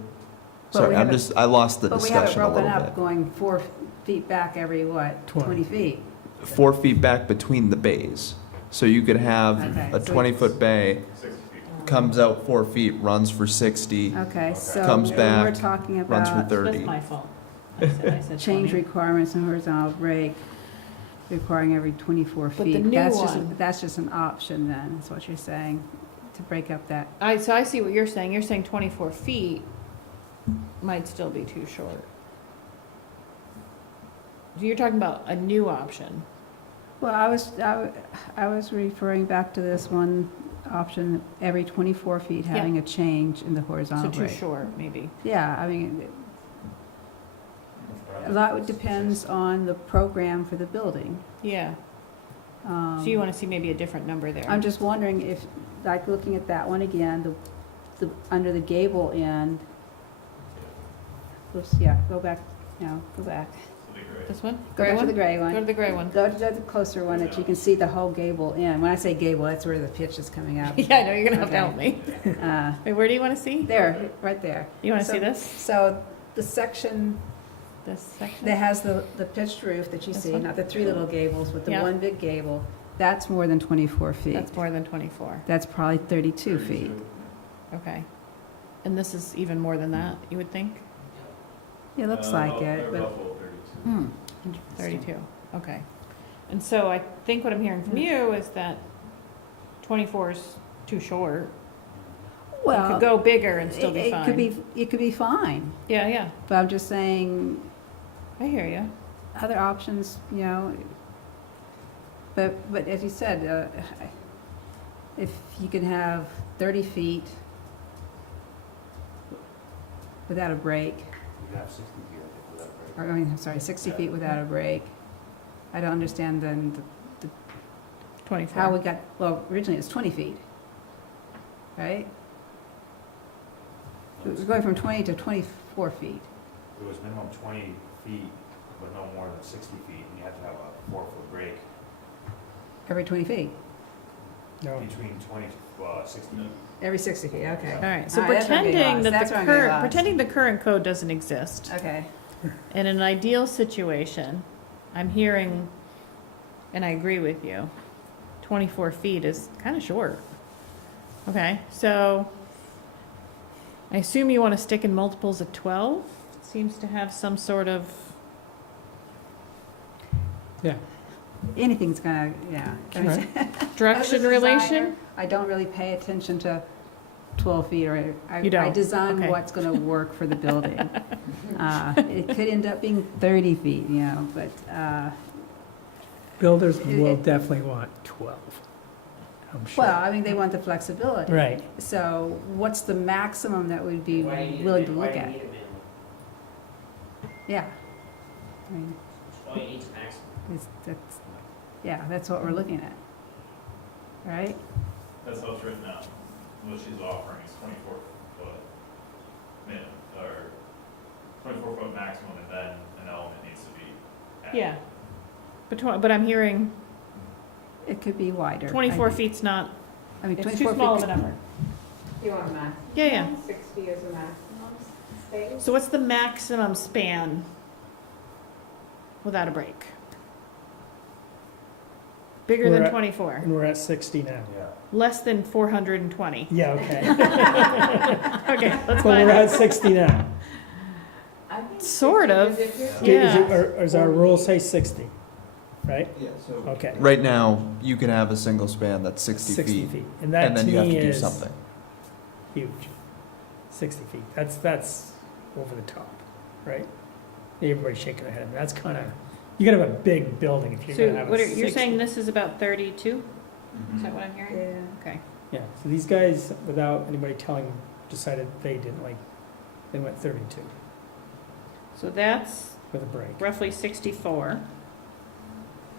sorry, we I'm have it- just, I lost the But we have it discussion a broken little up, bit. going 4 feet back every, what, 20 feet? 4 feet back between the bays. So you could have Okay, a so 20-foot bay, 60 feet. comes out 4 feet, runs for 60, Okay, so Comes when we're back, talking runs for about 30. That's my fault. I said change 20. requirements in horizontal break, requiring every 24 But feet. the new one- That's just an option then, is what you're saying, to break up that. So I see what you're saying. You're saying 24 feet might still be too short. So you're talking about a new option. Well, I was referring back to this one option, every 24 feet Yeah. having a change in the So horizontal too break. short, maybe. Yeah, I mean, a lot depends on the program for the building. Yeah. So you want to see maybe a different number there. I'm just wondering if, like, looking at that one again, under the gable end, oops, yeah, go back, go back. It'll be great. This one? Go Gray back to the one? gray Go to one. the gray one. Go to the closer one that you can see the whole gable end. When I say gable, that's where the pitch is coming out. Yeah, I know, you're going to have to Okay. help me. Uh, Wait, where do you want to see? There, right there. You want to So- see this? So the section This section? that has the pitched roof that you This see, one? not the 3 little gables, but the Yeah. one big gable, that's more than 24 feet. That's more than 24. That's probably 32 feet. Okay. And this is even more than that, you would think? It looks like it, They're but, Buffalo 32. hmm. 32, okay. And so I think what I'm hearing from you is that 24 is too short. It Well, could go bigger and still be it could fine. it could be fine, Yeah, yeah, but I'm just saying, I hear you. other options, but as you said, if you can have 30 feet without a break, You have 60 feet, I think, without break. or, I mean, I'm sorry, 60 feet without a break, I don't understand then how 24. we got, well, originally it was 20 feet, right? We're going from 20 to 24 feet. It was minimum 20 feet, but no more than 60 feet, and you have to have a 4-foot break Every 20 feet, No, between 20 to 60 feet. every 60 feet, okay. All right, so All right, that's where I'm getting pretending lost. that That's the where I'm getting current, lost. pretending the current code doesn't exist, Okay, in an ideal situation, I'm hearing, and I agree with you, 24 feet is kind of short. Okay, so I assume you want to stick in multiples of 12? Seems to have some sort of, Anything's gonna, yeah. I mean, direction as a relation? designer, I don't really pay attention to 12 feet, or I You don't? design Okay. what's gonna work for the building. It could end up being 30 feet, you know, but, Builders It- will it- definitely want 12, I'm sure. well, I mean, they want the flexibility. Right. So what's the maximum that we'd be Why do you need a willing to min- why look do you at? need a minimum? Yeah. I mean, All you need is maximum. that's what we're looking at. Right? That's how it's written out. What she's offering is 24 foot minimum, or 24 foot maximum, and then an element needs to be added. Yeah. But I'm hearing It could be wider. 24 feet's not, I mean, it's 24 too small of feet. a number. You want a maximum? Yeah, yeah. 60 is a maximum space? So what's the maximum span without a break? Bigger We're than at- 24, And we're at 60 now. Yeah. less than 420. Yeah, okay. Okay, that's But we're fine. at 60 now. I think Sort 60 of. is if Do- you're- is it- or does our rule say 60? Right? Yeah, so. Okay. Right now, you can have a single span that's 60 feet, And that and to then you have me to do is something. huge. 60 feet. That's over the top, right? Everybody's shaking their head. That's kind of, you gotta have a big building if you're So gonna have a what are, 60. you're saying this is about 32? Is that what I'm hearing? Yeah. Okay. Yeah, so these guys, without anybody telling them, decided they didn't like, they went 32 So that's with a break. roughly 64.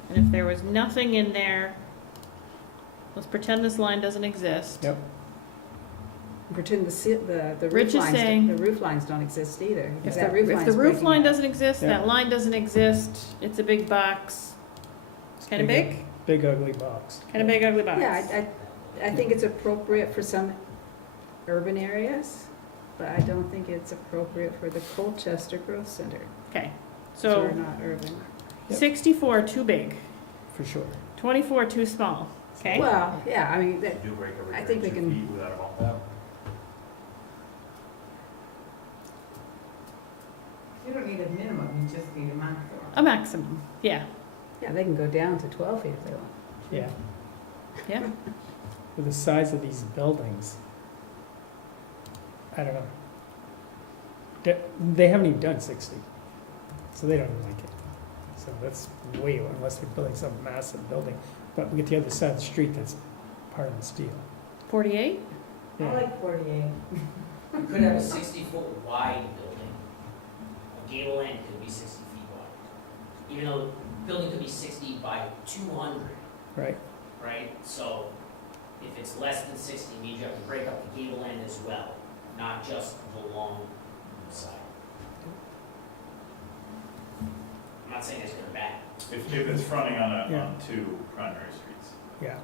And if there was nothing in there, let's pretend this line doesn't exist. Yep. Pretend the Rich is saying- the roof lines don't exist either. If That the, roof if line's the roof breaking line up. doesn't exist, Yeah. that line doesn't exist, it's a big box. It's kind of big, Big ugly box. kind of big ugly box. Yeah, I think it's appropriate for some urban areas, but I don't think it's appropriate for the Colchester Growth Center. Okay, So so we're not urban. Yep. 64, too big. For sure. 24, too small. Okay? Well, yeah, I mean, that, You do break every I think we 32 can- feet without a bump out? You don't need a minimum, you just need a maximum. A maximum, yeah, yeah, they can go down to 12 feet if they want. Yeah. yeah. With the size of these buildings, I don't know. They haven't even done 60, so they don't even like it. So that's way, unless they're building some massive building. But we get the other side of the street that's part of the steel. 48? I Yeah. like 48. You could have a 60-foot wide building. A gable end could be 60 feet wide. Even though the building could be 60 by 200, Right? right? So if it's less than 60, it means you have to break up the gable end as well, not just the long side. I'm not saying it's good or bad. If it's fronting on Yeah. on two primary streets. Yeah.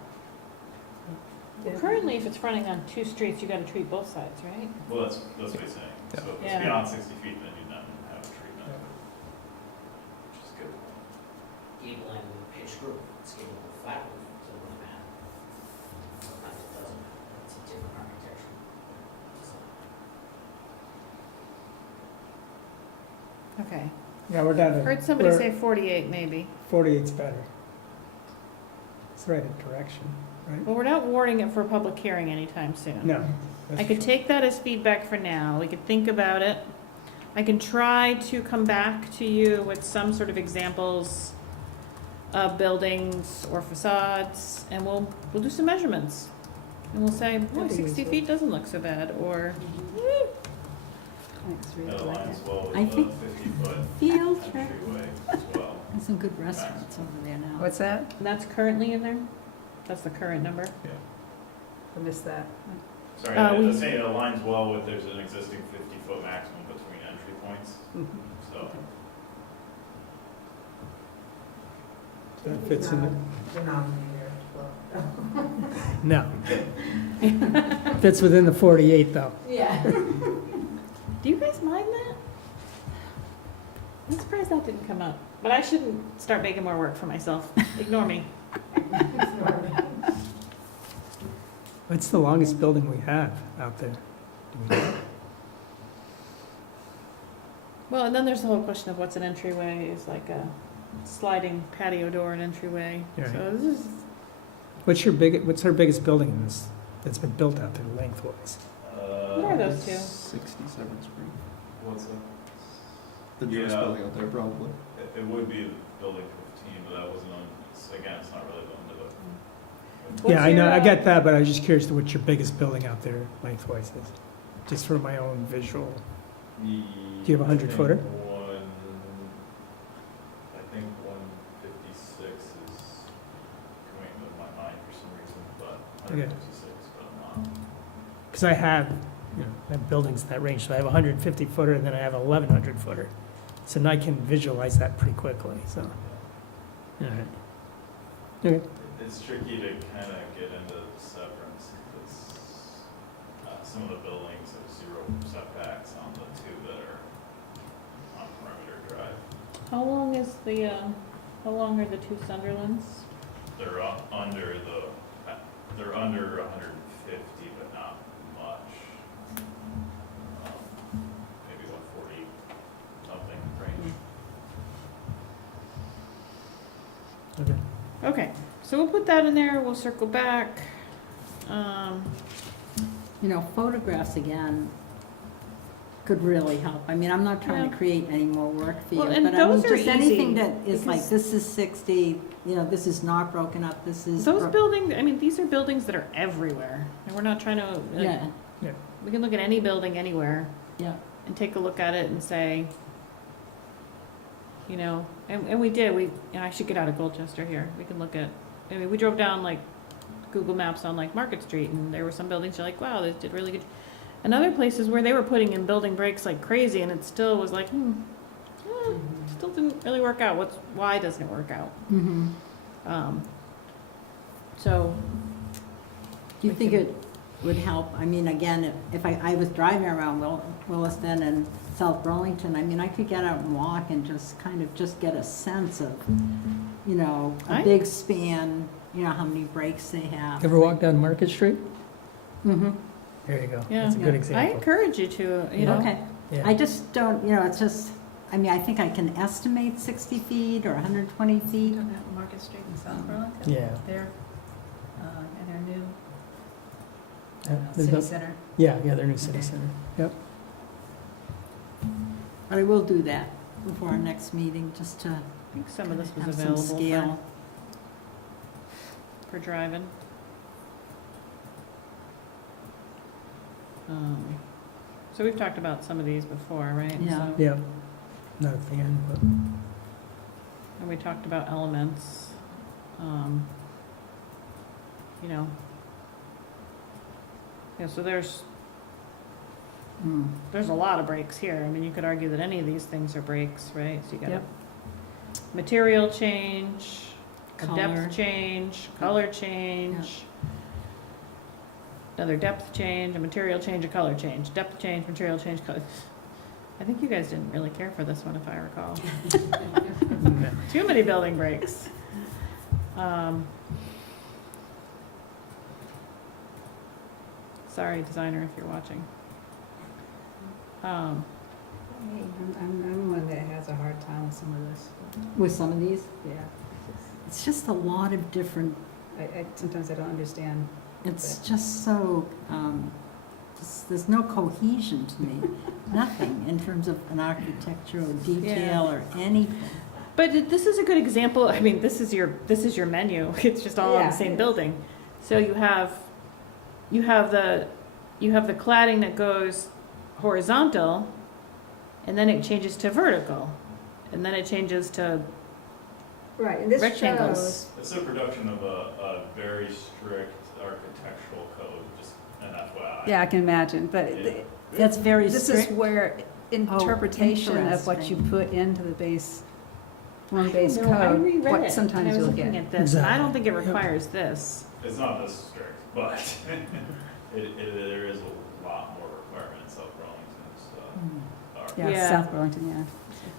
Yeah. Currently, if it's running on 2 streets, you gotta treat both sides, right? Well, that's what he's saying. Yeah. So if Yeah. it's beyond 60 feet, then you don't have a treatment, which is good. Gable end with pitched roof, it's gable with flat roof, so it doesn't matter. Sometimes it doesn't matter, it's a different architecture. Okay. Yeah, we're down to. Heard somebody we're- say 48, maybe. 48's better. It's the right direction, right? Well, we're not warning it for a public hearing anytime soon. No. that's I could true. take that as feedback for now. We could think about it. I can try to come back to you with some sort of examples of buildings or facades, and we'll do some measurements. And we'll say, boy, That'd be 60 useful. feet doesn't look so bad, or, Thanks, really That like aligns it. well I with the think 50-foot Field trip. entryway as well. And some good restaurants over there now. What's that? and that's currently in there? That's the current number? I missed that. Sorry, we- I'm saying it aligns well with, there's an existing 50-foot maximum between entry points, so. That fits in the, Denominator, well. no. Fits within the 48, though. Yeah. Do you guys mind that? I'm surprised that didn't come up. But I shouldn't start making more work for myself. Ignore me. What's the longest building we have out there? Do we know? Well, and then there's the whole question of what's an entryway, is like a sliding patio door an entryway. Right. So this is, What's our biggest building in this, that's been built out there lengthwise? what are those two? 67th Street. What's that? The newest Yeah. building out there, probably. It would be building 15, but that wasn't on, again, it's not really limited to. Yeah, I know, I your, get that, but I was just curious to what your biggest building out there lengthwise is, just for my own visual. Do you have a 100-footer? I think 156 is coming to my mind for some reason, but Okay. 156, but I'm not. Because I have, I have buildings in that range, so I have a 150-footer, and then I have a 1,100-footer. So now I can visualize that pretty quickly, so. All right. Okay. It's tricky to kind of get into severance, because some of the buildings have 0 setbacks on the 2 that are on perimeter drive. how long is the, how long are the two Sunderlands? They're they're under 150, but not much. Maybe 140 something range. Okay. Okay, so we'll put that in there, we'll circle back. You know, photographs again could really help. I mean, I'm not trying Yeah. to create any more work for you, Well, and but I mean, those are just anything easy, that is like, because- this is 60, you know, this is not broken up, this is. Those buildings, I mean, these are buildings that are everywhere, and we're not trying to, like, Yeah, we can look at any building anywhere yeah. and take a look at it and say, you know, and we did, and I should get out of Colchester here, we can look at, I mean, we drove down like Google Maps on like Market Street, and there were some buildings you're like, wow, they did really good. And other places where they were putting in building breaks like crazy, and it still was like, still didn't really work out, why doesn't it work out? Mm-hmm. So, Do you think it would help? I mean, again, if I was driving around Williston and South Burlington, I mean, I could get out and walk and just kind of just get a sense of, you know, a big span, you know, how many breaks they have. Ever walk down Market Street? Mm-hmm. There you go. Yeah. That's a good Yeah. I example. encourage you to, you know, Okay. Yeah. I just don't, you know, it's just, I mean, I think I can estimate 60 feet or 120 feet. Talking about Market Street in South Burlington? Yeah. They're in their new Yeah, there's city no- center. Yeah, their new city Okay. center. Yep. But I will do that before our next meeting, just to I think some of this was have some available scale. for driving. So we've talked about some of these before, right? Yeah. So- Yeah. Not at the end, but. And we talked about elements, you know. Yeah, so there's a lot of breaks here. I mean, you could argue that any of these things are breaks, right? So you got a Yep. material change, a Color. depth change, color change, another depth change, a material change, a color change, depth change, material change, color. I think you guys didn't really care for this one, if I recall. Too many building breaks. Sorry, designer, if you're watching. I'm one that has a hard time with some of this. With some of these, Yeah. it's just a lot of different, Sometimes I don't understand. it's just so, there's no cohesion to me. Nothing in terms of an architectural detail or anything. But this is a good example. I mean, this is your menu. It's just all on Yeah, the same it is. building. So you have the cladding that goes horizontal, and then it changes to vertical, and then it changes to Right, and this rectangles. shows, It's a production of a very strict architectural code, just an FYI. yeah, I can imagine, but Yeah. That's very this is strict. where interpretation of what you interesting. put into the base, one base I code, reread what it, sometimes and I was you'll looking get. at this, and I don't think it Exactly. requires this. It's not this strict, but there is a lot more requirements South Burlington's are. Yeah. South Burlington, yeah.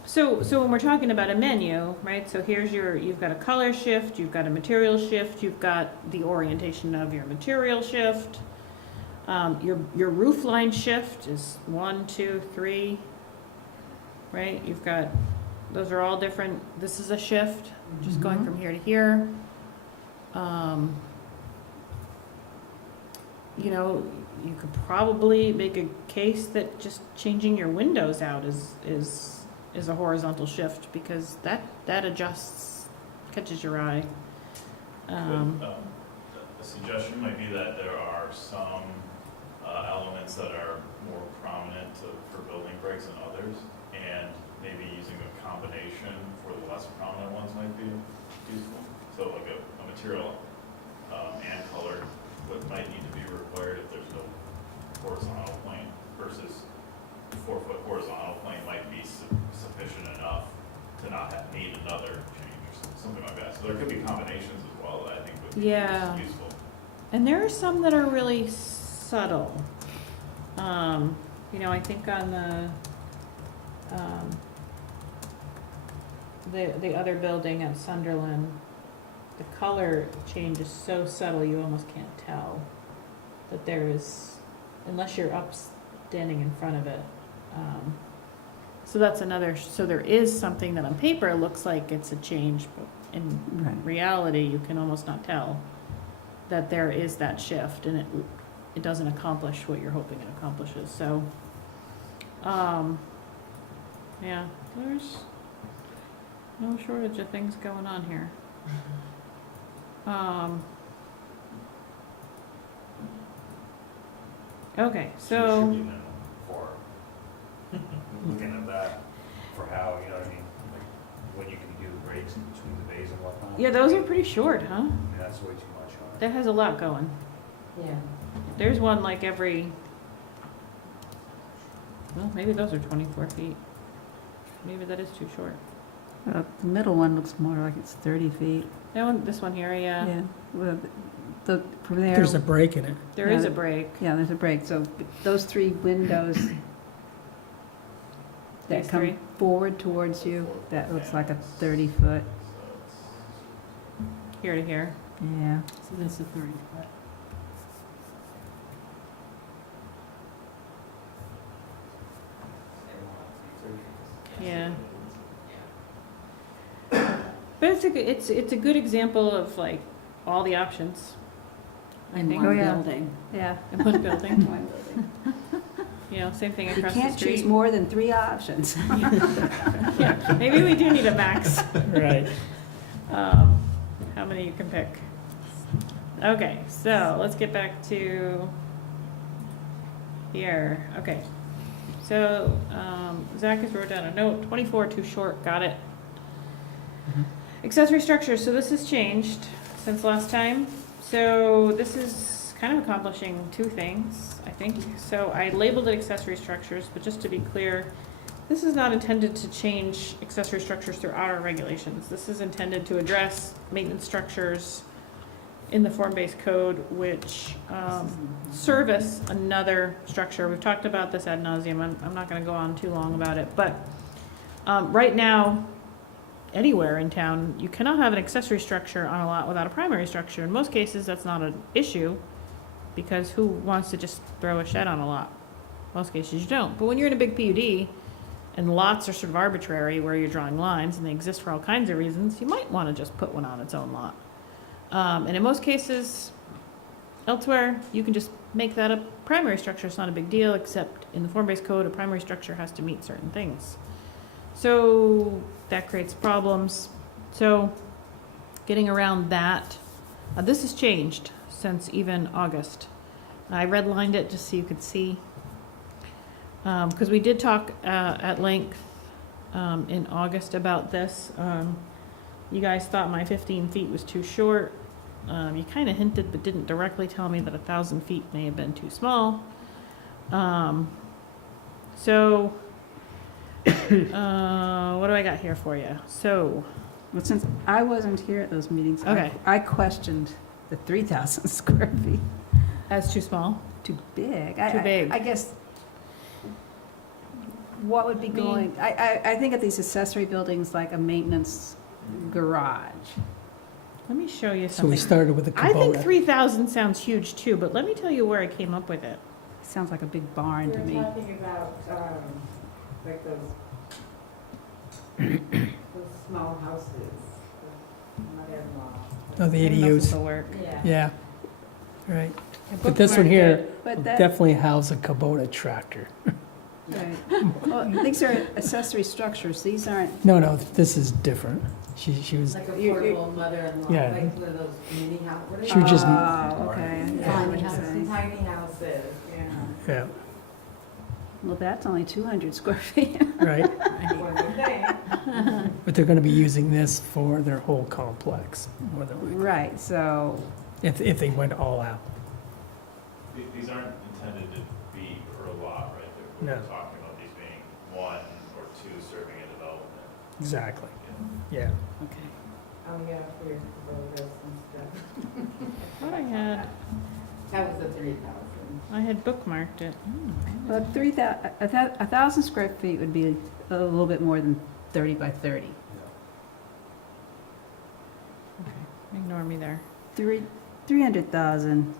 So when we're talking about a menu, right, so here's you've got a color shift, you've got a material shift, you've got the orientation of your material shift. Your roof line shift is 1, 2, 3. right? You've got, those are all different, this is a shift, just going from here to here. You know, you could probably make a case that just changing your windows out is a horizontal shift, because that adjusts, catches your eye. A suggestion might be that there are some elements that are more prominent for building breaks than others, and maybe using a combination for the less prominent ones might be useful. So like a material and color might need to be required if there's no horizontal plane, versus 4-foot horizontal plane might be sufficient enough to not need another change or something like that. So there could be combinations as well that I think would be useful. And there are some that are really subtle. You know, I think on the other building at Sunderland, the color change is so subtle you almost can't tell that there is, unless you're up standing in front of it. So that's another, so there is something that on paper looks like it's a change, but in reality, you can almost not tell that there is that shift, and it doesn't accomplish what you're hoping it accomplishes. So, yeah, there's no shortage of things going on here. Okay, Should so, be minimum for, looking at that, for how, you know what I mean, like, when you can do the breaks in between the bays and whatnot. yeah, those are pretty short, huh? I mean, that's way too much on it. That has a lot going. Yeah. There's one like every, well, maybe those are 24 feet. Maybe that is too short. The middle one looks more like it's 30 feet. That one, this one here, yeah. Yeah, well, from there. There's a break in it. There is a break. Yeah, there's a break, so those three windows that These come three? forward towards you, that looks like a 30-foot, Here to here. yeah. So that's a 30-foot. Yeah. But it's a good example of like all the options. I In think. Oh, one yeah. building. Yeah. In one building. One building. You know, same thing You across the can't choose street. more than 3 options. Yeah, maybe we do need a max. Right. How many you can pick. Okay, so let's get back to here. Okay. So, Zach has wrote down a note, 24 too short, got it. Accessory structures, so this has changed since last time. So this is kind of accomplishing 2 things, I think. So I labeled it accessory structures, but just to be clear, this is not intended to change accessory structures throughout our regulations. This is intended to address maintenance structures in the form-based code, which service another structure. We've talked about this ad nauseum. I'm not going to go on too long about it, but right now, anywhere in town, you cannot have an accessory structure on a lot without a primary structure. In most cases, that's not an issue, because who wants to just throw a shed on a lot? Most cases you don't. But when you're in a big PUD, and lots are sort of arbitrary where you're drawing lines, and they exist for all kinds of reasons, you might want to just put one on its own lot. And in most cases, elsewhere, you can just make that a primary structure. It's not a big deal, except in the form-based code, a primary structure has to meet certain things. So that creates problems. So getting around that, this has changed since even August. I redlined it just so you could see. Because we did talk at length in August about this. You guys thought my 15 feet was too short. You kind of hinted but didn't directly tell me that 1,000 feet may have been too small. So what do I got here for you? So, Well, since I wasn't here at those meetings, Okay. I questioned the 3,000 square feet. that's too small. Too big. Too big. I guess, what would be going, I think of these accessory buildings like a maintenance garage. Let me show you So we something. started with a I think Kubota. 3,000 sounds huge too, but let me tell you where I came up with it. Sounds like a big barn to me. We're talking about, like those those small houses, the mother-in-law. Oh, the I don't know if ADUs, this'll work. Yeah. yeah, right. I But this one bookmarked here it. will But that, definitely house a Kubota tractor. right. Well, these are accessory structures, these aren't, No, this is different. She was, Like a You- you- portable mother-in-law, Yeah. like one of those mini house, what are She was just- oh, okay, I see Yeah, what you're saying. tiny houses, yeah. yeah, Well, that's only 200 square feet. right? What do you think? But they're gonna be using this for their whole complex, more than likely, Right, so, if they went all out. These aren't intended to be per lot, right? We're No. talking about these being one or two serving a development. Exactly, Yeah. yeah. okay. Oh, yeah, for your Kubotas and stuff. I thought I had, That was the 3,000. I had bookmarked it. Well, 1,000 square feet would be a little bit more than 30 by 30. Okay, ignore me there. 300,000,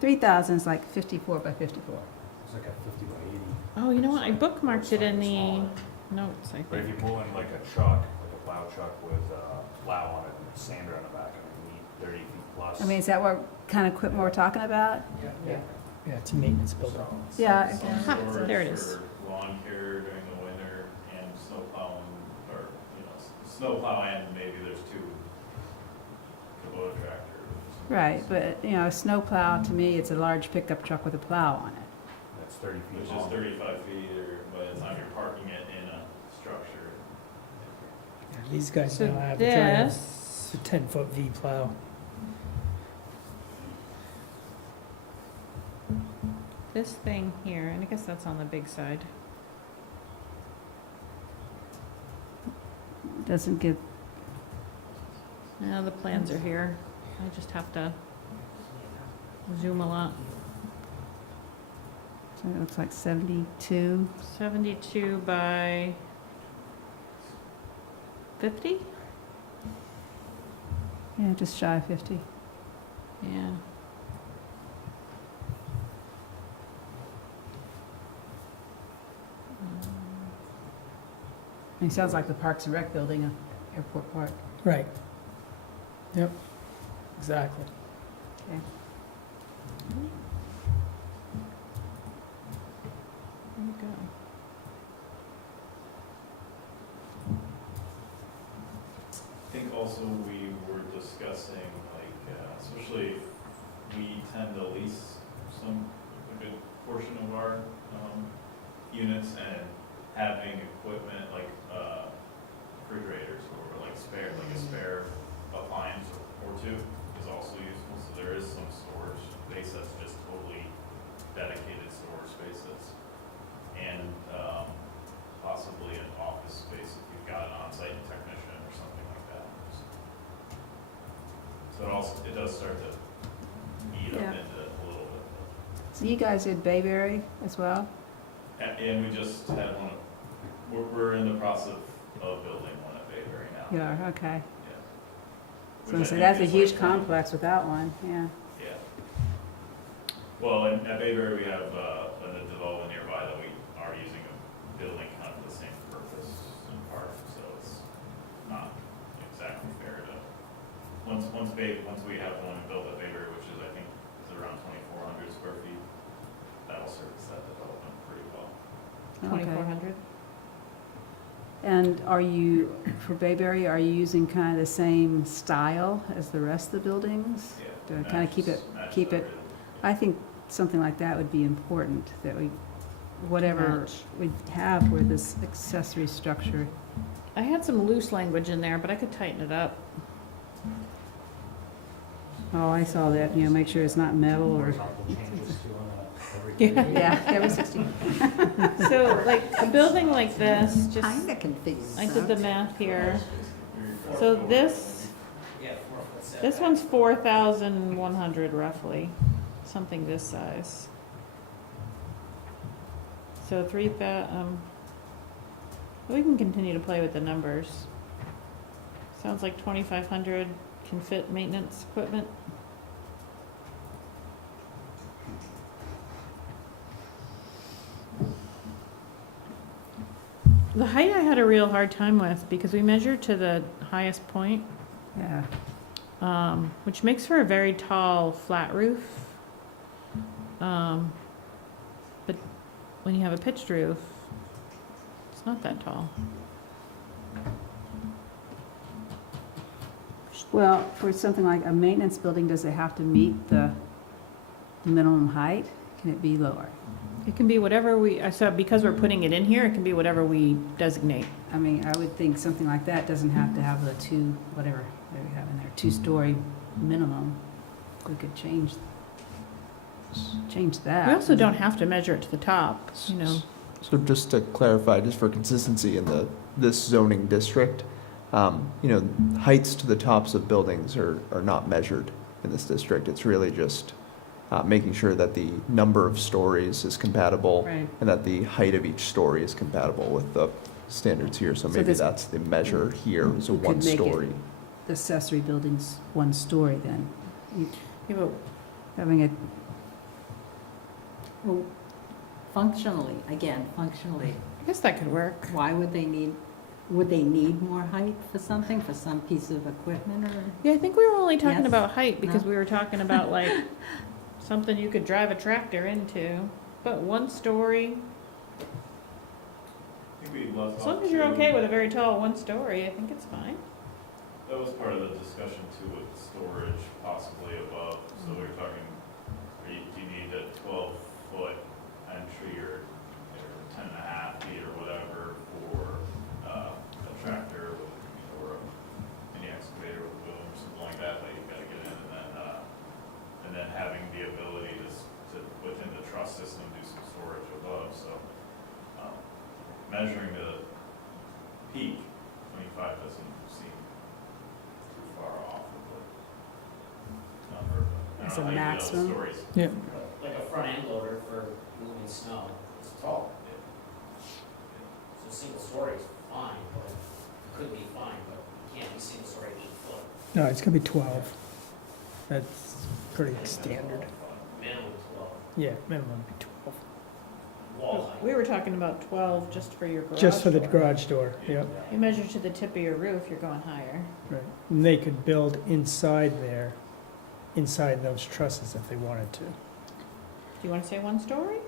3,000 is like 54 by 54. It's like a 50 by 80. Oh, you know what? I bookmarked it in the Smaller. notes, I But if think. you pull in like a truck, like a plow truck with a plow on it and a sander on the back, I mean, you need 30 feet plus. I mean, is that what kind of equipment we're talking about? Yeah. Yeah, it's a maintenance building. Yeah. Some Ha, storage there it is. for lawn care during the winter and snow plowing, or, snow plow and maybe there's two Kubota tractors. Right, but, a snowplow, to me, it's a large pickup truck with a plow on it. That's 30 feet Which is long. 35 feet, or by the time you're parking it in a structure. Yeah, These guys So now have this, a 10-foot V plow. this thing here, and I guess that's on the big side. Doesn't give, Now the plans are here. I just have to zoom a lot. so it looks like 72. 72 by 50? Yeah, just shy of 50. Yeah. It sounds like the Parks and Rec building, Airport Park. Right. Yep, exactly. Okay. There you go. I think also we were discussing, like, especially if we tend to lease a good portion of our units, and having equipment like refrigerators or like a spare appliance or two is also useful. So there is some storage space that's just totally dedicated storage spaces, and possibly an office space if you've got an on-site technician or something like that. So it does start to eat up Yeah. into a little bit. So you guys did Bayberry as well? And we just had one, we're in the process of building one at Bayberry now. You are, okay. Yeah. So Which I that's a think is huge like complex without one, yeah. Yeah. Well, at Bayberry, we have a development nearby that we are using a building kind of for the same purpose in part, so it's not exactly fair to, once we have one built at Bayberry, which is, I think, is around 2,400 square feet, that'll service that development pretty well. Okay. 2,400? And are you, for Bayberry, are you using kind of the same style as the rest of the buildings? Yeah. To kind of keep it, matches keep it, everything. I think something like that would be important, that we, whatever Match. we have for this accessory structure. I had some loose language in there, but I could tighten it up. Oh, I saw that, make sure it's not metal or, Horizontal changes to every. Yeah. yeah, every 60. So like a building like this, just, Kinda confused. I did the math here. So this, Yeah, 4-foot setback. this one's 4,100 roughly, something this size. So we can continue to play with the numbers. Sounds like 2,500 can fit maintenance equipment. The height I had a real hard time with because we measured to the highest point, Yeah, which makes for a very tall flat roof. But when you have a pitched roof, it's not that tall. well, for something like a maintenance building, does it have to meet the minimum height? Can it be lower? It can be whatever so because we're putting it in here, it can be whatever we designate. I mean, I would think something like that doesn't have to have the two, whatever we have in there, 2-story minimum. We could change that. We also don't have to measure it to the top, you know. So just to clarify, just for consistency in this zoning district, heights to the tops of buildings are not measured in this district. It's really just making sure that the number of stories is compatible Right. and that the height of each story is compatible with the standards here. So So maybe this- that's the measure here is a We could make it- 1-story. The accessory building's 1-story then. Yeah, but Having it, Well, functionally, I guess that could work. why would they need more height for something, for some piece of equipment or? Yeah, I think we were only talking Yes? about height because No? we were talking about like something you could drive a tractor into. But 1-story, I think we'd love as long as you're okay with a very tall 1-story, I think it's fine. That was part of the discussion too, with storage possibly above, so we were talking, do you need a 12-foot entry or 10.5 feet or whatever for a tractor with, or a mini excavator with a boom or something like that you gotta get in, and then having the ability to within the truss system, do some storage above, so measuring the peak, 25 doesn't seem too far off of the number. I As don't a know how you feel maximum? with stories. Yeah. Like a front end loader for moving snow is tall. So single story is fine, but could be fine, but you can't be single story 8 foot. No, it's gonna be 12. That's pretty standard. Minimum 12, Yeah, minimum be 12. wall height. We were talking about 12 just for your garage Just for the door. garage door, yep, You measure to the tip of your roof, you're going higher. right. And they could build inside there, inside those trusses if they wanted to. Do you want to say 1-story?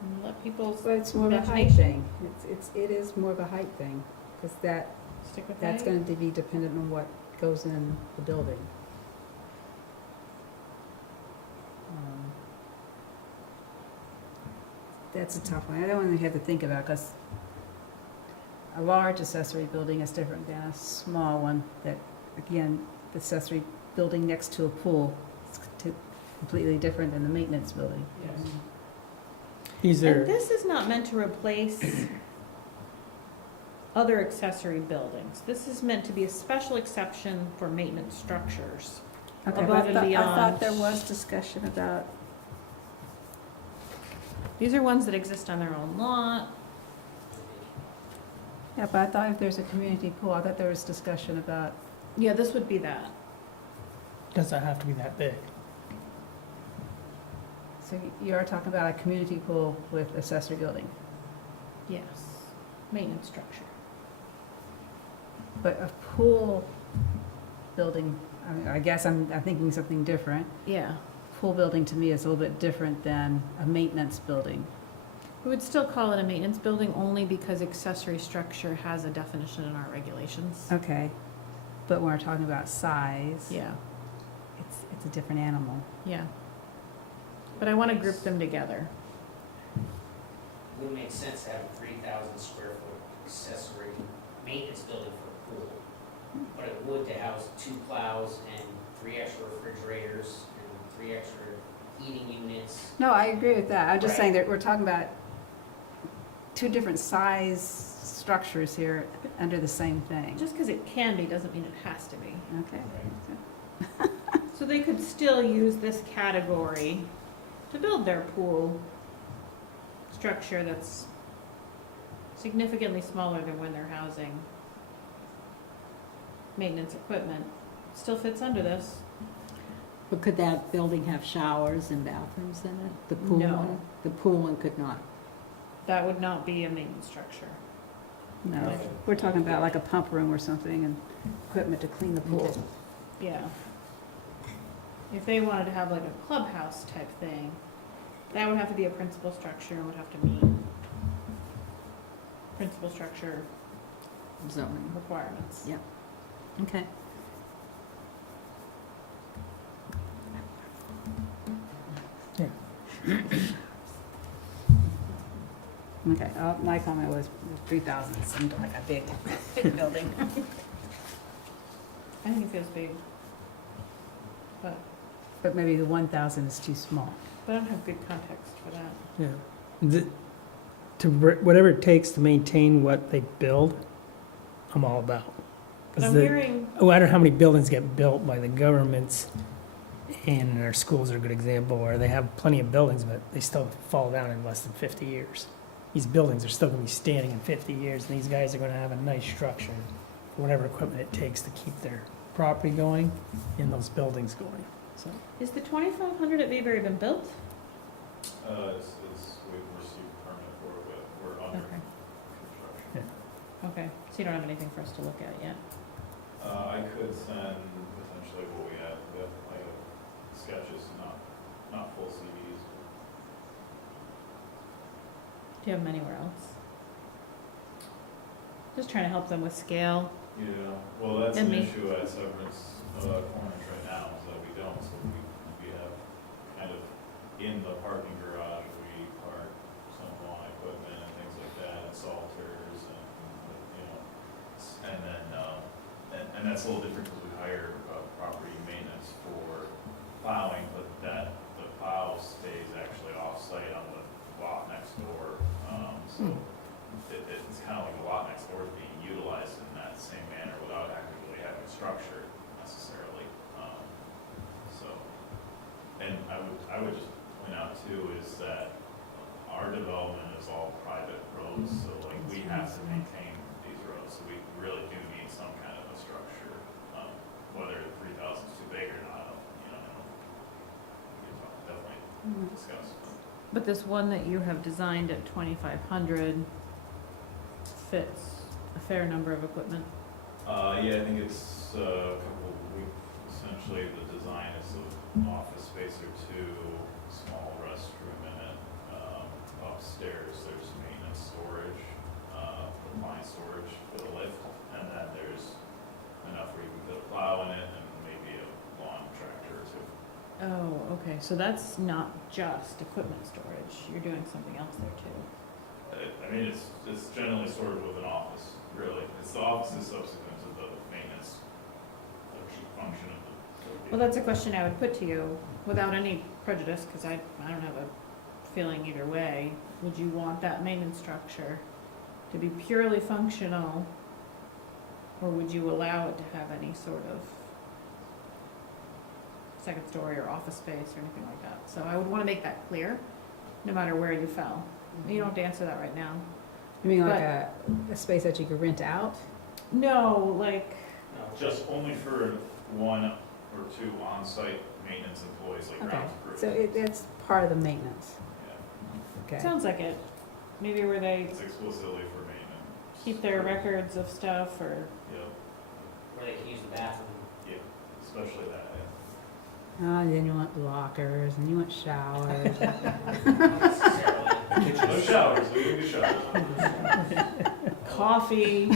And let people but it's more of a height Imagination. thing. It is more of a height thing, because stick with that's height? going to be dependent on what goes in the building. That's a tough one. I don't really have to think about, because a large accessory building is different than a small one that, again, the accessory building next to a pool is completely different than the maintenance building. Yes. These And are, this is not meant to replace other accessory buildings. This is meant to be a special exception for maintenance structures. Okay, Above but and I thought beyond. there was discussion about, These are ones that exist on their own lot. yeah, but I thought if there's a community pool, I thought there was discussion about, Yeah, this would be that. doesn't have to be that big. so you are talking about a community pool with accessory building. Yes. Maintenance structure. But a pool building, I mean, I guess I'm thinking something different. Yeah. Pool building to me is a little bit different than a maintenance building. We would still call it a maintenance building only because accessory structure has a definition in our regulations. Okay, but when we're talking about size, Yeah, it's a different animal. yeah. But I want to group them together. Wouldn't make sense to have a 3,000 square foot accessory maintenance building for a pool. But it would to house 2 plows and 3 extra refrigerators and 3 extra heating units. No, I agree with that. I'm just Right. saying that we're talking about two different size structures here under the same thing. Just because it can be doesn't mean it has to be. Okay. So they could still use this category to build their pool structure that's significantly smaller than when they're housing maintenance equipment. Still fits under this. But could that building have showers and bathrooms in it? The pool No. one? The pool one could not. That would not be a maintenance structure. No, we're talking about like a pump room or something and equipment to clean the pool. Yeah. If they wanted to have like a clubhouse type thing, that would have to be a principal structure and would have to meet principal structure Zoning. requirements. Yeah. Okay. Okay, my comment was 3,000 seemed like a big, big building. I think it feels big. But But maybe the 1,000 is too small. I don't have good context for that. Yeah. Whatever it takes to maintain what they build, I'm all about. 'Cause But I'm the- hearing, Oh, I don't know how many buildings get built by the governments, and our schools are a good example, where they have plenty of buildings, but they still fall down in less than 50 years. These buildings are still gonna be standing in 50 years, and these guys are gonna have a nice structure, whatever equipment it takes to keep their property going and those buildings going, so. is the 2,500 at Bayberry been built? We've received a permit for it, but we're under Okay. construction. Okay, so you don't have anything for us to look at yet? I could send potentially what we have, like sketches, not full CDs. Do you have them anywhere else? Just trying to help them with scale. Yeah, well, that's And an me. issue at Severance Corners right now, is that we don't, so we have kind of, in the parking garage, we park some lawn equipment and things like that, and salters, and, you know, and then, and that's a little different because we hire property maintenance for plowing, but the plow stays actually off-site on the lot next door, so it's kind of like the lot next door is being utilized in that same manner without actually having structure necessarily. So, and I would just point out too is that our development is all private roads, so like we have to maintain these roads, so we really do need some kind of a structure. Whether 3,000 is too big or not, you know, we can definitely discuss. But this one that you have designed at 2,500 fits a fair number of equipment. Yeah, I think it's essentially the design is an office space or two, small restroom in it. Upstairs, there's maintenance storage, appliance storage for the lift, and then there's enough where you can put a plow in it and maybe a lawn tractor or two. Oh, okay, so that's not just equipment storage, you're doing something else there too. I mean, it's generally stored with an office, really. It's the office is subsequent to the maintenance function of the. Well, that's a question I would put to you, without any prejudice, because I don't have a feeling either way. Would you want that maintenance structure to be purely functional, or would you allow it to have any sort of second story or office space or anything like that? So I would want to make that clear, no matter where you fell. You don't have to answer that right now. You mean like a space that you could rent out? No, like, Just only for one or two on-site maintenance employees, like Okay, grounds crew. so it's part of the maintenance, Yeah, okay. sounds like it. Maybe where they it's exclusively for maintenance. keep their records of stuff, or, Yep, Where they can use the bathroom. especially that. And then you want lockers, and you want showers. Not necessarily. No showers, we can do showers. coffee.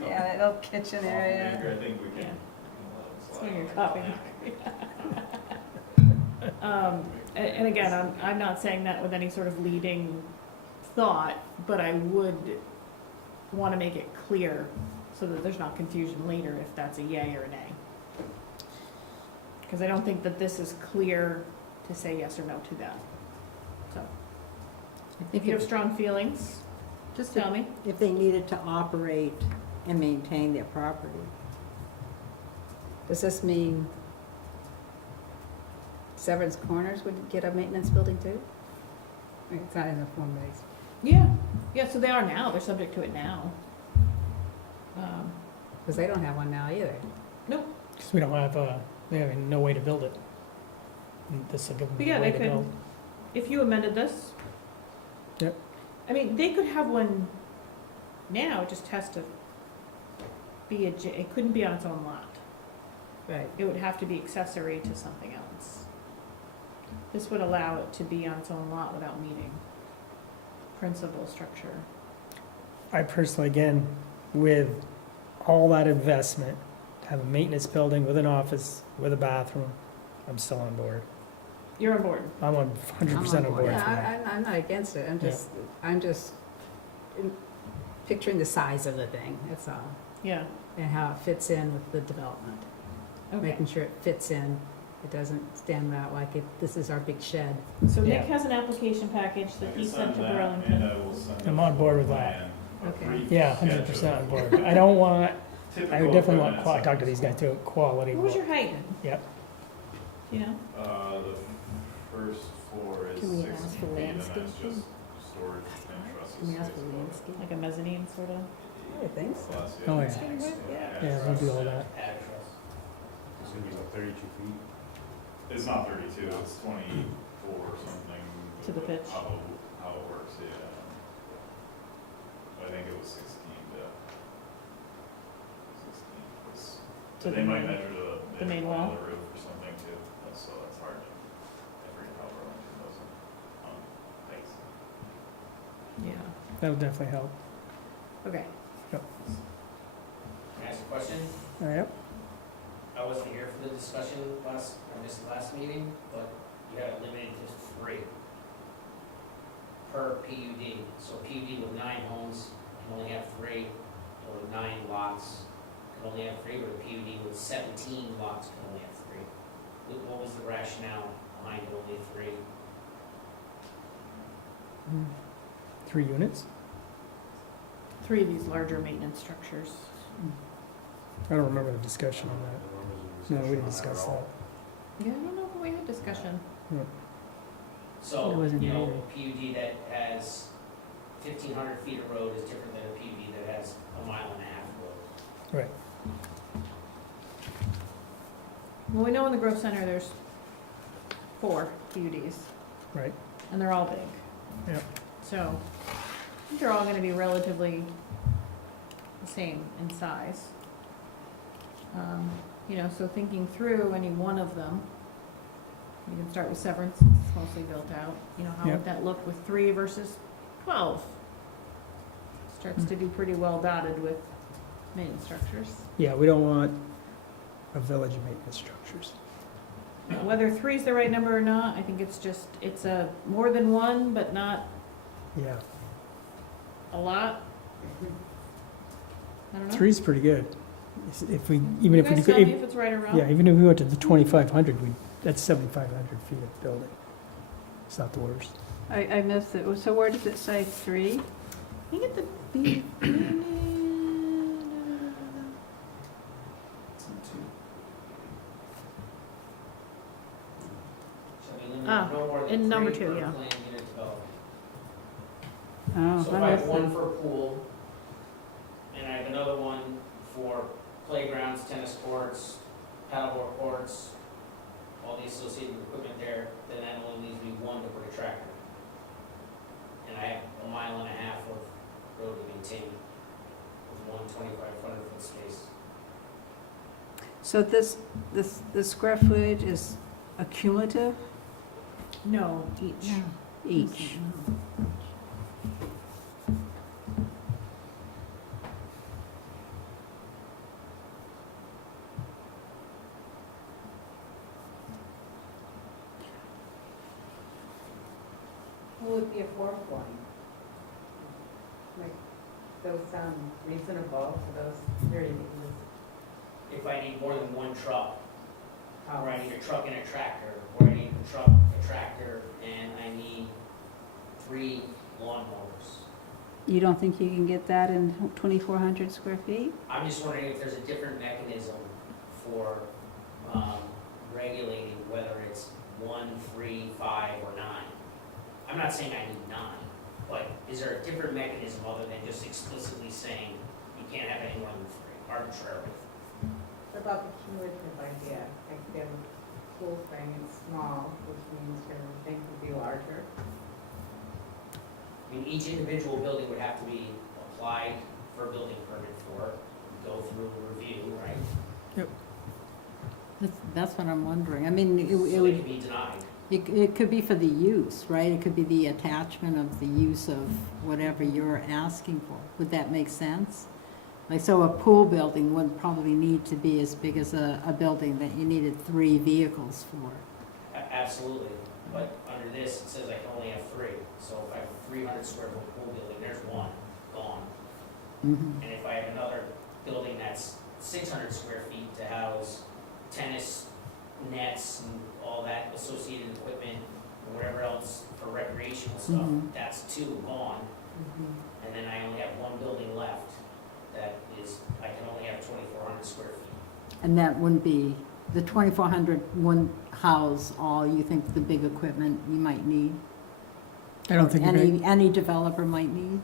Yeah, that little kitchen Coffee area. maker, I think we can. Yeah. we can let it slide Swing your on the coffee. And again, I'm not saying that with any sort of leading thought, but I would want to make it clear so that there's not confusion later if that's a yay or a nay. Because I don't think that this is clear to say yes or no to that. So, I if think you have strong feelings, just tell me. if they needed to operate and maintain their property. Does this mean Severance Corners would get a maintenance building too? It's not in the form base. Yeah, so they are now, they're subject to it now. Because they don't have one now either. Because we don't have, they have no way to build it. And this will give them But a yeah, way they to could- build. If you amended this. Yep. I mean, they could have one Now, it just has to be, it couldn't be on its own lot. Right. It would have to be accessory to something else. This would allow it to be on its own lot without meeting principal structure. I personally, again, with all that investment, have a maintenance building with an office, with a bathroom, I'm still on board. You're on board. I'm 100% on board for Yeah, that. I'm not against it, I'm just picturing the size of the thing, that's all, Yeah, and how it fits in with the development. okay. Making sure it fits in, it doesn't stand out like this is our big shed. So Nick Yeah. has an application package I that can he sent to send that, Burlington. and I will send I'm a on board with floor that. plan, a Okay. brief Yeah, sketch 100% on of board. I don't want, I typical would definitely equipment want, and talk to these guys too, quality. What was look. your height? Yep. Do you know? The first floor is Can we 16 ask for feet, and that's landscaping? just storage and trusses. Can we ask for space. landscape? Like a mezzanine, sort of? I think so. Plus, Oh, yeah. Yeah. Yeah, we do all that. Add truss. It's gonna be like 32 feet. It's not 32, it's 24 or something. To the pitch. How it works, yeah. I think it was 16 to 16. Was- To They the might main- measure the main wall? the roof or something too, so that's hard to, I forget how Burlington does it. Thanks. Yeah. That'll definitely help. Okay. Can I ask a question? Yep. I wasn't here for the discussion last meeting, but you had it limited to 3 per PUD. So PUD with 9 homes can only have 3, or 9 lots can only have 3, but a PUD with 17 lots can only have 3. What was the rationale behind only 3? 3 units? 3 of these larger maintenance structures. I don't remember the discussion on that. No, we didn't discuss that. Yeah, I don't know if we had discussion. So, It wasn't you know, really. a PUD that has 1,500 feet of road is different than a PUD that has a mile and a half road. Right. Well, we know in the Grove Center, there's 4 PUDs, Right. and they're all big. Yep. So, I think they're all gonna be relatively the same in size. You know, so thinking through any one of them, you can start with Severance, it's mostly built out. You know, how Yep. would that look with 3 versus 12? Starts to be pretty well dotted with maintenance structures. Yeah, we don't want a village of maintenance structures. Whether 3 is the right number or not, I think it's a more than one, but not Yeah. a lot. I don't know. 3's pretty good. If we, even You if we, guys tell me if- if it's right or wrong. yeah, even if we went to the 2,500, that's 7,500 feet of building. It's not the worst. I missed it. So where does it say 3? I think at the beginning. Shall be limited Ah, to no more than in number 3 two, per yeah. planned unit development. Oh, So if I have 1 for a pool, and I have another one for playgrounds, tennis courts, paddleboard courts, all the associated equipment there, then that only leaves me 1 to put a tractor. And I have a mile and a half of road to maintain with 1 2,500 foot space. So the square footage is accumulative No, each. each? What would be a 4th one? Like, those sound reasonable, so those 3 If I need more than 1 truck, was, or I need a truck and a tractor, or I need a truck, a tractor, and I need 3 lawnmowers. You don't think you can get that in 2,400 square feet? I'm just wondering if there's a different mechanism for regulating whether it's 1, 3, 5, or 9. I'm not saying I need 9, but is there a different mechanism other than just explicitly saying you can't have any more than 3 arbitrarily? what about the cumulative idea? Like the pool thing is small, which means everything would be larger. I mean, each individual building would have to be applied for a building permit for, go through a review, right? That's what I'm wondering. I mean, it So they would, can be denied. it could be for the use, right? It could be the attachment of the use of whatever you're asking for. Would that make sense? Like, so a pool building would probably need to be as big as a building that you needed 3 vehicles for. Absolutely, but under this, it says I can only have 3. So if I have a 300 square foot pool building, there's 1 gone. Mhm. And if I have another building that's 600 square feet to house tennis nets and all that associated equipment, or whatever else for recreational stuff, Mhm. that's 2 gone. And then I only have 1 building left that is, I can only have 2,400 square feet. And that wouldn't be, the 2,400 wouldn't house all you think the big equipment you might need? I don't think you're gonna, Any developer might need?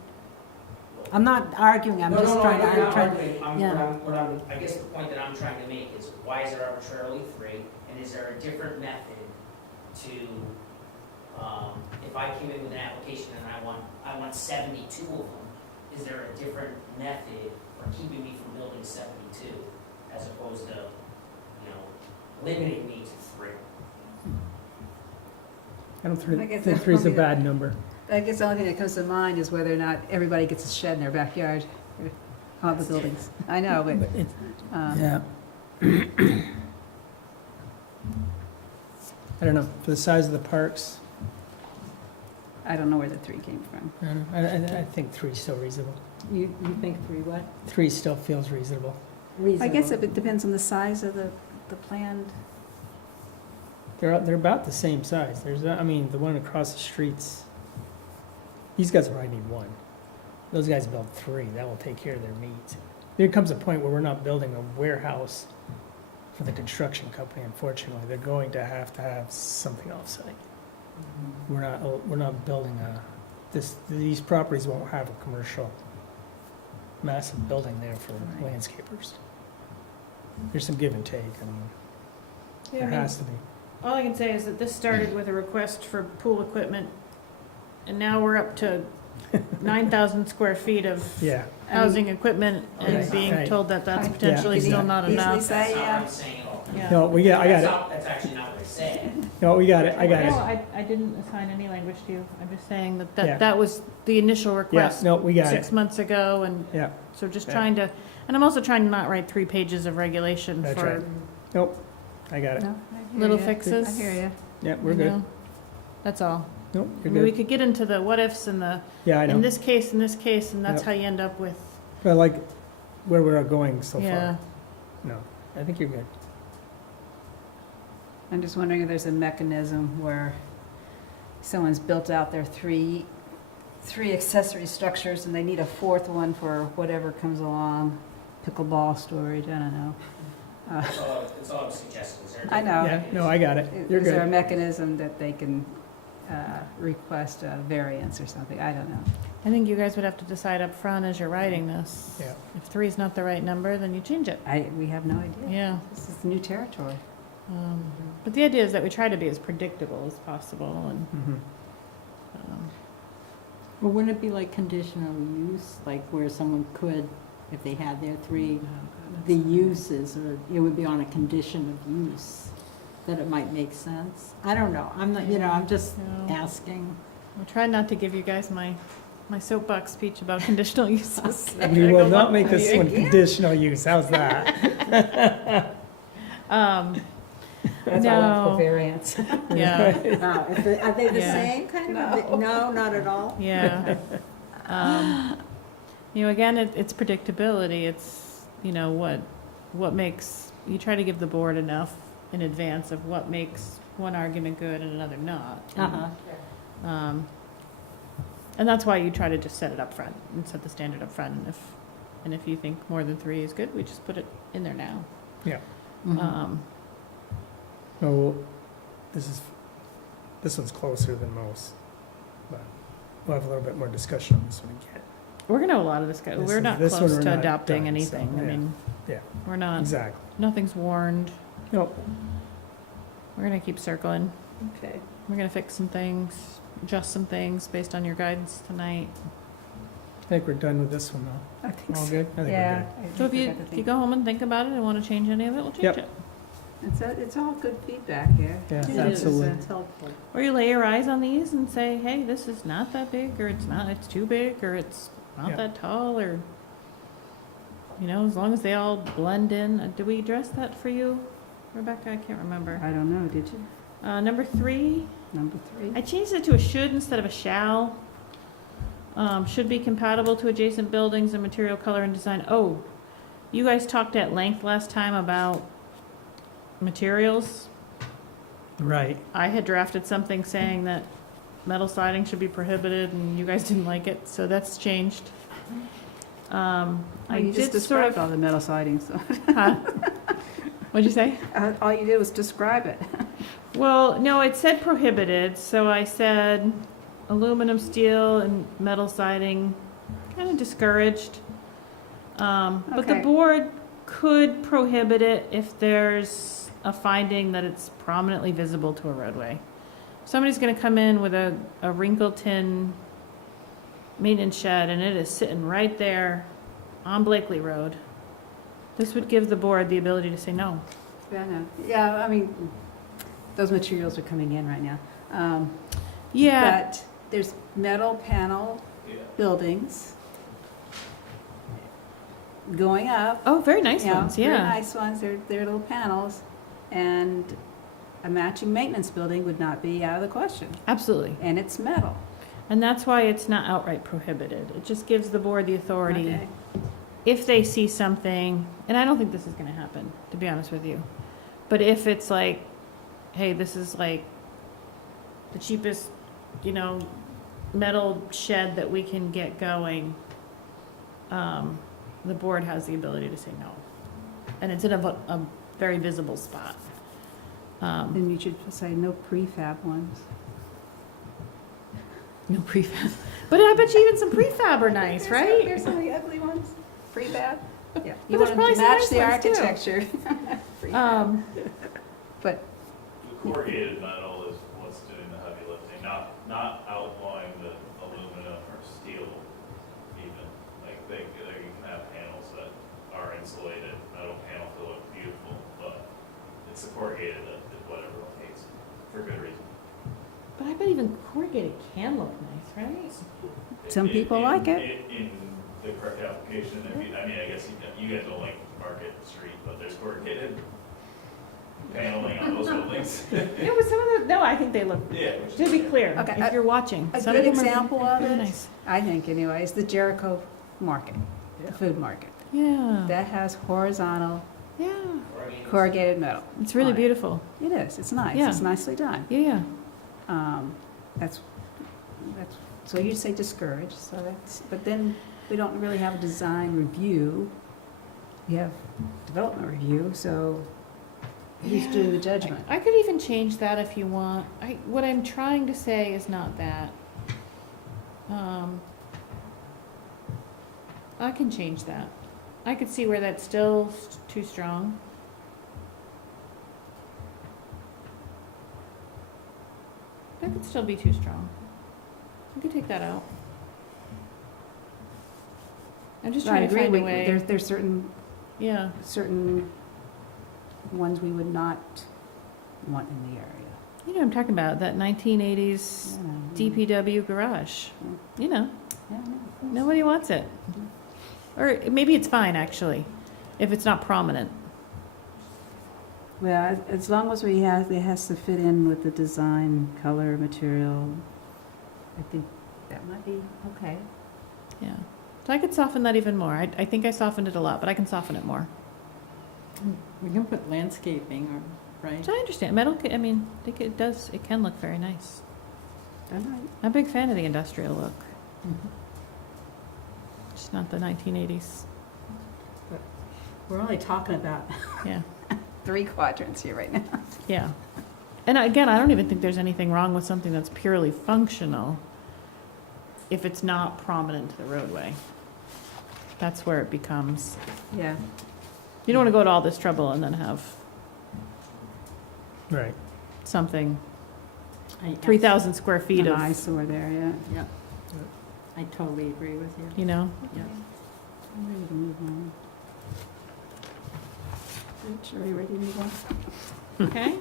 I'm not arguing, I'm just trying to, I'm not I'm trying, arguing. yeah. I guess the point that I'm trying to make is, why is there arbitrarily 3? And is there a different method to, if I came in with an application and I want 72 of them, is there a different method for keeping me from building 72, as opposed to, limiting me to 3? I don't I guess think that's 3 is a probably the- bad number. I guess the only thing that comes to mind is whether or not everybody gets a shed in their backyard, all the buildings. I know, but, But it's- um, Yeah. I don't know, for the size of the parks, I don't know where the 3 came from. I don't know, I think 3 is still reasonable. You think 3 what? 3 still feels reasonable. I guess Reasonable. it depends on the size of the planned. They're about the same size. There's, I mean, the one across the streets, these guys will probably need 1. Those guys build 3, that will take care of their needs. There comes a point where we're not building a warehouse for the construction company, unfortunately. They're going to have something off-site. We're not building these properties won't have a commercial, massive building there for Right. landscapers. There's some give and take, I mean, Yeah, I there mean, has to be. all I can say is that this started with a request for pool equipment, and now we're up to 9,000 square feet of Yeah, housing equipment and Right. being Right. told that that's Right. potentially Yeah, still not Easily enough. say, That's not what yeah. I'm saying at all. Yeah. no, I got it. That's actually not what I said. No, we got it, I got No, it. I didn't assign any language to you. I'm just saying that Yeah. that was the initial Yeah, request no, we got 6 it. months ago, and Yeah, so just Yeah. trying to, and I'm also trying to not write 3 pages of regulation That's for right. nope, I got it. No, I hear little ya. fixes. I hear you. Yeah, we're you good. know? That's all. Nope, I you're mean, we good. could get into the what ifs and the, Yeah, I in know. this case, and that's Yep. how you end up with, But I like where we're going so yeah. far. No, I think you're good. I'm just wondering if there's a mechanism where someone's built out their three accessory structures and they need a 4th one for whatever comes along, pickleball storage, I don't know. It's all I'm suggesting. Is there a I know. Yeah, no, I got it. You're Is there a good. mechanism that they can request a variance or something? I don't know. I think you guys would have to decide up front as you're writing this. Yeah. If 3 is not the right number, then you change it. We have no idea. Yeah. This is new territory. But the idea is that we try to be as predictable as possible, and Mhm. Well, wouldn't it be like conditional use, like where someone could, if they had their 3, the uses, or it would be on a condition of use, that it might make sense? I don't know, I'm not, I'm just Yeah. asking. I'll try not to give you guys my soapbox speech about conditional uses. We will not make this one conditional use, how's that? That's all up No. for variance. Yeah, Are they the Yeah. same kind of? No, not at all? yeah. Again, it's predictability, it's, what makes, you try to give the board enough in advance of what makes one argument good and another not. Uh-huh. And that's why you try to just set it up front and set the standard up front. And if you think more than 3 is good, we just put it in there now. Mhm. Oh, this one's closer than most, but we'll have a little bit more discussion on this one again. We're gonna have a lot of discussion. This We're is- not this one close we're to not adopting done, so, anything. I yeah. mean, Yeah. we're not, Exactly. nothing's warned. Nope. We're gonna keep circling. think we're done with this one, though. I think All so. good? I think we're Yeah. good. I think So if we you, got the if you thing. go home and think about it and want to change any of it, we'll change Yep. it. It's all good feedback here. Yeah, It is, absolutely. it's helpful. Or you lay your eyes on these and say, hey, this is not that big, or it's too big, or it's not Yeah. that tall, or, you know, as long as they all blend in. Did we address that for you, Rebecca? I can't remember. I don't know, did you? Number 3, Number 3? I changed it to a should instead of a shall. Should be compatible to adjacent buildings and material, color, and design. Oh, you guys talked at length last time about materials. Right. I had drafted something saying that metal siding should be prohibited, and you guys didn't like it, so that's changed. I You just did sort described of. all the metal siding, so, Huh? What'd you say? all you did was describe it. Well, no, it said prohibited, so I said aluminum, steel, and metal siding, kind of discouraged. But the Okay. board could prohibit it if there's a finding that it's prominently visible to a roadway. Somebody's gonna come in with a wrinkled tin maintenance shed, and it is sitting right there on Blakely Road. This would give the board the ability to say no. Yeah, no. Yeah, I mean, those materials are coming in right now. Yeah, But there's metal panel Yeah. buildings going up. oh, very nice you know, ones, Very yeah. nice ones, they're little panels. And a matching maintenance building would not be out of the question. Absolutely. And it's metal. And that's why it's not outright prohibited. It just gives the board the authority, Okay. if they see something, and I don't think this is gonna happen, to be honest with you. But if it's like, hey, this is like the cheapest, you know, metal shed that we can get going, the board has the ability to say no. And it's in a very visible spot. Then you should say no prefab ones. No prefab. But I bet you even some prefab are nice, right? There's some of the ugly ones. Prefab? Yeah. You there's want probably to some match nice the ones, too. architecture. Prefab. But The corrugated metal is what's doing the heavy lifting, not outlawing the aluminum or steel even. Like they you can have panels that are insulated, metal panels that look beautiful, but it's the corrugated that what everyone hates, for good reason. But I bet even corrugated can look nice, right? Some people like it. In the correct application, if you, I mean, I guess you guys don't like Market Street, but there's corrugated paneling on those buildings. Yeah, but some of the, no, I think they look, Yeah. which to is be great. clear, Okay, if you're watching. a some good of them are example of very it, nice. I think anyway, is the Jericho Market, the food market. Yeah, That has horizontal yeah, corrugated metal. it's really on it. beautiful. It is, it's nice, Yeah. it's nicely done. Yeah, That's, so you say discouraged, so that's, but then we don't really have a design review. We have development review, so who's doing the judgment? I could even change that if you want. What I'm trying to say is not that. I can change that. I could see where that's still too strong. That could still be too strong. I could take that out. I'm just I trying to agree, find a we, way. there's certain ones we would not want in the area. You know what I'm talking about, that 1980s You know, DPW garage. You know, yeah, I know. nobody wants it. Or maybe it's fine, actually, if it's not prominent. Well, as long as it has to fit in with the design, color, material, I think that might be okay. Yeah. So I could soften that even more. I think I softened it a lot, but I can soften it more. We can put landscaping, or, right? So I understand. Metal, I mean, I think it can look very nice. All right. I'm a big fan of the industrial look. Mhm. Just not the 1980s. We're only talking about Yeah. 3 quadrants here right now. Yeah. And again, I don't even think there's anything wrong with something that's purely functional if it's not prominent to the roadway. That's where it becomes, Yeah. you don't want to go to all this trouble and then have Right. something I- 3,000 square feet An of, eyesore there, yeah. Yeah. I totally agree with you. you know? Yeah. I'm ready to move on. Rich, are you ready to move on? Okay.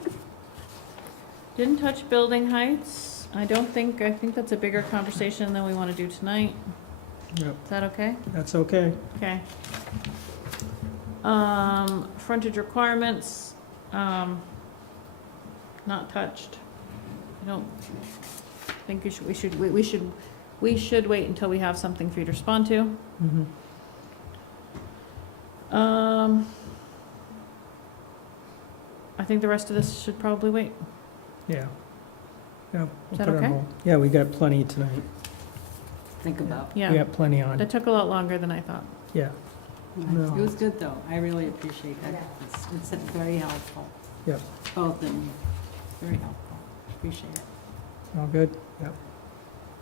Didn't touch building heights. I think that's a bigger conversation than we want to do tonight. Yep, Is that okay? that's okay. Okay. Frontage requirements, not touched. I don't think we should wait until we have something for you to respond to. Mhm. I think the rest of this should probably wait. Yeah. Yeah. we'll Is that put it on okay? hold. Yeah, we got plenty tonight. Think about. We Yeah, got plenty on. that took a lot longer than I thought. Yeah, No. It was good, though. I really appreciate that. It's very helpful. Yep. Both and very helpful. Appreciate it. all good? Yep.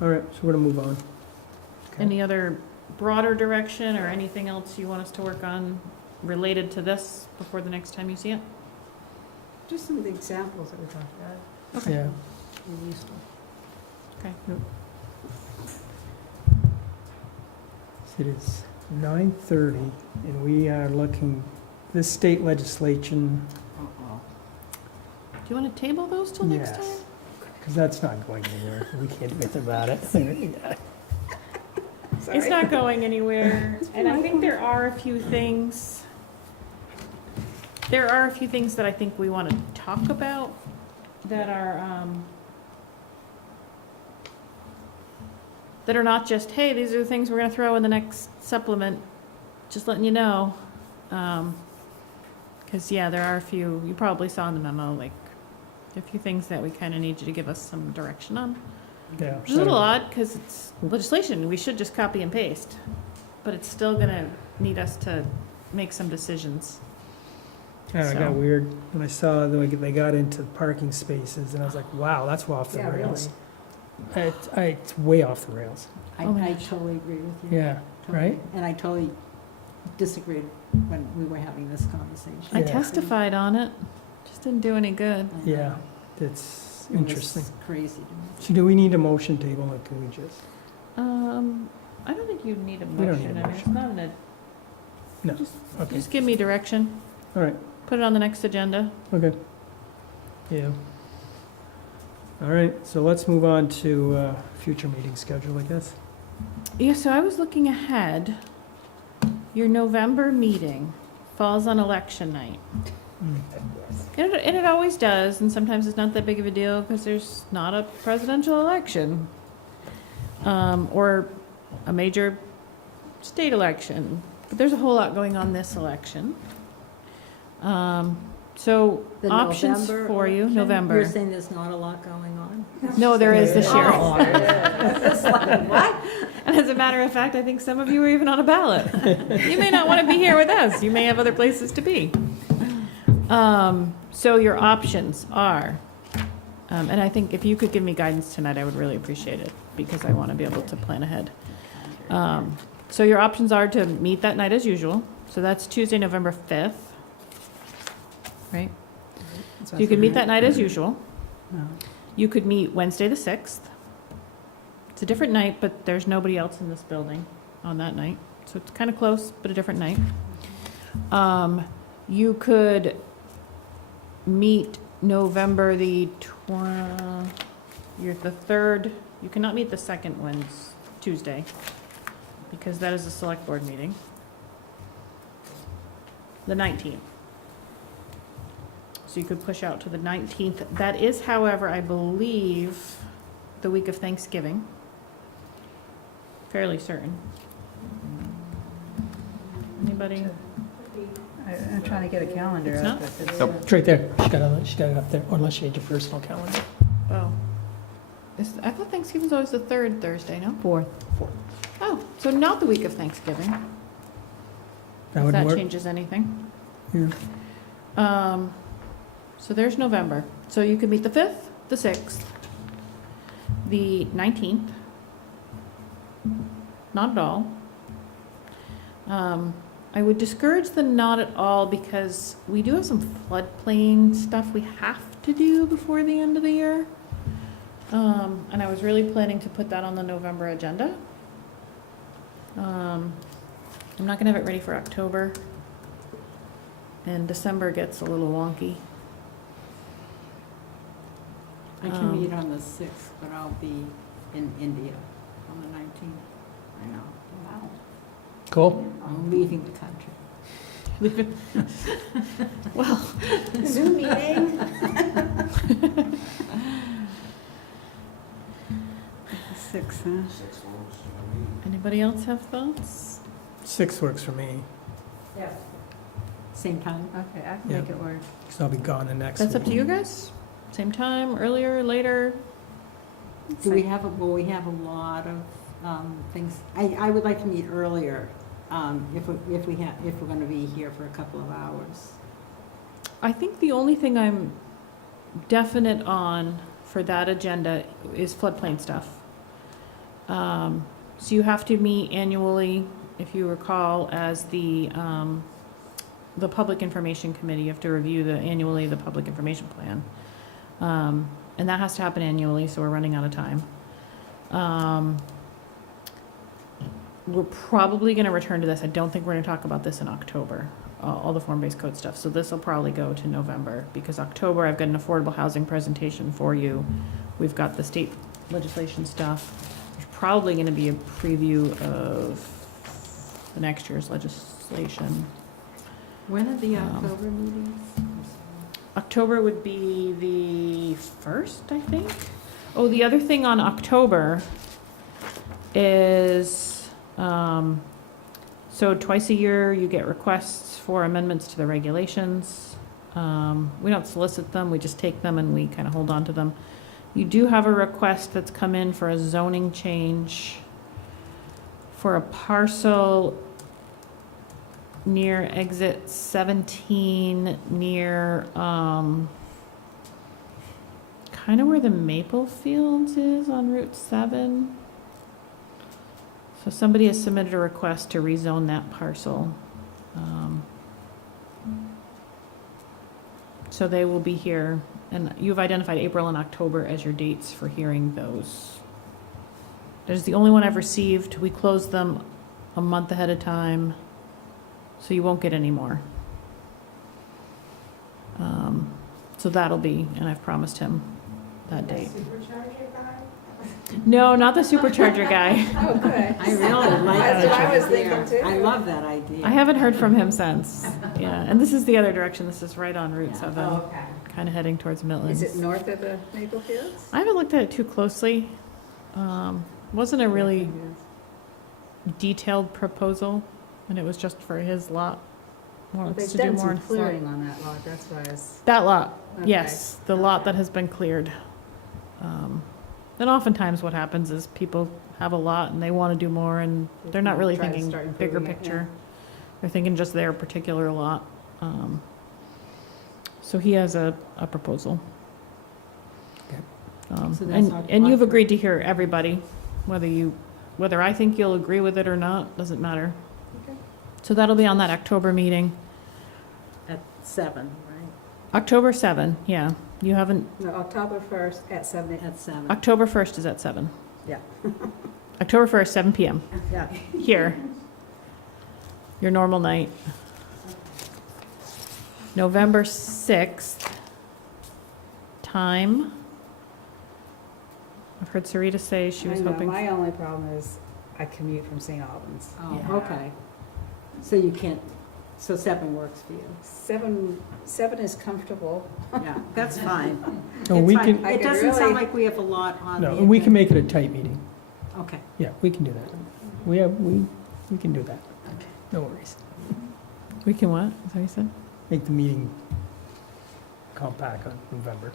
All right, so we're gonna move on. Okay. Any other broader direction or anything else you want us to work on related to this before the next time you see it? Just some of the examples that we talked about. Yeah. Were useful. Okay. It is 9:30, and we are looking, this state legislation, Uh-oh. Do you want to table those till next Yes. time? because that's not going anywhere. We can't do anything about it. It's not going anywhere, and I think there are a few things. There are a few things that I think we want to talk about that are not just, hey, these are the things we're going to throw in the next supplement. Just letting you know, because yeah, there are a few. You probably saw in the memo, like a few things that we kind of need you to give us some direction on. Yeah. Which is a little odd, because it's legislation, we should just copy and paste, but it's still gonna need us to make some decisions. Yeah, I So- got weird when I saw they got into parking spaces, and I was like, wow, that's off the Yeah, really. rails. It's way off the rails. I Oh my I gosh. totally agree with you. Yeah, Totally. right? And I totally disagreed when we were having this conversation. I Yeah. testified on it, just didn't do any good. I know. Yeah, it's It was interesting. crazy to me. So do we need a motion table, or can we just? I don't think you need a We don't need motion, a I mean, it's motion. not an, No, just, okay, just give me direction, all right, put it on the next agenda. okay. Yeah. All right, so let's move on to future meeting schedule, I guess. Yeah, so I was looking ahead, your November meeting falls on election night. And it always does, and sometimes it's not that big of a deal because there's not a presidential election or a major state election. But there's a whole lot going on this election. So The options November for you, election? November. You're saying there's not a lot going on? No, there is this year. Oh. It's like, what? And as a matter of fact, I think some of you are even on a ballot. You may not want to be here with us. You may have other places to be. So your options are, and I think if you could give me guidance tonight, I would really appreciate it because I want to be able to plan ahead. So your options are to meet that night as usual. So that's Tuesday, November 5th, right? So you could meet that night as usual. No. You could meet Wednesday, the 6th. It's a different night, but there's nobody else in this building on that night. So it's kind of close, but a different night. You could meet November the 3rd. You cannot meet the second one's Tuesday, because that is a select board meeting. The 19th. So you could push out to the 19th. That is, however, I believe, the week of Thanksgiving. Fairly certain. Anybody? I'm trying to get a calendar It's up. not? but it's, Nope. It's right there, she got it up there, or unless you had your personal calendar. Oh. I thought Thanksgiving's always the third Thursday, no? Fourth. Oh, so not the week of Thanksgiving, That if would that work. changes anything. Yeah. So there's November. So you could meet the 5th, the 6th, the 19th. Not at all. I would discourage the not at all because we do have some floodplain stuff we have to do before the end of the year. And I was really planning to put that on the November agenda. I'm not gonna have it ready for October. And December gets a little wonky. I can meet on the 6th, but I'll be in India on the 19th. I know. Wow. Cool. I'm leaving the country. Well, Zoom meeting? 6, huh? anybody else have thoughts? 6 works for me, Yeah. Same time? Okay, I can Yeah. make it work. because I'll be gone the next That's up to week. you guys? Same time, earlier, later? Do we have, well, we have a lot of things. I would like to meet earlier if we're going to be here for a couple of hours. I think the only thing I'm definite on for that agenda is floodplain stuff. So you have to meet annually, if you recall, as the Public Information Committee. You have to review annually the Public Information Plan. And that has to happen annually, so we're running out of time. We're probably gonna return to this. I don't think we're gonna talk about this in October, all the form-based code stuff. So this will probably go to November, because October, I've got an affordable housing presentation for you. We've got the state legislation stuff. There's probably gonna be a preview of the next year's legislation. When are the Um, October meetings? October would be the 1st, I think. Oh, the other thing on October is, so twice a year you get requests for amendments to the regulations. We don't solicit them, we just take them and we kind of hold on to them. You do have a request that's come in for a zoning change for a parcel near exit 17, near, kind of where the Maple Fields is on Route 7. So somebody has submitted a request to rezone that parcel. So they will be here, and you've identified April and October as your dates for hearing those. That is the only one I've received. We close them a month ahead of time, so you won't get any more. So that'll be, and I've promised him that date. Supercharger guy? No, not the supercharger guy. Oh, good. I really like That's that what I was idea. thinking too. I love that idea. I haven't heard from him since. Yeah, and this is the other direction. This is right on Route 7, Oh, okay. kind of heading towards Milton's. Is it north of the Maple Fields? I haven't looked at it too closely. Wasn't a really detailed proposal, and it was just for his lot. Well, Wants they've to do done more some in his lot. clearing on that lot, that's why I was. That lot, Okay. yes, the lot that has been cleared. And oftentimes what happens is people have a lot and they want to do more, and they're not really Try to thinking start bigger improving it, picture. They're thinking just their particular lot. So he has a proposal. Okay. So that's And you've October. agreed to hear everybody, whether I think you'll agree with it or not, doesn't matter. Okay. So that'll be on that October meeting. At 7, right? October 7, yeah. You haven't, No, October 1st at 7. At 7. October 1st is at 7. Yeah. October 1st, 7 PM, Yeah. here. Your normal night. November 6th, time. I've heard Sarita say she was I know, hoping. my only problem is I commute from St. Albans. Oh, Yeah. okay. So you can't, so 7 works for you. 7 is comfortable. Yeah, that's fine. No, It's we fine. can, I It could doesn't sound really- like we have a lot on the no, we can agenda. make it a tight meeting. Okay. Yeah, we can do that. We can do that. No worries. We can what? Is that what you said? Make the meeting compact on November.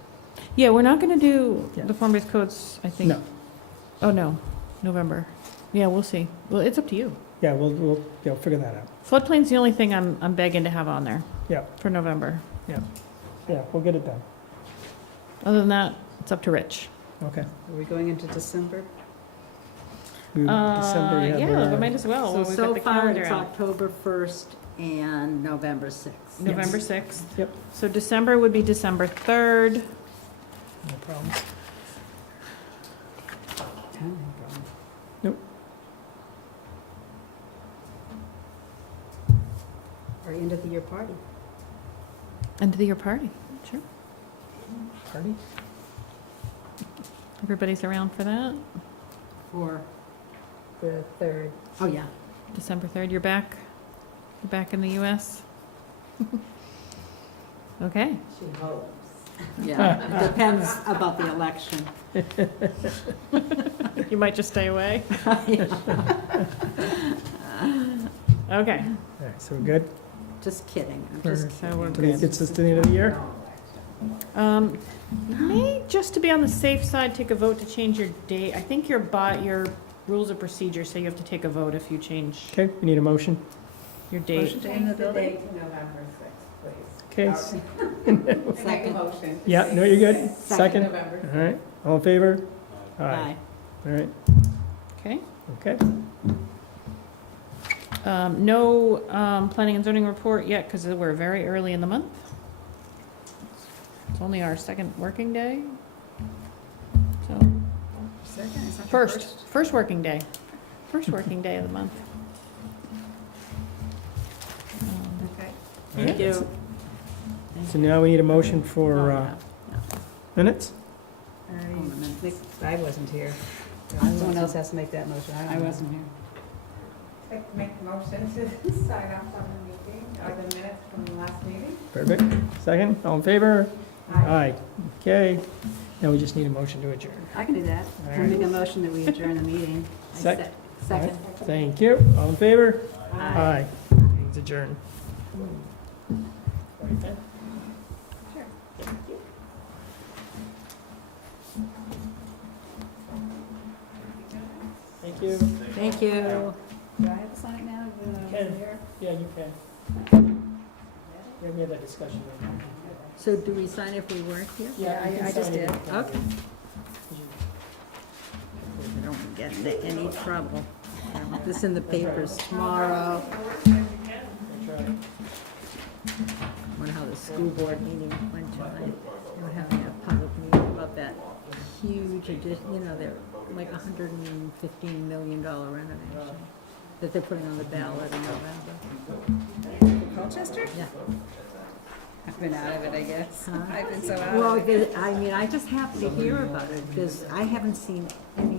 Yeah, we're not gonna do Yeah. the form-based codes, I think. No. Oh, no, November. Yeah, we'll see. Well, it's up to you. Yeah, we'll figure that out. Floodplain's the only thing I'm begging to have on there. Yeah. For November. Yeah, we'll get it done. Other than that, it's up to Rich. Okay. Are we going into December? December, we have Yeah, our- but might as well. So, We've got the far, calendar it's out. October 1st and November 6th. November 6th. Yep. So December would be December 3rd. No problems. Or end of the year party. End of the year party, sure. Party? Everybody's around for that? For, The third. oh, yeah. December 3rd, you're back? You're back in the US? Okay. She hopes. Yeah, it depends about the election. You might just stay away. Okay, All right, so we're good? Just kidding, I'm Or- just so we're Till it good. gets us to the end of the year? You may, just to be on the safe side, take a vote to change your date. I think your rules of procedure say you have to take a vote if you change Okay, we need a motion. your date. In the Change the building? date to November 6th, please. Okay, Make a Second. motion. to yeah, no, you're good. Second? November. All right, all in favor? Aye. All right, Okay. okay. No planning and zoning report yet because we're very early in the month. It's only our second working day. So, Second? It's not the first working day. First working day of the month. Okay. Thank you. So now we need a motion for minutes? I wasn't here. I Someone wasn't. else has to make that motion. I don't know. wasn't here. Make the motion to sign off on the meeting, or the minutes from the last meeting. Perfect. Second, all in favor? Aye. Okay, now we just need a motion to adjourn. I can do that. All I right. make a motion that we adjourn the meeting. Sec- Second. Thank you. All in favor? Aye. Meeting's adjourned. Thank you. Thank you. Do I have to sign it now? Can. Yeah, you can. We had that discussion. So do we sign if we weren't here? Yeah, I just did. Okay. I don't get into any trouble. I'll put this in the papers tomorrow. Wonder how the school board meeting went tonight. They were having a public meeting about that huge addition, you know, they're like $115 million renovation that they're putting on the ballot in November. Colchester? Yeah. I've been out of it, I guess. Huh? I've been so out Well, of it. I mean, I just happened to hear about it because I haven't seen any